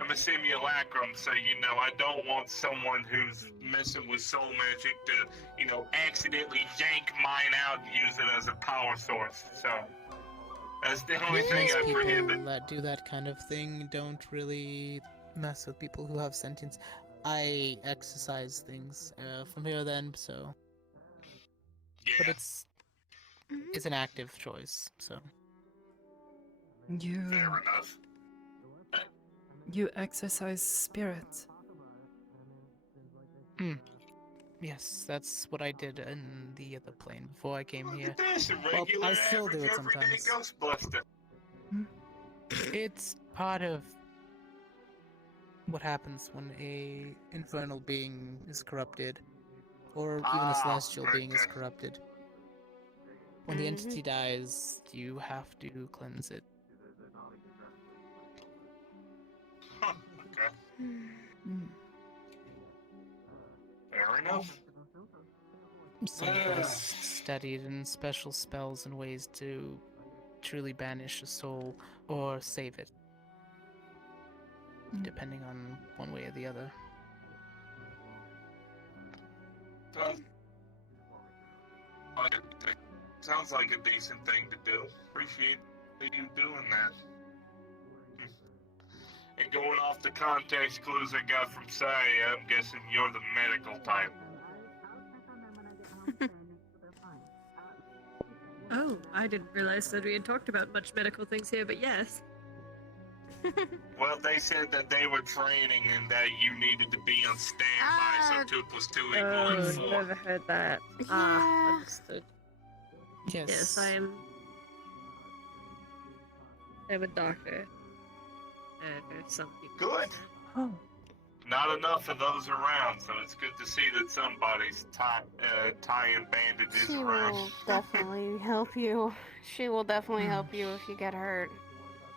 I'm a simulacrum, so, you know, I don't want someone who's messing with soul magic to, you know, accidentally yank mine out and use it as a power source, so that's the only thing Most I people prohibit. that do that kind of thing don't really mess with people who have sentience. I exercise things from here then, so. But it's an active choice, so. You. Fair enough. You exercise spirits. Yes, that's what I did in the other plane before I came here. That's a Well, regular, I still do average, it everyday sometimes. Ghostbuster. It's part of what happens when a infernal being is corrupted, or even a celestial being is corrupted. When the entity dies, you have to cleanse it. Okay. Fair enough. Some of us studied in special spells and ways to truly banish a soul or save it, depending on one way or the other. Sounds like a decent thing to do. Appreciate you doing that. And going off the context clues I got from Saya, I'm guessing you're the medical type. Oh, I didn't realize that we had talked about much medical things here, but yes. Well, they said that they were training and that you needed to be on standby, so 2 + 2 = 4. Never heard that. Understood. Yes, I'm a doctor. For some people. Good. Oh. Not enough of those around, so it's good to see that somebody's tying bandages She around. will definitely help you. She will definitely help you if you get hurt.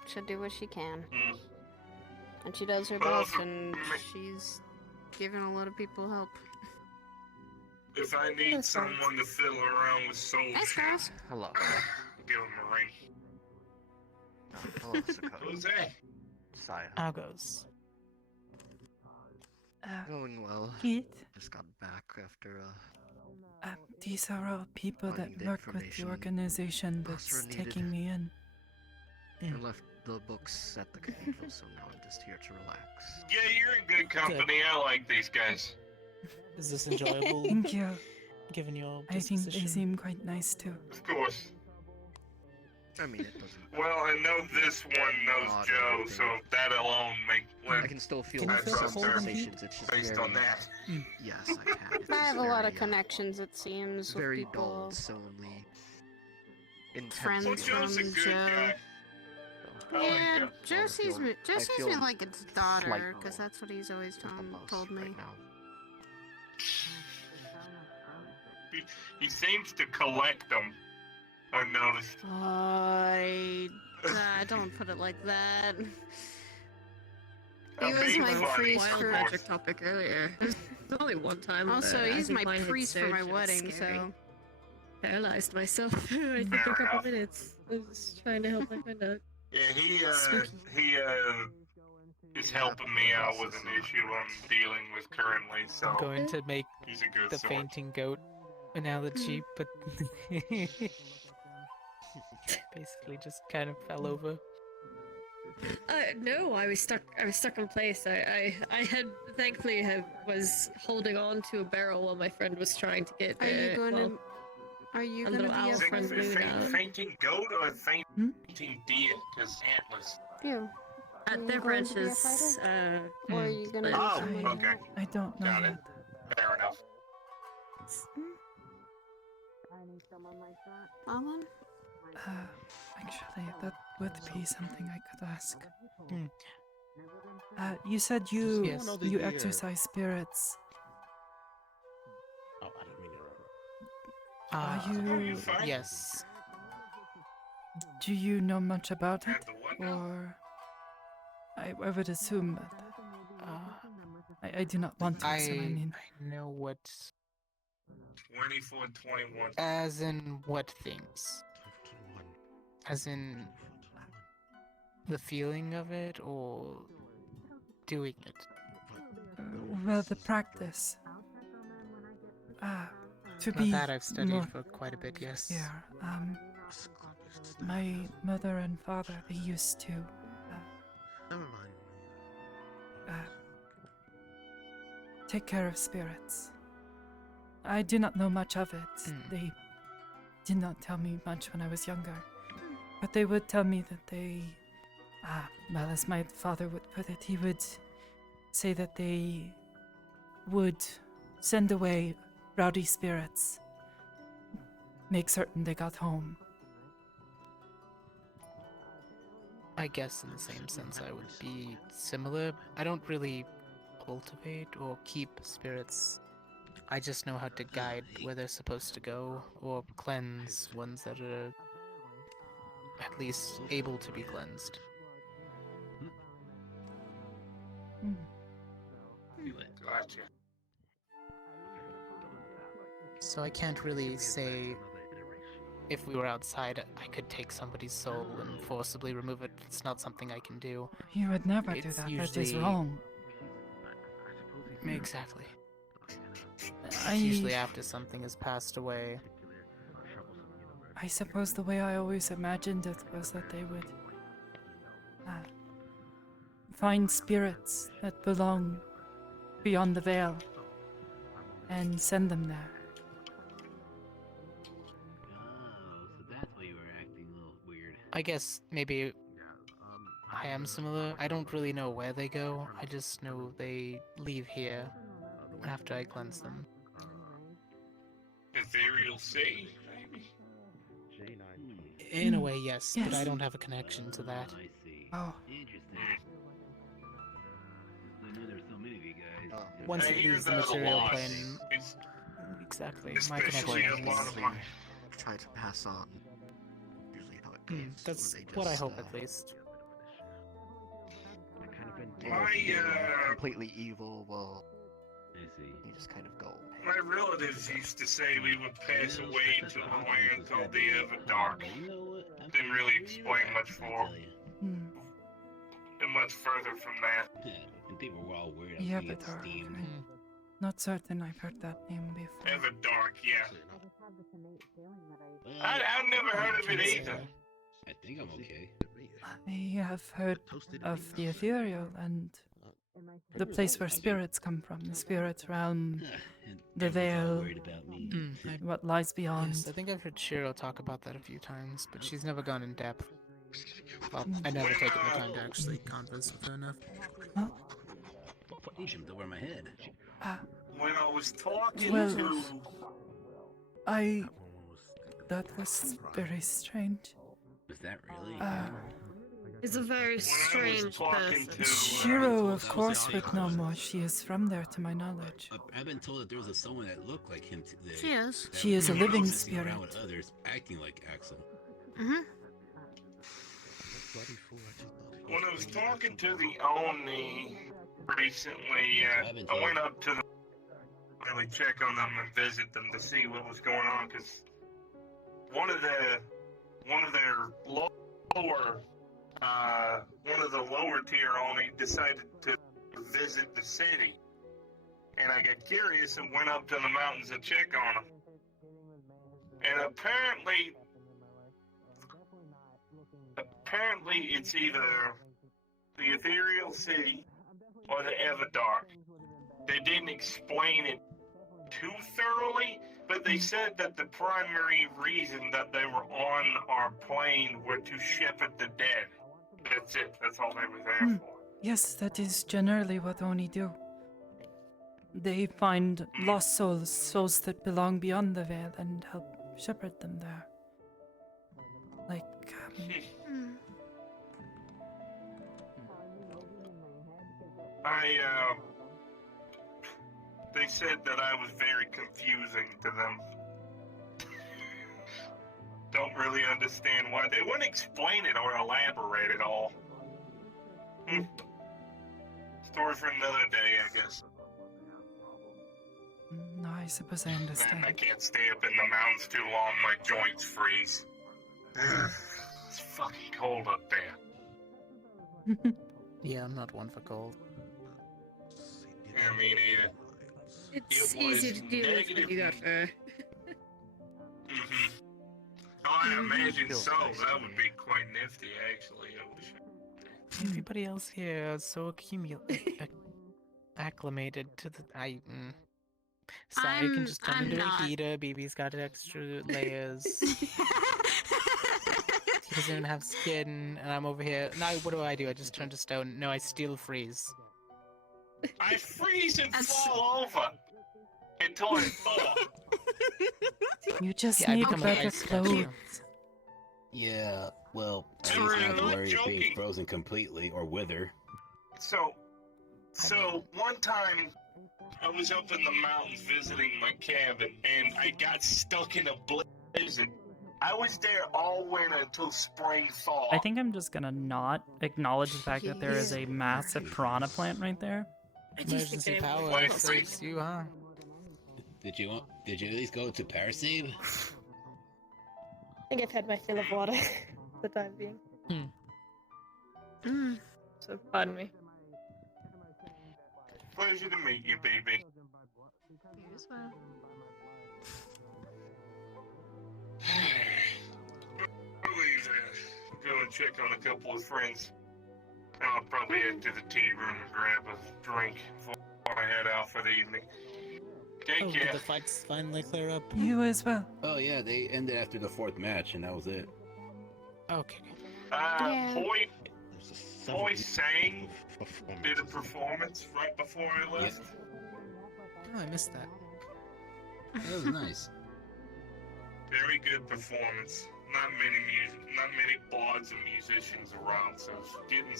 She'll do what she can. And she does her Well, best, and she's given a lot of people help. If I need someone to fiddle around with soul shit, Hello. give him a ring. Hello, Sakoto. Who's that? Saya. How goes? Going well. Keith? Just got back after These are all people that finding the work with the information organization that's Basra needed. taking me in. I left the books at the cathedral, so now I'm just here to relax. Yeah, you're in good company. I like these guys. Is this enjoyable? Thank you. Given your I think they disposition? seem quite nice too. Of course. I mean, it doesn't. Well, I know this one knows Joe, so that alone I can still feel Can you my feel the cold and heat? sensations. It's just based very, on that. Yes, I can. It's I have just a lot very, of connections, it seems, with very people. dull, so only intense. Friends Well, Joe's a from good Joe. guy. I like Yeah, Joe. Joe sees me. Joe I sees me feel like his daughter, slight because that's what he's always told me. right now. He seems to collect them. I noticed. Don't put it like that. I'm He was being my funny, priest of Wild for. course. magic topic earlier. There's only one time. Also, I he's think my mine had priest for surged my and it was wedding, scary. so. Paralyzed myself for I think Fair a couple enough. minutes. I was just trying to help my friend out. Yeah, he Spooky. is helping me out with an issue I'm dealing with currently. So I'm going to make he's a good the sort. fainting goat analogy, but basically just kind of fell over. No, I was stuck. I was stuck in place. I had thankfully was holding on to a barrel while my friend was trying to get. Are you going well, to? Are you a going to little be owl a friend friend? Moon out. Fainting goat or fainting deer? Because antlers. You. Are At you their going to be a branches. fighter? Or are you going to be Oh, someone? okay. I don't know Got it. yet. Fair enough. Almond? Actually, that would be something I could ask. Hmm. You said you Yes. Another you year. exercise spirits. Oh, I didn't mean to interrupt. Are you? Yes. Do you know much about it, or I would assume that. I do not want to. I So I mean, know what. 24, 21. As in what things? As in the feeling of it, or doing it? well, the practice. To Well, be that I've studied more for quite a bit, yes. clear, my mother and father, they used to take care of spirits. I do not know much of it. They did not tell me much when I was younger. But they would tell me that they, well, as my father would put it, he would say that they would send away rowdy spirits, make certain they got home. I guess in the same sense I would be similar. I don't really cultivate or keep spirits. I just know how to guide where they're supposed to go, or cleanse ones that are at least able to be cleansed. Gotcha. So I can't really say if we were outside I could take somebody's soul and forcibly remove it. It's not something I can do. You would never do It's that. That is usually- wrong. Exactly. It's usually after something has passed away. I suppose the way I always imagined it was that they would find spirits that belong beyond the veil and send them there. So that's why you were acting a little weird. I guess maybe I am similar. I don't really know where they go. I just know they leave here after I cleanse them. Ethereal Sea, maybe? In a way, yes, but I Yes. don't have a connection to that. I see. Oh. Interesting. I knew there were so many of you guys. Once I it hear leaves the that a material lot. plane, It's exactly, my especially connection a lot is... of my. Try to pass on. Usually how it goes. That's where they what I just, hope at least. or if you're My, completely evil, well, I see. you just kind of go. My relatives used to say we would pass away to a land called the Everdark. Didn't really explain much for. And much further from that. And people were all worried. Yeah, but not certain I've heard that name before. Everdark, yeah. I've never heard of it either. I think I'm okay. I have heard of the ethereal and the place where spirits come from, the spirit realm, the veil, what lies beyond. Yes, I think I've heard Shiro talk about that a few times, but she's never gone in depth. Well, I never taken the time to actually converse with her enough. You jumped over my head. When I was talking Well, to. That was very strange. Was that really? He's a very strange person. Shiro, of course, would know more. She is from there, to my knowledge. I've been told that there was someone that looked like him. She is. She is a living sitting around spirit. with others, acting like Axel. Mm-hmm. When I was talking to the Oni recently, I went up to them really check on them and visit them to see what was going on, because one of their lower tier Oni decided to visit the city, and I got curious and went up to the mountains to check on them, and apparently it's either the Ethereal City or the Everdark. They didn't explain it too thoroughly, but they said that the primary reason that they were on our plane were to shepherd the dead. That's it. That's all they were there for. Yes, that is generally what Oni do. They find lost souls that belong beyond the veil, and help shepherd them there. They said that I was very confusing to them. Don't really understand why. They wouldn't explain it or elaborate at all. Story for another day, I guess. No, I suppose I Man, understand. I can't stay up in the mountains too long. My joints freeze. It's fucking cold up there. Yeah, I'm not one for cold. I mean, It's it was easy to deal with when you got fur. Oh, I imagine so. That would be quite nifty, actually. I wish. Everybody else here is so acclimated to the. Sai can just turn into a heater. BB's got extra layers. He doesn't even have skin, and I'm over here. Now, what do? I just turn to stone. No, I still freeze. I freeze and fall over until I thaw. You just I need become an better ice statue. clothes. Yeah, well, at least you don't have to worry of being frozen completely or wither. So one time I was up in the mountains visiting my cabin, and I got stuck in a blizzard. I was there all winter until spring thaw. I think I'm just gonna not acknowledge the fact that there is a massive piranha plant right there. Emergency power saves you, huh? Did you at least go to Parasabe? I think I've had my fill of water for the time being. So pardon me. Pleasure to meet you, baby. You as well. I'll leave there. Go and check on a couple of friends. I'll probably head to the tea room and grab a drink before I head out for the evening. Take care. Did the fights finally clear up? You as well. Oh yeah, they ended after the 4th match, and that was it. Okay. Boy sang, did a performance right before I left. Oh, I missed that. That was nice. Very good performance. Not many bards and musicians around, so getting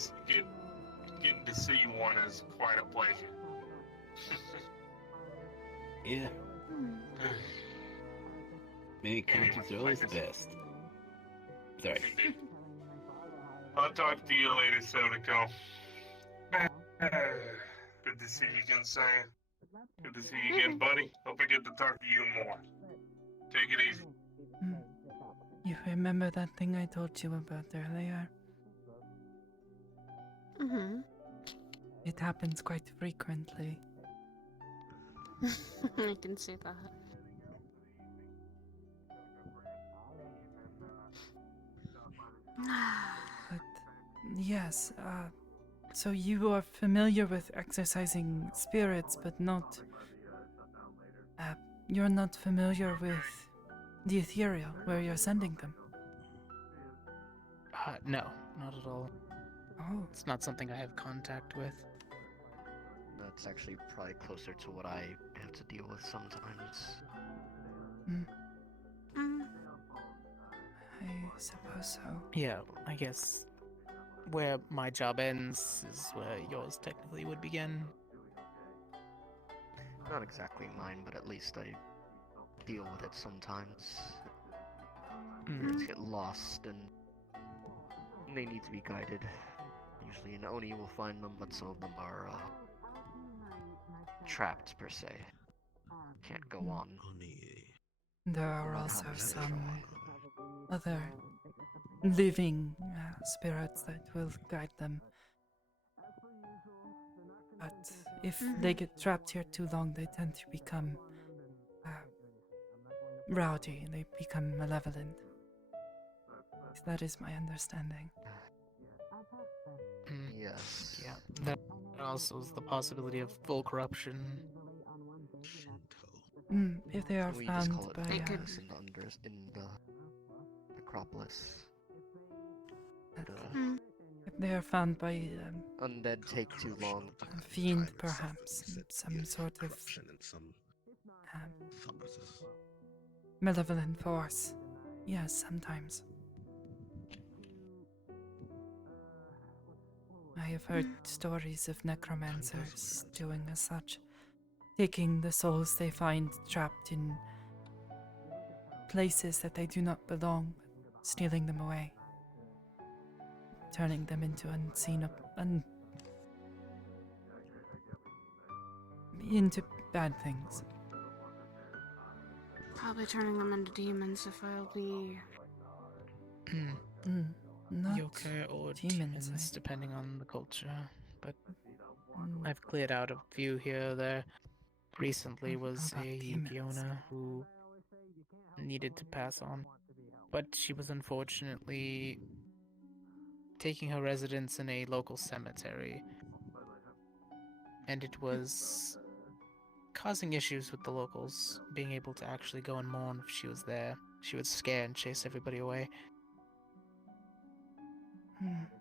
to see one is quite a pleasure. Yeah. Many concerts are always the best. Sorry. I'll talk to you later, Sodako. Good to see you again, Sam. Good to see you again, buddy. Hope I get to talk to you more. Take it easy. You remember that thing I told you about earlier? It happens quite frequently. I can see that. But yes, so you are familiar with exercising spirits, but not. You're not familiar with the ethereal, where you're sending them. No, not at all. Oh. It's not something I have contact with. That's actually probably closer to what I have to deal with sometimes. I suppose so. Yeah, I guess where my job ends is where yours technically would begin. Not exactly mine, but at least I deal with it sometimes. Spirits get lost and they need to be guided. Usually an Oni will find them, but some of them are trapped per se. Can't go on. There are also some other living spirits that will guide them. But if they get trapped here too long, they tend to become rowdy. They become malevolent. That is my understanding. Yes. Yeah. There also is the possibility of full corruption. If they are We found just call it by darkness in the necropolis. if they are found by Undead take too long. a fiend, perhaps some sort of malevolent force. Yes, sometimes. I have heard stories of necromancers doing as such, taking the souls they find trapped in places that they do not belong, stealing them away, turning them into into bad things. Probably turning them into demons if I'll be. Not yokai or demons, demons, depending on the culture. But I've cleared out a few here or there. Recently was a Yukiona who needed to pass on, but she was unfortunately taking her residence in a local cemetery, and it was causing issues with the locals being able to actually go and mourn if she was there. She would scare and chase everybody away.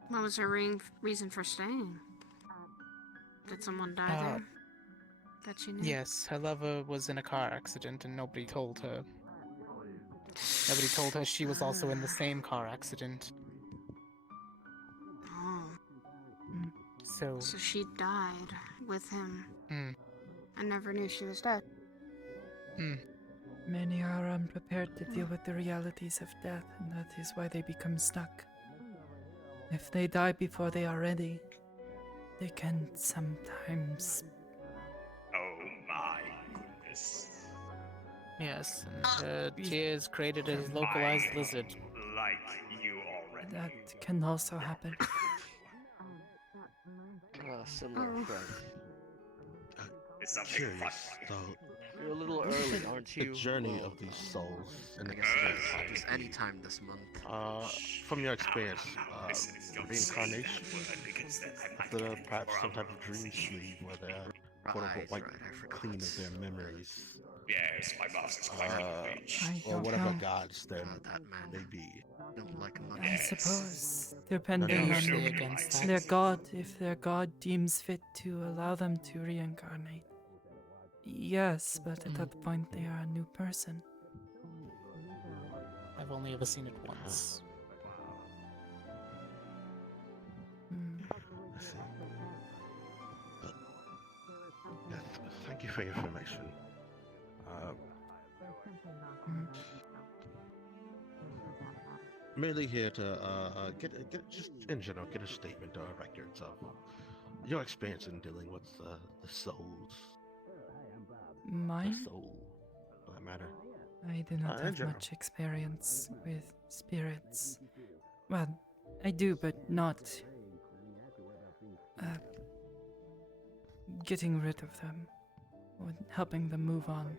What was her reason for staying? Did someone die there? That she knew? Yes, her lover was in a car accident and nobody told her. Nobody told her she was also in the same car accident. Oh. So she died with him. I never knew she was dead. Many are unprepared to deal with the realities of death, and that is why they become stuck. If they die before they are ready, they can sometimes... Oh my goodness. yes, and her tears created a localized lizard. Like you already. That can also happen. Similar friend. It's something Curious, though. You're a little early, aren't you? The journey of these souls and I guess it's any time this month. from your experience, reincarnation, is there perhaps some type of dream sleeve where they're quote-unquote wiped clean of their memories? Yes, my boss is quite or don't whatever know. gods there that man may be. Don't like him much. I suppose, depending on their god, if their god deems fit to allow them to reincarnate. Yes, but at that point they are a new person. I've only ever seen it once. I see. But, yes, thank you for your information. Merely here to get just in general get a statement or records of your experience in dealing with the souls. Mine? The soul, for that matter. I do not in have general. much experience with spirits. Well, I do, but not getting rid of them or helping them move on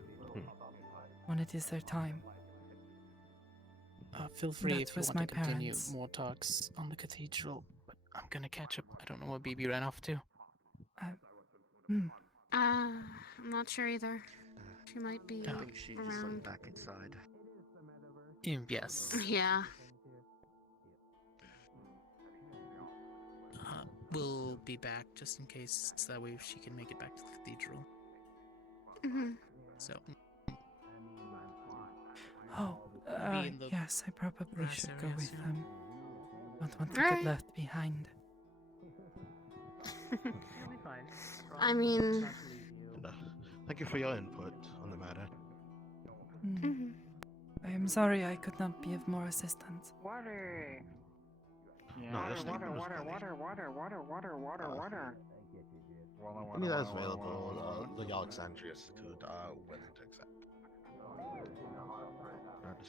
when it is their time. Feel free That if you was want my to continue parents. more talks on the cathedral, but I'm gonna catch up. I don't know where BB ran off to. I'm not sure either. She might be I think she just went around. back inside. Yes. Yeah. We'll be back just in case, so that way she can make it back to the cathedral. So. Oh, Be in the yes, I probably grass should go area with soon. them. Don't want to Right. get left behind. I mean, Thank you for your input on the matter. I am sorry I could not be of more assistance. Water. No, that's not Any that is available, the Alexandria Institute are willing to accept.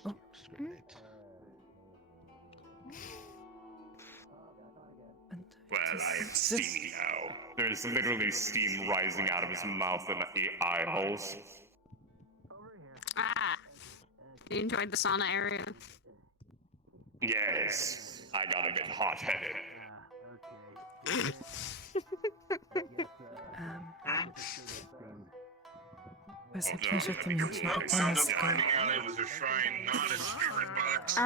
Not discriminate. Well, I am steamy now. There's literally steam rising out of his mouth and eye holes. you enjoyed the sauna area. Yes, I got a bit hot-headed. It was a pleasure to meet you, but I Sounds must like go. finding out it was a shrine, not a spirit box.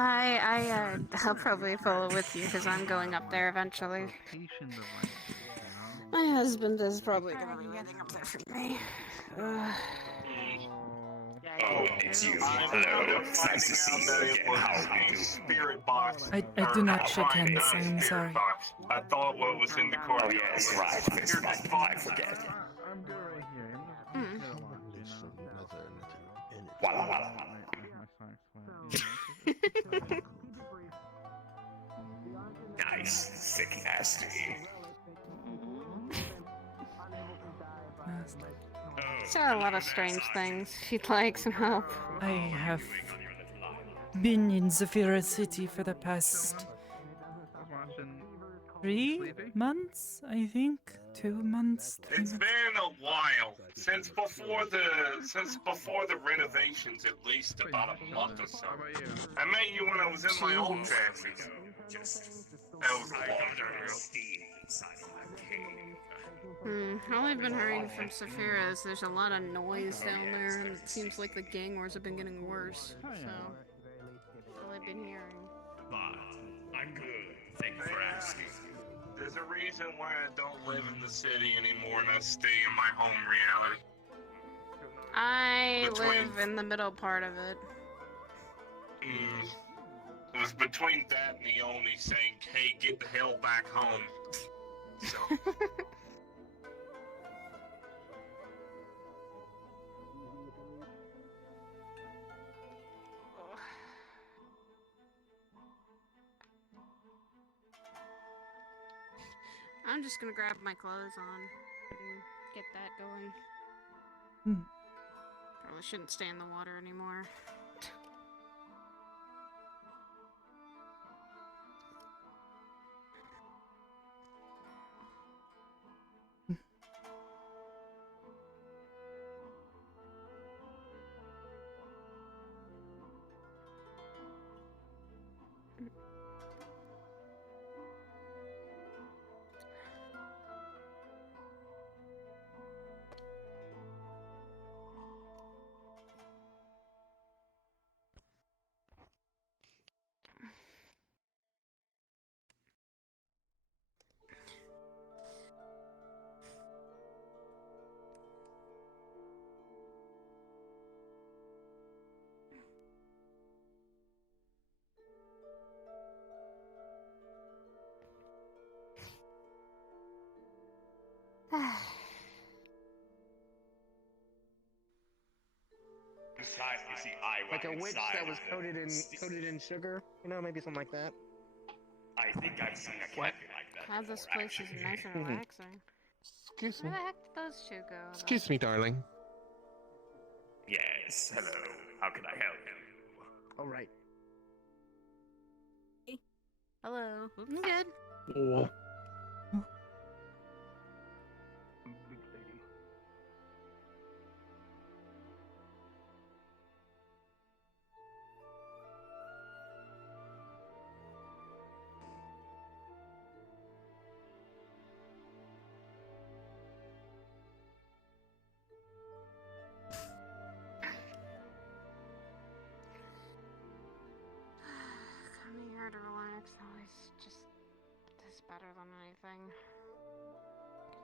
I'll probably follow with you because I'm going up there eventually. My husband is probably gonna be getting up there for me. Oh, it's you. Hello. It's nice to see you again. How are you? Spirit box. I do not shake hands. I am sorry. Box. I thought what was in the courtyard. Oh, yes, right. Fist bump. I forget. I'm good right here. Mm. Walla walla. Nice. Thick nasty. There are a lot of strange things. If you'd like some help. I have been in Zafira City for the past 3 months, I think. 2 months. 3 It's months. been a while since before the renovations, at least about a month or so. I met you when I was in my old taxi. That was a long time ago. All I've been hearing from Saphira is there's a lot of noise down there, and it seems like the gang wars have been getting worse. So, that's all I've been hearing. But I'm good. Thank you for asking. There's a reason why I don't live in the city anymore and I stay in my home reality. I live in the middle part of it. It was between that and Naomi saying, hey, get the hell back home. So. I'm just gonna grab my clothes on and get that going. Probably shouldn't stay in the water anymore. Besides, you see, I Like a went witch inside that was of the- coated in sugar, you know, maybe something like that. I think I've seen a camping like that. God, this place is nice and relaxing. Excuse me. Where the heck did those two go? Excuse me, darling. Yes, hello. How can I help you? All right. Hello. I'm good. Oh. Coming here to relax always just is better than anything.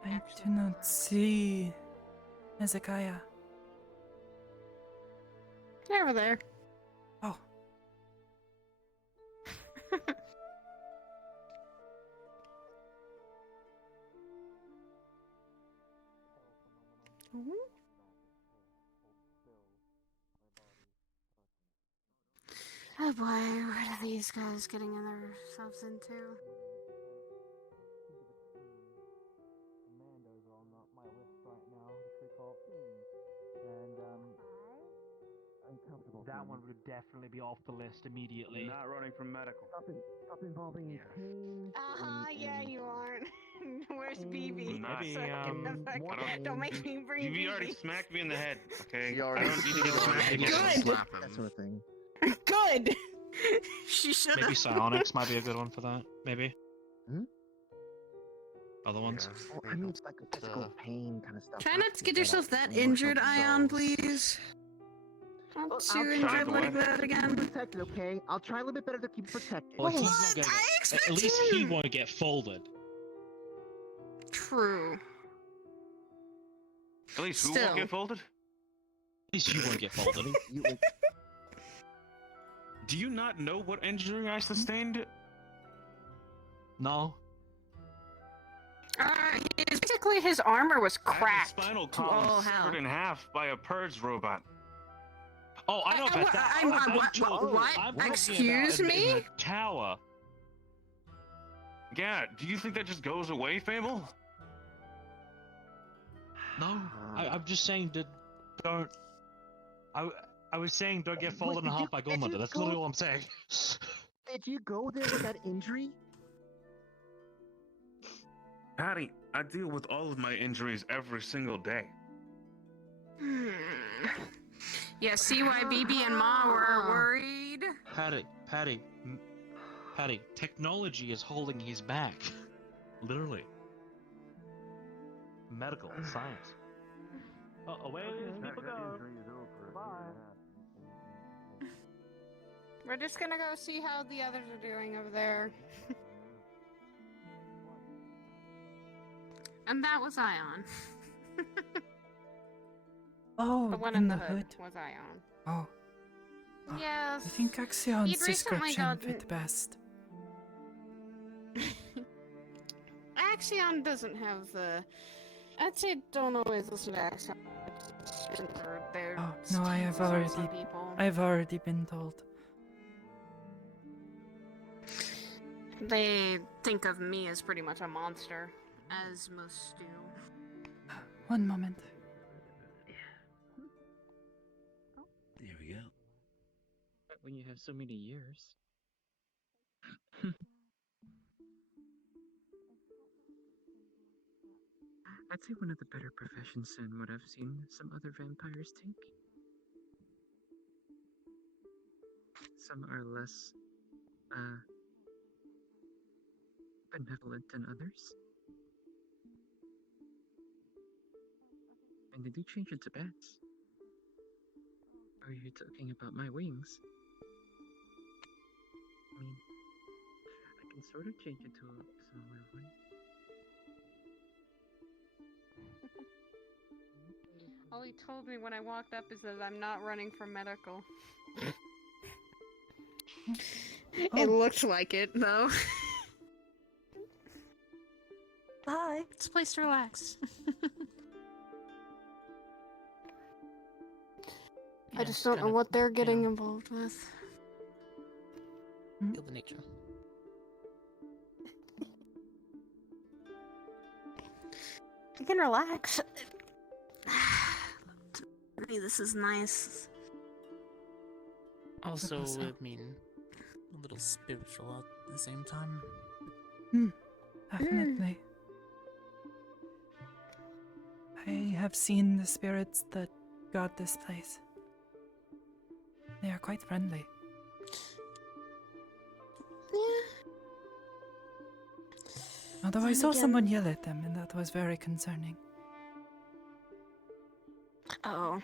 I do not see Hezekiah. They're over there. Oh. Oh boy, what are these guys getting themselves into? That one would definitely be off the list immediately. Not running from medical. Stop involving these pain. Yeah, you aren't. Where's BB? Maybe, Don't make me bring You BB. already smacked me in the head, okay? You I already don't need to get smacked again. Good. slap him. That sort of thing. Good. She should Maybe have. psionics might be a good one for that. Maybe. Hmm? Other ones. Oh, I mean, like a physical pain kind of stuff. Try not to get yourself that injured, Ion, please. Don't you injured like that again. Protected, okay? I'll try a little bit better to keep you protected. Well, he's not gonna I expect at least he him. won't get folded. True. At least who Still. won't get folded? least you won't get folded. Do you not know what injury I sustained? No. Basically, his armor was I had cracked. my spinal to column all severed hell. in half by a purge robot. Oh, I know about that. What? I'm talking Excuse about in me? the tower. Yeah, do you think that just goes away, Fable? No, I'm just saying that don't. I was saying don't get folded in half by Gormunder. That's literally all I'm saying. Did you go there with that injury? Patty, I deal with all of my injuries every single day. Yeah, see why BB and Ma were worried? Patty, technology is holding his back. Literally. Medical science. Oh, away people go. Bye. We're just gonna go see how the others are doing over there. And that was Ion. Oh, The one in in the the hood hood. was Ion. Oh. Yes. I think Axion's He'd recently description gotten- fit best. Axion doesn't have the. I'd say don't always listen to Axion. They're Oh, no, I have some already people. I've already been told. They think of me as pretty much a monster, as most do. One moment. There we go. When you have so many years. I'd say one of the better professions than what I've seen some other vampires take. Some are less, benevolent than others. And they do change into bats. Are you talking about my wings? I mean, I can sort of change into a smaller one. All he told me when I walked up is that I'm not running for medical. It looked like it, though. Bye. It's a place to relax. I just don't know what they're getting involved with. Feel the nature. You can relax. To me, this is nice. Also, I mean, a little spiritual at the same time. Definitely. I have seen the spirits that guard this place. They are quite friendly. Although I Then saw again- someone yell at them, and that was very concerning. Oh.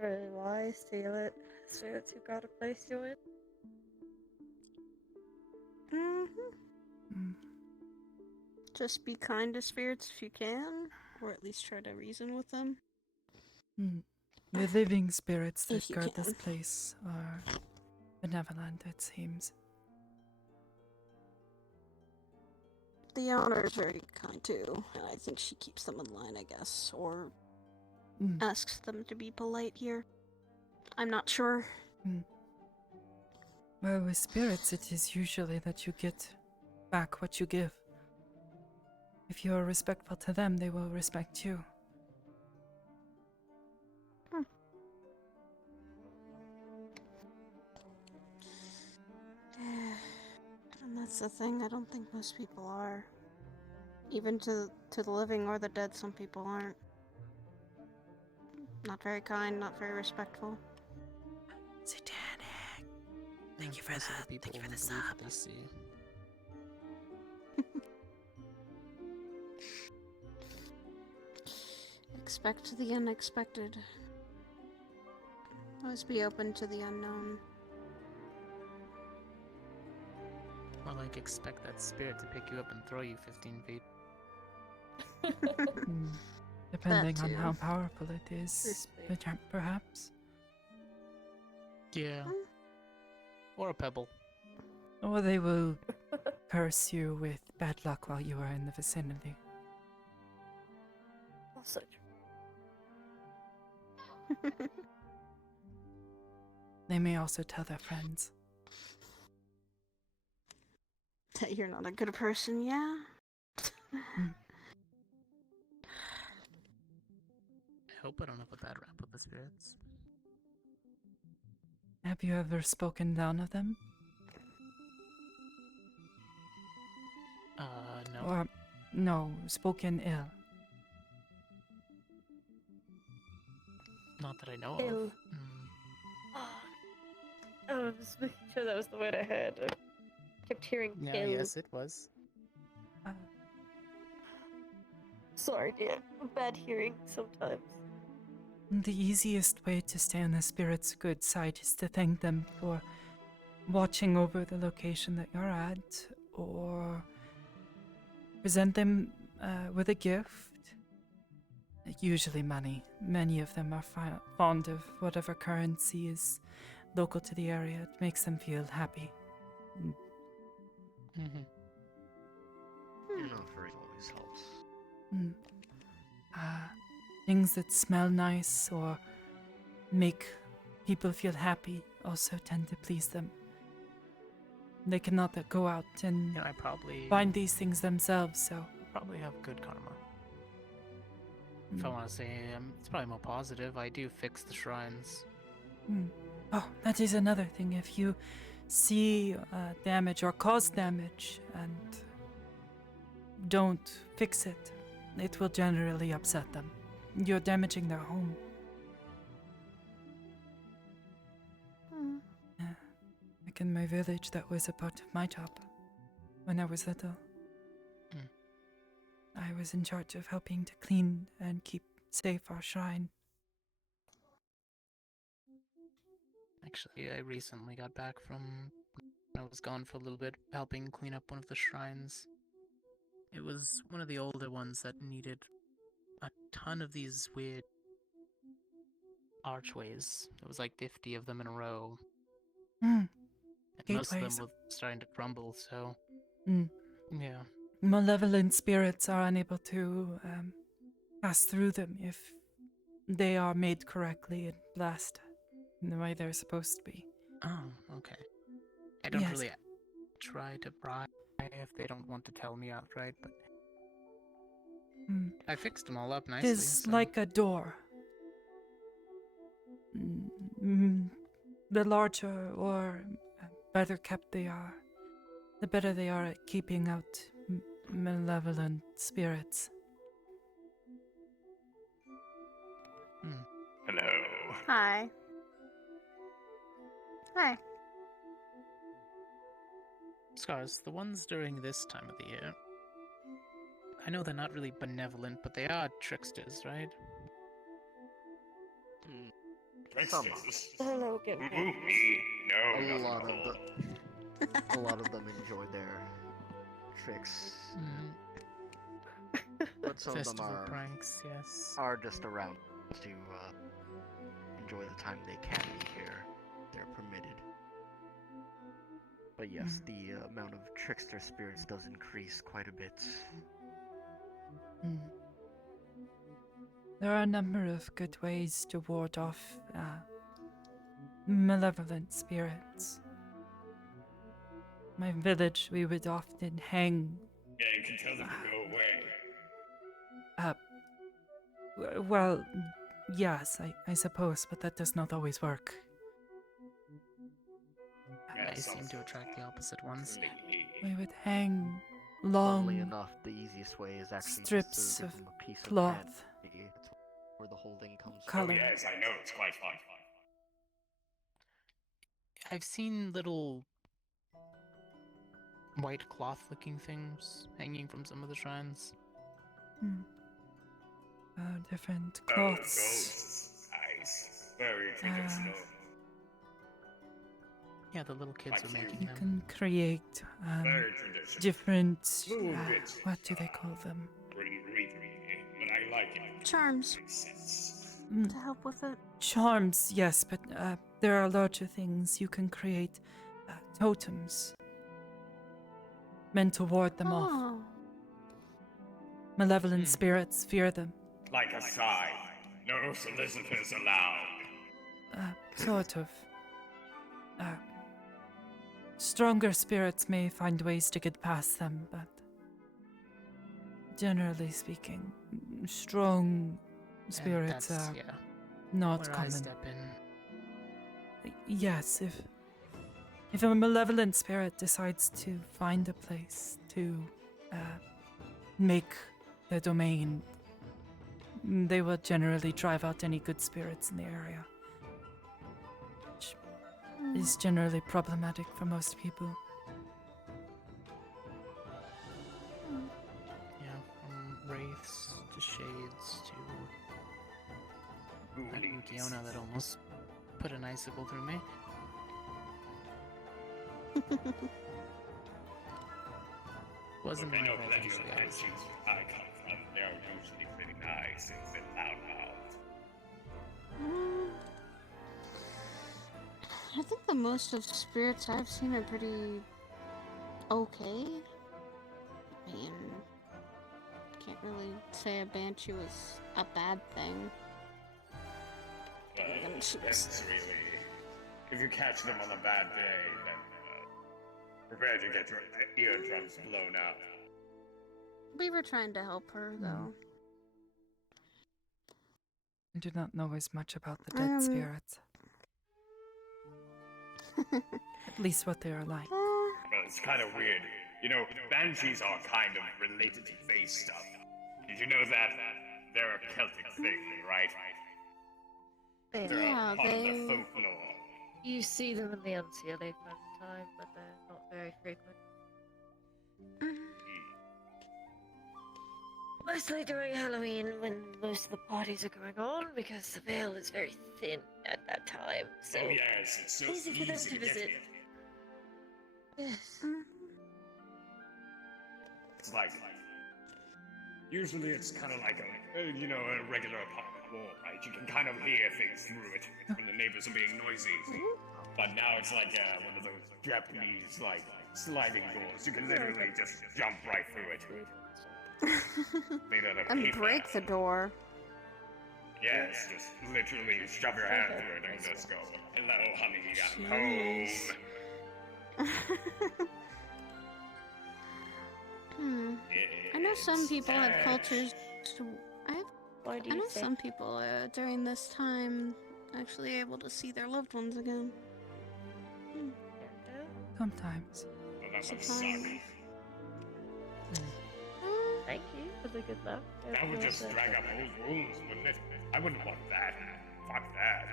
Really wise to yell at spirits who got a place to it. Just be kind to spirits if you can, or at least try to reason with them. The living spirits that If you guard this can. place are benevolent, it seems. The owner is very kind too, and I think she keeps them in line, I guess, or asks them to be polite here. I'm not sure. Well, with spirits, it is usually that you get back what you give. If you are respectful to them, they will respect you. And that's the thing, I don't think most people are. Even to the living or the dead, some people aren't. Not very kind, not very respectful. Satanic. Thank you for that. Thank you for the sub. They see. Expect the unexpected. Always be open to the unknown. More like expect that spirit to pick you up and throw you 15 feet. Depending on too. how powerful it is, perhaps. Yeah. Or a pebble. Or they will curse you with bad luck while you are in the vicinity. Also They may also tell their friends. That you're not a good person, yeah? I hope I don't have a bad rap with the spirits. Have you ever spoken down of them? No. Or, no, spoken ill? Not that I know Ill. of. I was making sure that was the word I heard. I kept hearing Yeah, ill. yes, it was. Sorry, dear. Bad hearing sometimes. The easiest way to stay on the spirit's good side is to thank them for watching over the location that you're at, or present them with a gift. Usually money. Many of them are fond of whatever currency is local to the area. It makes them feel happy. Mm-hmm. Enough always helps. Things that smell nice or make people feel happy also tend to please them. They cannot go out and I probably find these things themselves, so... probably have good karma. If I want to say, it's probably more positive. I do fix the shrines. Oh, that is another thing. If you see damage or cause damage and don't fix it, it will generally upset them. You're damaging their home. Like in my village, that was a part of my job when I was little. I was in charge of helping to clean and keep safe our shrine. Actually, I recently got back from... I was gone for a little bit, helping clean up one of the shrines. It was one of the older ones that needed a ton of these weird archways. There was like 50 of them in a row. And most of them Gateways. were starting to crumble, so... Yeah. Malevolent spirits are unable to pass through them if they are made correctly and blessed in the way they're supposed to be. Oh, okay. I don't Yes. really try to pry if they don't want to tell me outright, but... I fixed them all up nicely. It is so... like a door. The larger or better kept they are, the better they are at keeping out malevolent spirits. Hello. Hi. Hi. Scars, the ones during this time of the year. I know they're not really benevolent, but they are tricksters, right? Tricksters? Hello again. Me? No, A not lot at all. of a lot of them enjoy their tricks. But some Festival of them pranks, yes. are just around to enjoy the time they can be here. They're permitted. But yes, the amount of trickster spirits does increase quite a bit. There are a number of good ways to ward off malevolent spirits. My village, we would often hang. Yeah, you can tell them to go away. Well, yes, I suppose, but that does not always work. I seem to attract the opposite ones. We would hang Funnily long enough, the easiest way is actually strips just to of give them a piece cloth. of candy. That's where the whole thing comes Color. Oh yes, I know, it's quite fun. I've seen little white cloth-looking things hanging from some of the shrines. Different Oh, cloths. ghosts. Nice. Very traditional. Yeah, the little kids are making You them. can create Very traditional. different, Smooth bits. what do they call them? Pretty breathy, but I like it. Charms. Makes sense. To help with it. Charms, yes, but there are larger things. You can create totems meant to ward them off. Oh. Malevolent spirits fear them. Like a sign. No solicitors allowed. Sort of. Stronger spirits may find ways to get past them, but generally speaking, strong spirits that's, are yeah, not where I common. step in. Yes, if a malevolent spirit decides to find a place to make their domain, they will generally drive out any good spirits in the area, which is generally problematic for most people. Yeah, from wraiths to shades to that Kiona that almost put an icicle through me. Wasn't Look, I my know fault, plenty of actually. banshees where I come from. They're usually pretty nice and loud-mouthed. I think the most of spirits I've seen are pretty okay. I mean, can't really say a banshee was a bad thing. Well, that's really... If you catch them on a bad day, then prepare to get your eardrums blown out. We were trying to help her, though. I do not know as much about the dead spirits. At least what they are like. Well, it's kind of weird. You know, banshees are kind of related to face stuff. Did you know that? They're a Celtic thing, right? They're a part of the folklore. You see them in the unsealed from time, but they're not very frequent. Mostly during Halloween, when most of the parties are going on, because the veil is very thin at that time. So Oh yes, it's so easy for them to get visit. it. Yes. It's like usually it's kind of like a regular apartment wall, right? You can kind of hear things through it when the neighbors are being noisy. But now it's like one of those Japanese like sliding doors. You can literally just jump right through it. Made out of And paper. break the door. Yes, just literally shove your hand through it and just go, "Hello, honey, I'm home." I know some people have cultures. Why do I you know say? some people during this time actually able to see their loved ones again. Sometimes. Well, that would suck. Sometimes. Thank you for the good luck. That would just drag up old wounds, wouldn't it? I wouldn't want that. Fuck that.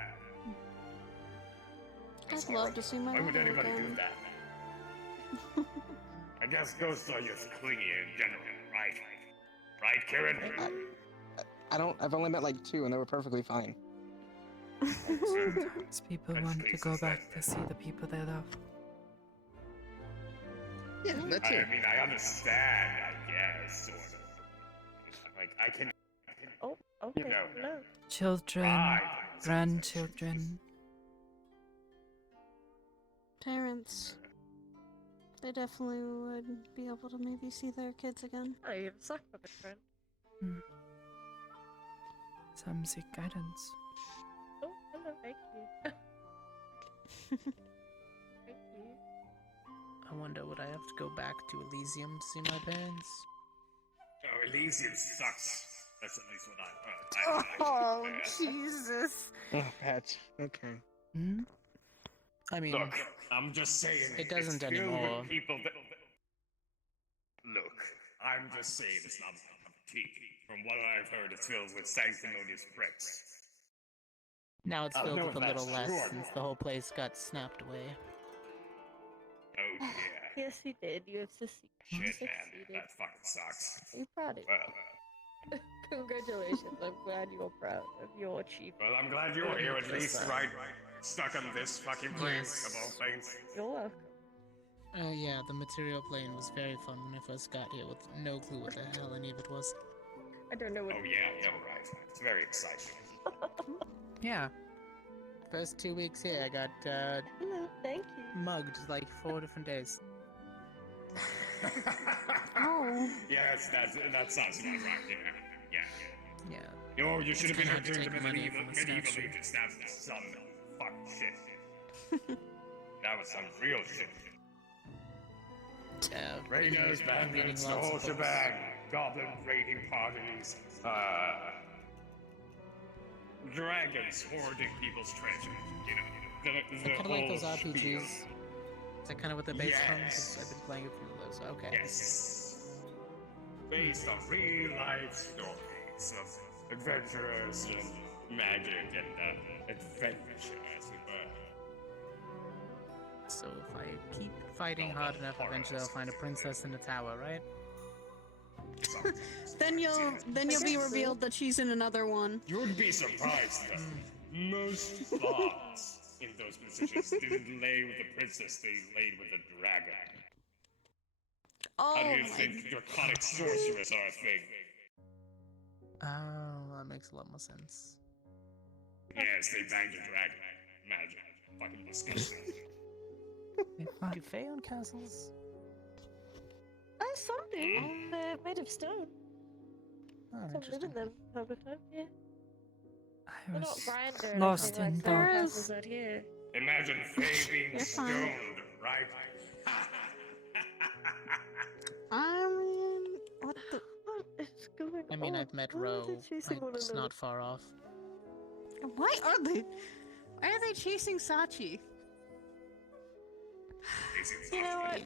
I'd love to see my Why would mother anybody again. do that? I guess ghosts are just clingy in general, right? Right, Kieran? I've only met like 2 and they were perfectly fine. Sometimes people want to go back to see the people they love. Yeah, that too. I mean, I understand, I guess, sort of. Like, I can Oh, okay. you know, No. Children, Right. grandchildren. Parents. They definitely would be able to maybe see their kids again. Oh, you have a sock puppet friend. Some seek guidance. Oh, hello, thank you. Thank you. I wonder would I have to go back to Elysium to see my parents? Oh, Elysium sucks. That's at least what I've heard. Oh, Jesus. Oh, Patch. Okay. I mean, Look, I'm just saying. it doesn't it's filled anymore. With people that... Look, I'm just saying it's not my cup of tea. From what I've heard, it's filled with sanctimonious pricks. Now it's I don't filled know with a if little that's less true or since not. the whole place got snapped away. Oh dear. Yes, you did. You have succeeded. Shit, man. That fucking sucks. You're proud of Well, Congratulations. I'm glad you're proud of your achievement. well, I'm glad you're here at least, right? Stuck on this fucking place of all things. You're welcome. Yeah, the material plane was very fun when I first got here with no clue what the hell any of it was. I don't know what. Oh yeah, right. It's very exciting. Yeah. First 2 weeks here, I got Hello, thank you. mugged like 4 different days. Oh. Yes, that sounds about right. Yeah. Yeah. Oh, you should have been It's gonna doing have the to take money medieval from the statue. Aegis. That's some fuck shit. That was some real shit. Raiders, bandits, the whole shebang. Goblin raiding parties. Dragons hoarding people's treasure. You know, the I kind of like those whole RPGs. spiel. Is that kind of what they're based from? 'Cause I've been playing a few of those. Okay. Yes. Based on real life stories of adventurers and magic and adventure, as it were. So if I keep fighting hard enough, eventually I'll find a princess in the tower, right? Then you'll be revealed that she's in another one. You'd be surprised that most bards in those positions didn't lay with the princess, they laid with the dragon. Oh, How do you think draconic sorcerers are a thing? Oh, that makes a lot more sense. Yes, they banged a dragon. Magic. Fucking disgusting. Do Fae own castles? Some do. They're made of stone. Oh, Some live interesting. in them half the time, yeah. I They're not was grand or lost anything in like some thought. castles out here. Imagine Faye being You're fine. stoned, right? I mean, what the? What is going I mean, on? I've met Why are Ro. they chasing one It's another? not far off. Why are they? Why are they chasing Sachi? You know what?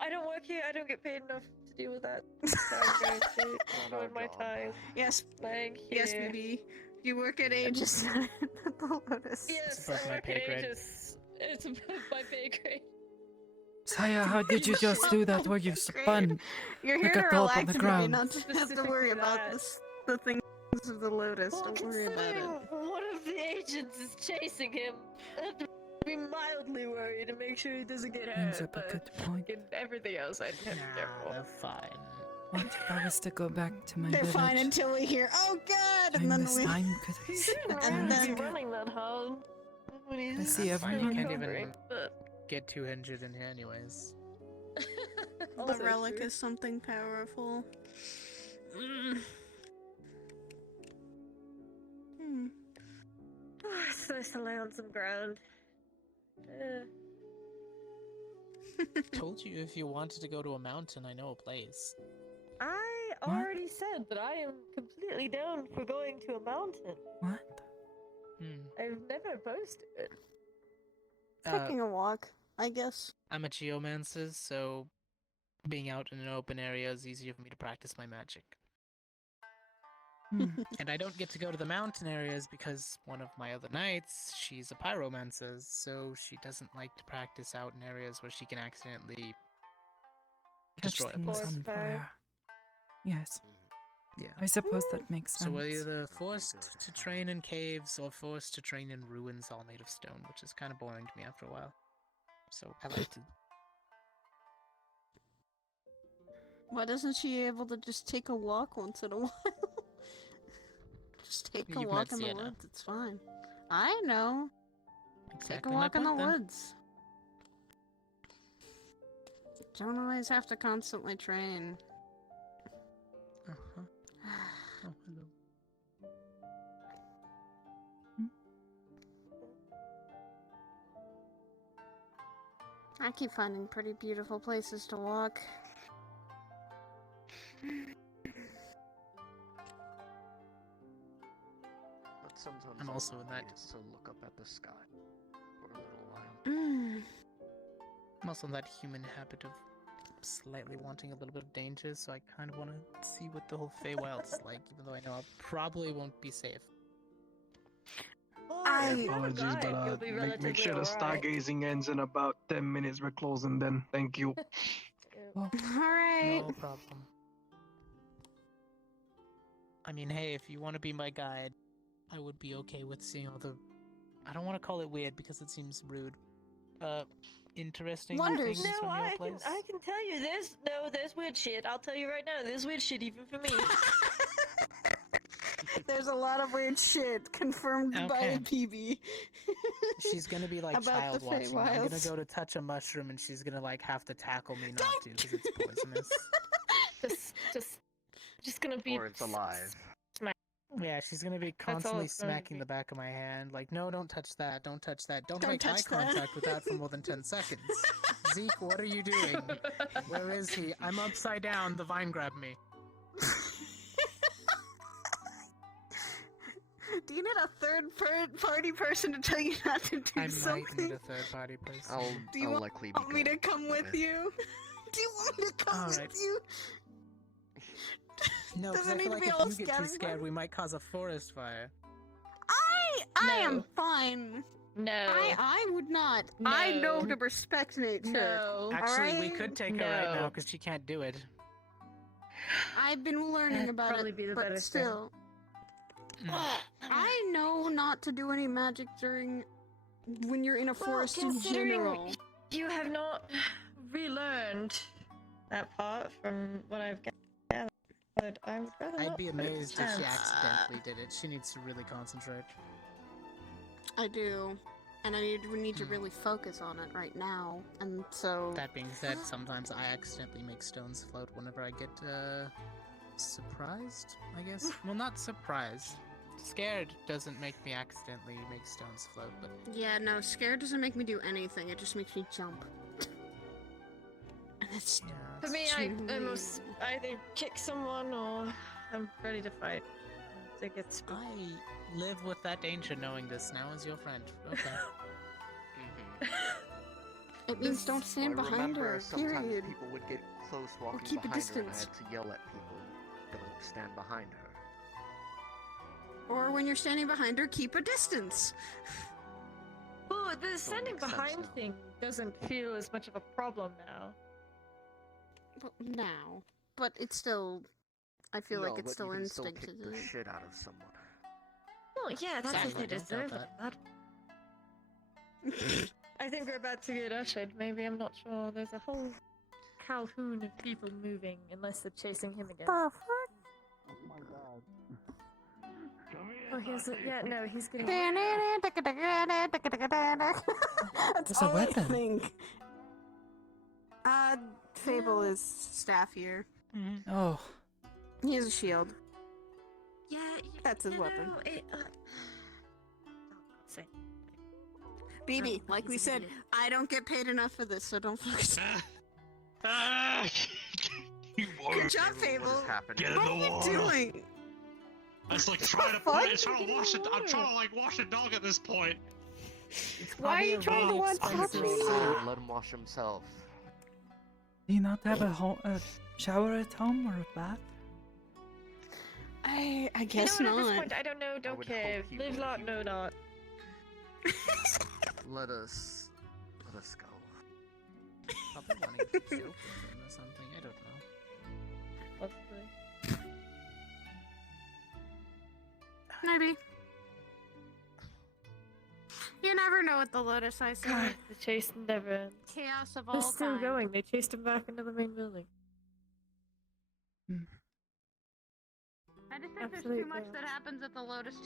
I don't work here. I don't get paid enough to deal with that. So I'm going to enjoy my time. Yes, playing here. yes, baby. You work at Aegis at the Lotus. Yes, above I my work pay at grade. Aegis. It's above my pay grade. Saya, how did you just do that? Were you spun? You're like here a to top on relax the and ground? not to have to worry about this, the things of the Lotus. Well, Don't worry about it. considering one of the agents is chasing him, I have to be mildly worried to make sure he doesn't get Brings hurt. up a But good point. in everything else, I'd have to be careful. They're fine. What if I was to go back to my They're village? fine until we hear, "Oh God!" During and then this we. time, could I He see, shouldn't And really then- be running that hard. When he's I see That's fine, everyone? You can't recovering, even but get too injured in here anyways. The also relic true. is something powerful. It's nice to lay on some ground. Told you if you wanted to go to a mountain, I know a place. I already said that I am completely down for going to a mountain. What? I've never opposed to it. Taking a walk, I guess. I'm a geomancer, so being out in an open area is easier for me to practice my magic. And I don't get to go to the mountain areas because one of my other knights, she's a pyromancer, so she doesn't like to practice out in areas where she can accidentally Catch destroy a things place. on fire. Yes. Yeah. I suppose that makes sense. So we're either forced to train in caves or forced to train in ruins all made of stone, which is kind of boring to me after a while. So I like to. Why doesn't she able to just take a walk once in a while? Just take a You've walk met in the Sienna. woods. It's fine. I know. Take Exactly a my walk in the point, then. woods. Don't always have to constantly train. Uh-huh. Oh, hello. I keep finding pretty beautiful places to walk. But sometimes I'm all also you in that- need is to look up at the sky for a little while. I'm also in that human habit of slightly wanting a little bit of danger, so I kind of want to see what the whole Feywild is like, even though I know I probably won't be safe. Apologies, but make sure the stargazing ends in about 10 minutes. We're closing then. Thank you. Alright. No problem. I mean, hey, if you want to be my guide, I would be okay with seeing all the... I don't want to call it weird because it seems rude. interesting Wonders. things No, from your I place? can tell you there's weird shit. I'll tell you right now, there's weird shit even for me. There's a lot of weird shit confirmed by Okay. PB. She's gonna be like About child the watching. I'm gonna Feywilds. go to touch a mushroom and she's gonna like have to tackle me not to because it's poisonous. just gonna be. Or it's alive. Yeah, she's gonna be all constantly it's gonna smacking be. the back of my hand, like, no, don't touch that, don't touch that, don't Don't make eye touch that." contact with that for more than 10 seconds. Zeke, what are you doing? Where is he? I'm upside down, the vine grabbed me. Do you need a third-party person to tell you not to do I something? might need a third-party person. Do you I'll want likely be me to going come with you? Do you want me to come Alright. with you? No, Does because it I need feel to like be if all you get too scattered scared, we might cause a forest fire. I am fine. No. I would not. I know No. to respect nature. No. Actually, we alright? could take her right now No. because she can't do it. I've been learning That'd about probably it, be the but better thing. still. I know not to do any magic when you're in a forest in considering general. You have not relearned that part from what I've gathered. I would rather I'd not be put it to amazed if she chance. accidentally did it. She needs to really concentrate. I do. And we need to really focus on it right now. And so... That being said, sometimes I accidentally make stones float whenever I get, surprised, I guess? Well, not surprised. Scared doesn't make me accidentally make stones float, but... Yeah, no, scared doesn't make me do anything. It just makes me jump. And it's For me, I truly- almost either kick someone or I'm ready to fight. To get spooked. I live with that danger knowing this now as your friend. Okay. It means don't stand I behind remember her, sometimes period. people would get close walking keep a behind her and I distance. had to yell at people, don't stand behind her. Or when you're standing behind her, keep a distance. Oh, the standing makes sense behind now. thing doesn't feel as much of a problem now. Well, now. But it's still... I feel like No, it's but still you can still instinct kick to the do. shit out of someone. Well, yeah, that's Exactly, what they don't doubt deserve. That. I think we're about to get ushered. Maybe, I'm not sure. There's a whole Calhoun of people moving, unless they're chasing him again. The Oh, yeah, no, he's getting. That's It's a all I weapon. think. Fable is staff here. Oh, He has a shield. Yeah, That's his you weapon. know, it, say. BB, Oh, like we he's an said, idiot. I don't get paid enough for this, so don't focus. Good job, Fable. What is happening? Get in What the are you water. doing? It's like trying to fuck? it's trying to wash it. I'm trying to like wash a dog at this point. Why are you trying to watch expensive Puppy? suit. Let him wash himself. do you not have a shower at home or a bath? I You guess know what, at not. this point, I don't know, don't would care. hope he Live would. lot, know not. Let us go. Probably wanting to soap with him or something, I don't know. Possibly. Maybe. You never know with the Lotus, I say. God, the chase never ends. Chaos of all They're still time. going. They chased him back into the main building. I just think Absolute there's too much chaos. that happens at the Lotus.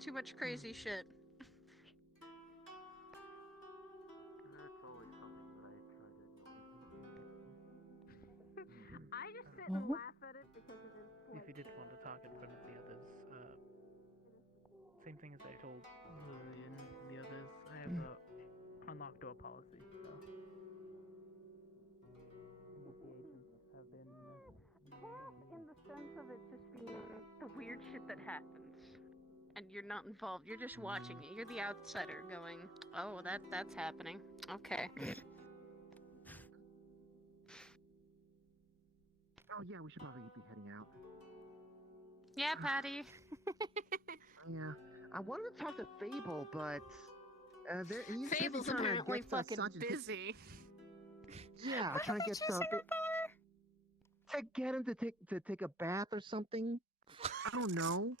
Too much crazy shit. I just sit and laugh at it because it is. If you did want to talk in front of the others, same thing as I told Lily and the others, I have a unlocked door policy, so... Have been... Chaos in the sense of it just being the weird shit that happens. And you're not involved, you're just watching it. You're the outsider going, oh, that's happening. Okay. Oh yeah, we should probably be heading out. Yeah, Patty. Yeah, I wanted to talk to Fable, but he's Fable's trying to apparently get fucking such a- busy. Yeah, trying to get to get him to take a bath or something. I don't know.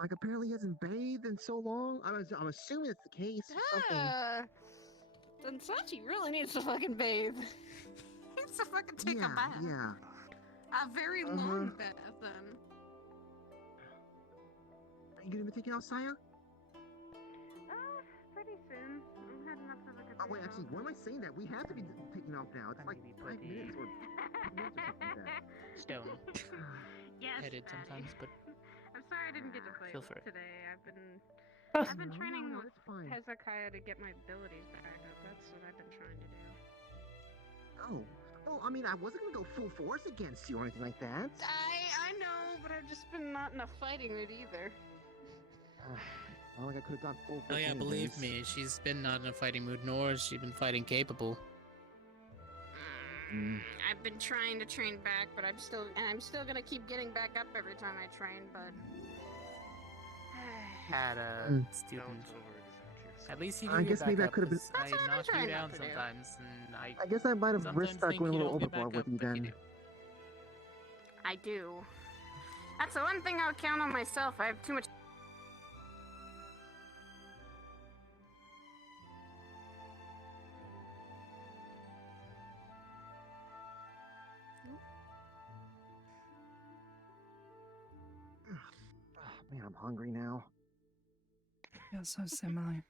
Like apparently he hasn't bathed in so long. I'm assuming it's the case or something. Then Sachi really needs to fucking bathe. He needs to fucking take a bath. Yeah. A very long bath, then. Are you gonna be taking out Saya? Pretty soon. I'm heading up to the cathedral. Oh wait, actually, why am I saying that? We have to be taking off now. It's like 5 minutes or 2 minutes or something like that. Stone. Yes, Headed Patty. sometimes, but I'm sorry I didn't get to play Feel free. today. I've been Oh. training No, with it's fine. Hezekiah to get my abilities back up. That's what I've been trying to do. Oh. Oh, I mean, I wasn't gonna go full force against you or anything like that. I know, but I've just been not in a fighting mood either. I don't think I could have gone full force. oh yeah, believe anyways. me, she's been not in a fighting mood, nor has she been fighting capable. I've been trying to train back, but I'm still gonna keep getting back up every time I train, but Had a Mm. student. At least you I knew guess back maybe I up, could have been. 'cause I knock you down sometimes, and I guess I might have sometimes risked think going a you little don't get back overboard with up, you but you then. do. I do. That's the one thing I'll count on myself. I have too much. Man, I'm hungry now. You're so similar.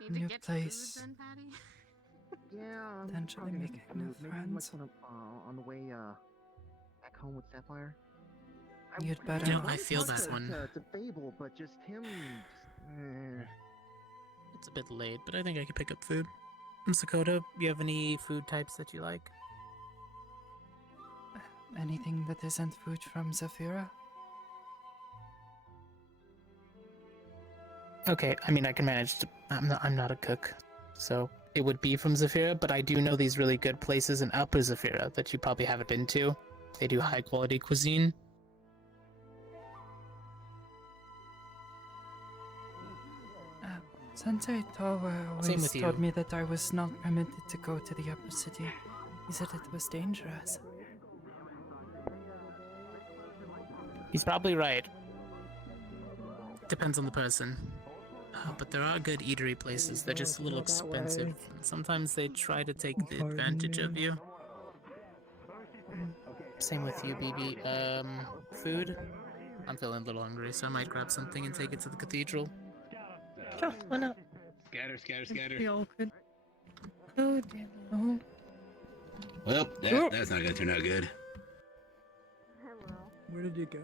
Need to New get place. food then, Patty? Yeah, I'm Potentially probably gonna making get new food. Maybe like friends. on the way back home with Sapphire. You'd better. Yeah, not. I feel talked that one. To Fable, but just him. It's a bit late, but I think I could pick up food. Sakoto, you have any food types that you like? Anything that isn't food from Zafira? Okay, I mean I can manage to. I'm not a cook, so it would be from Zafira. But I do know these really good places in Upper Zafira that you probably haven't been to. They do high quality cuisine. Sensei Towa Same always with told you. me that I was not permitted to go to the upper city. He said it was dangerous. He's probably right. Depends on the person. But there are good eatery places. They're just a little expensive. Sometimes they try to take the advantage of you. Same with you, BB. Food? I'm feeling a little hungry, so I might grab something and take it to the cathedral. Sure, why not? Scatter, scatter, scatter. We all could. Oh, damn. Oh. Well, that's not gonna turn out good. Where did you go?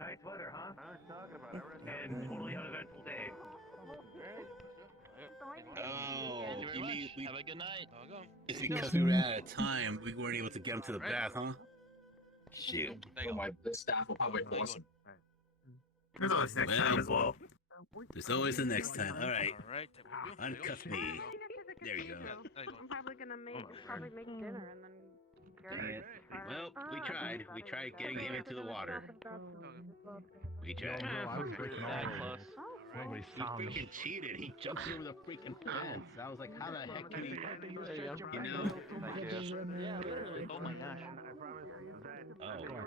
Nice weather, huh? And totally uneventful day. Oh, you mean we... Have a good night. It's because we were out of time, we weren't able to get him to the bath, huh? Shoot. The staff will probably force him. There's always next time as well. There's always the next time. Alright. Uncuff me. There you go. I'm probably gonna make dinner and then. Dang it. Well, we tried. We tried getting him into the water. We tried. Nobody He freaking cheated. He jumped over the freaking fence. I was like, how the heck can he, you know? Oh my gosh. Oh,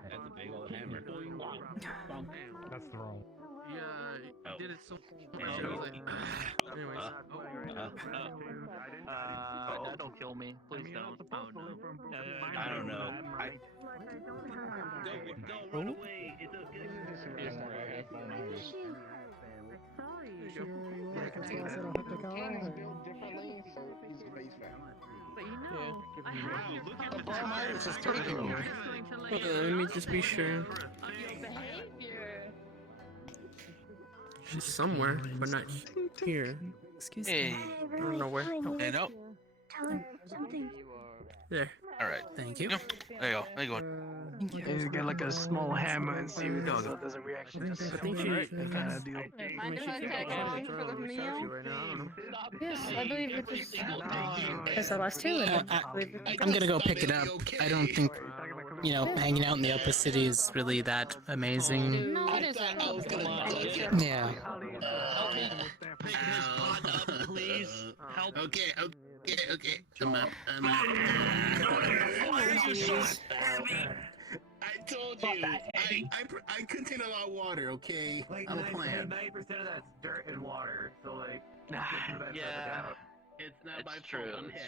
that's a big old hammer. That's the wrong. Oh. Did it so Don't kill me. Please don't. Oh no. I don't know. Don't run away. It's Kings build differently, so he's raised family. But you know, I have your Myers is taking you. Let me just be sure. your behavior. She's somewhere, but not here. Excuse me. I don't know where. Hey, no. Tell her something. There. All right. Thank you. There you go. How you going? Thank you. You get like a small hammer and see if it does a reaction. I think she kind of do. Mind if I tag along for the meal? Yes, I believe it was. There's our last two, and I'm gonna go pick it up. I don't think, hanging out in the upper city is really that amazing. No, it isn't. Yeah. Please help. Okay. I'm up. I told you. I contain a lot of water. Okay, Like I'm a plant. 90% of that's dirt and water. So like, Yeah. It's not It's my true, fault. I'm it's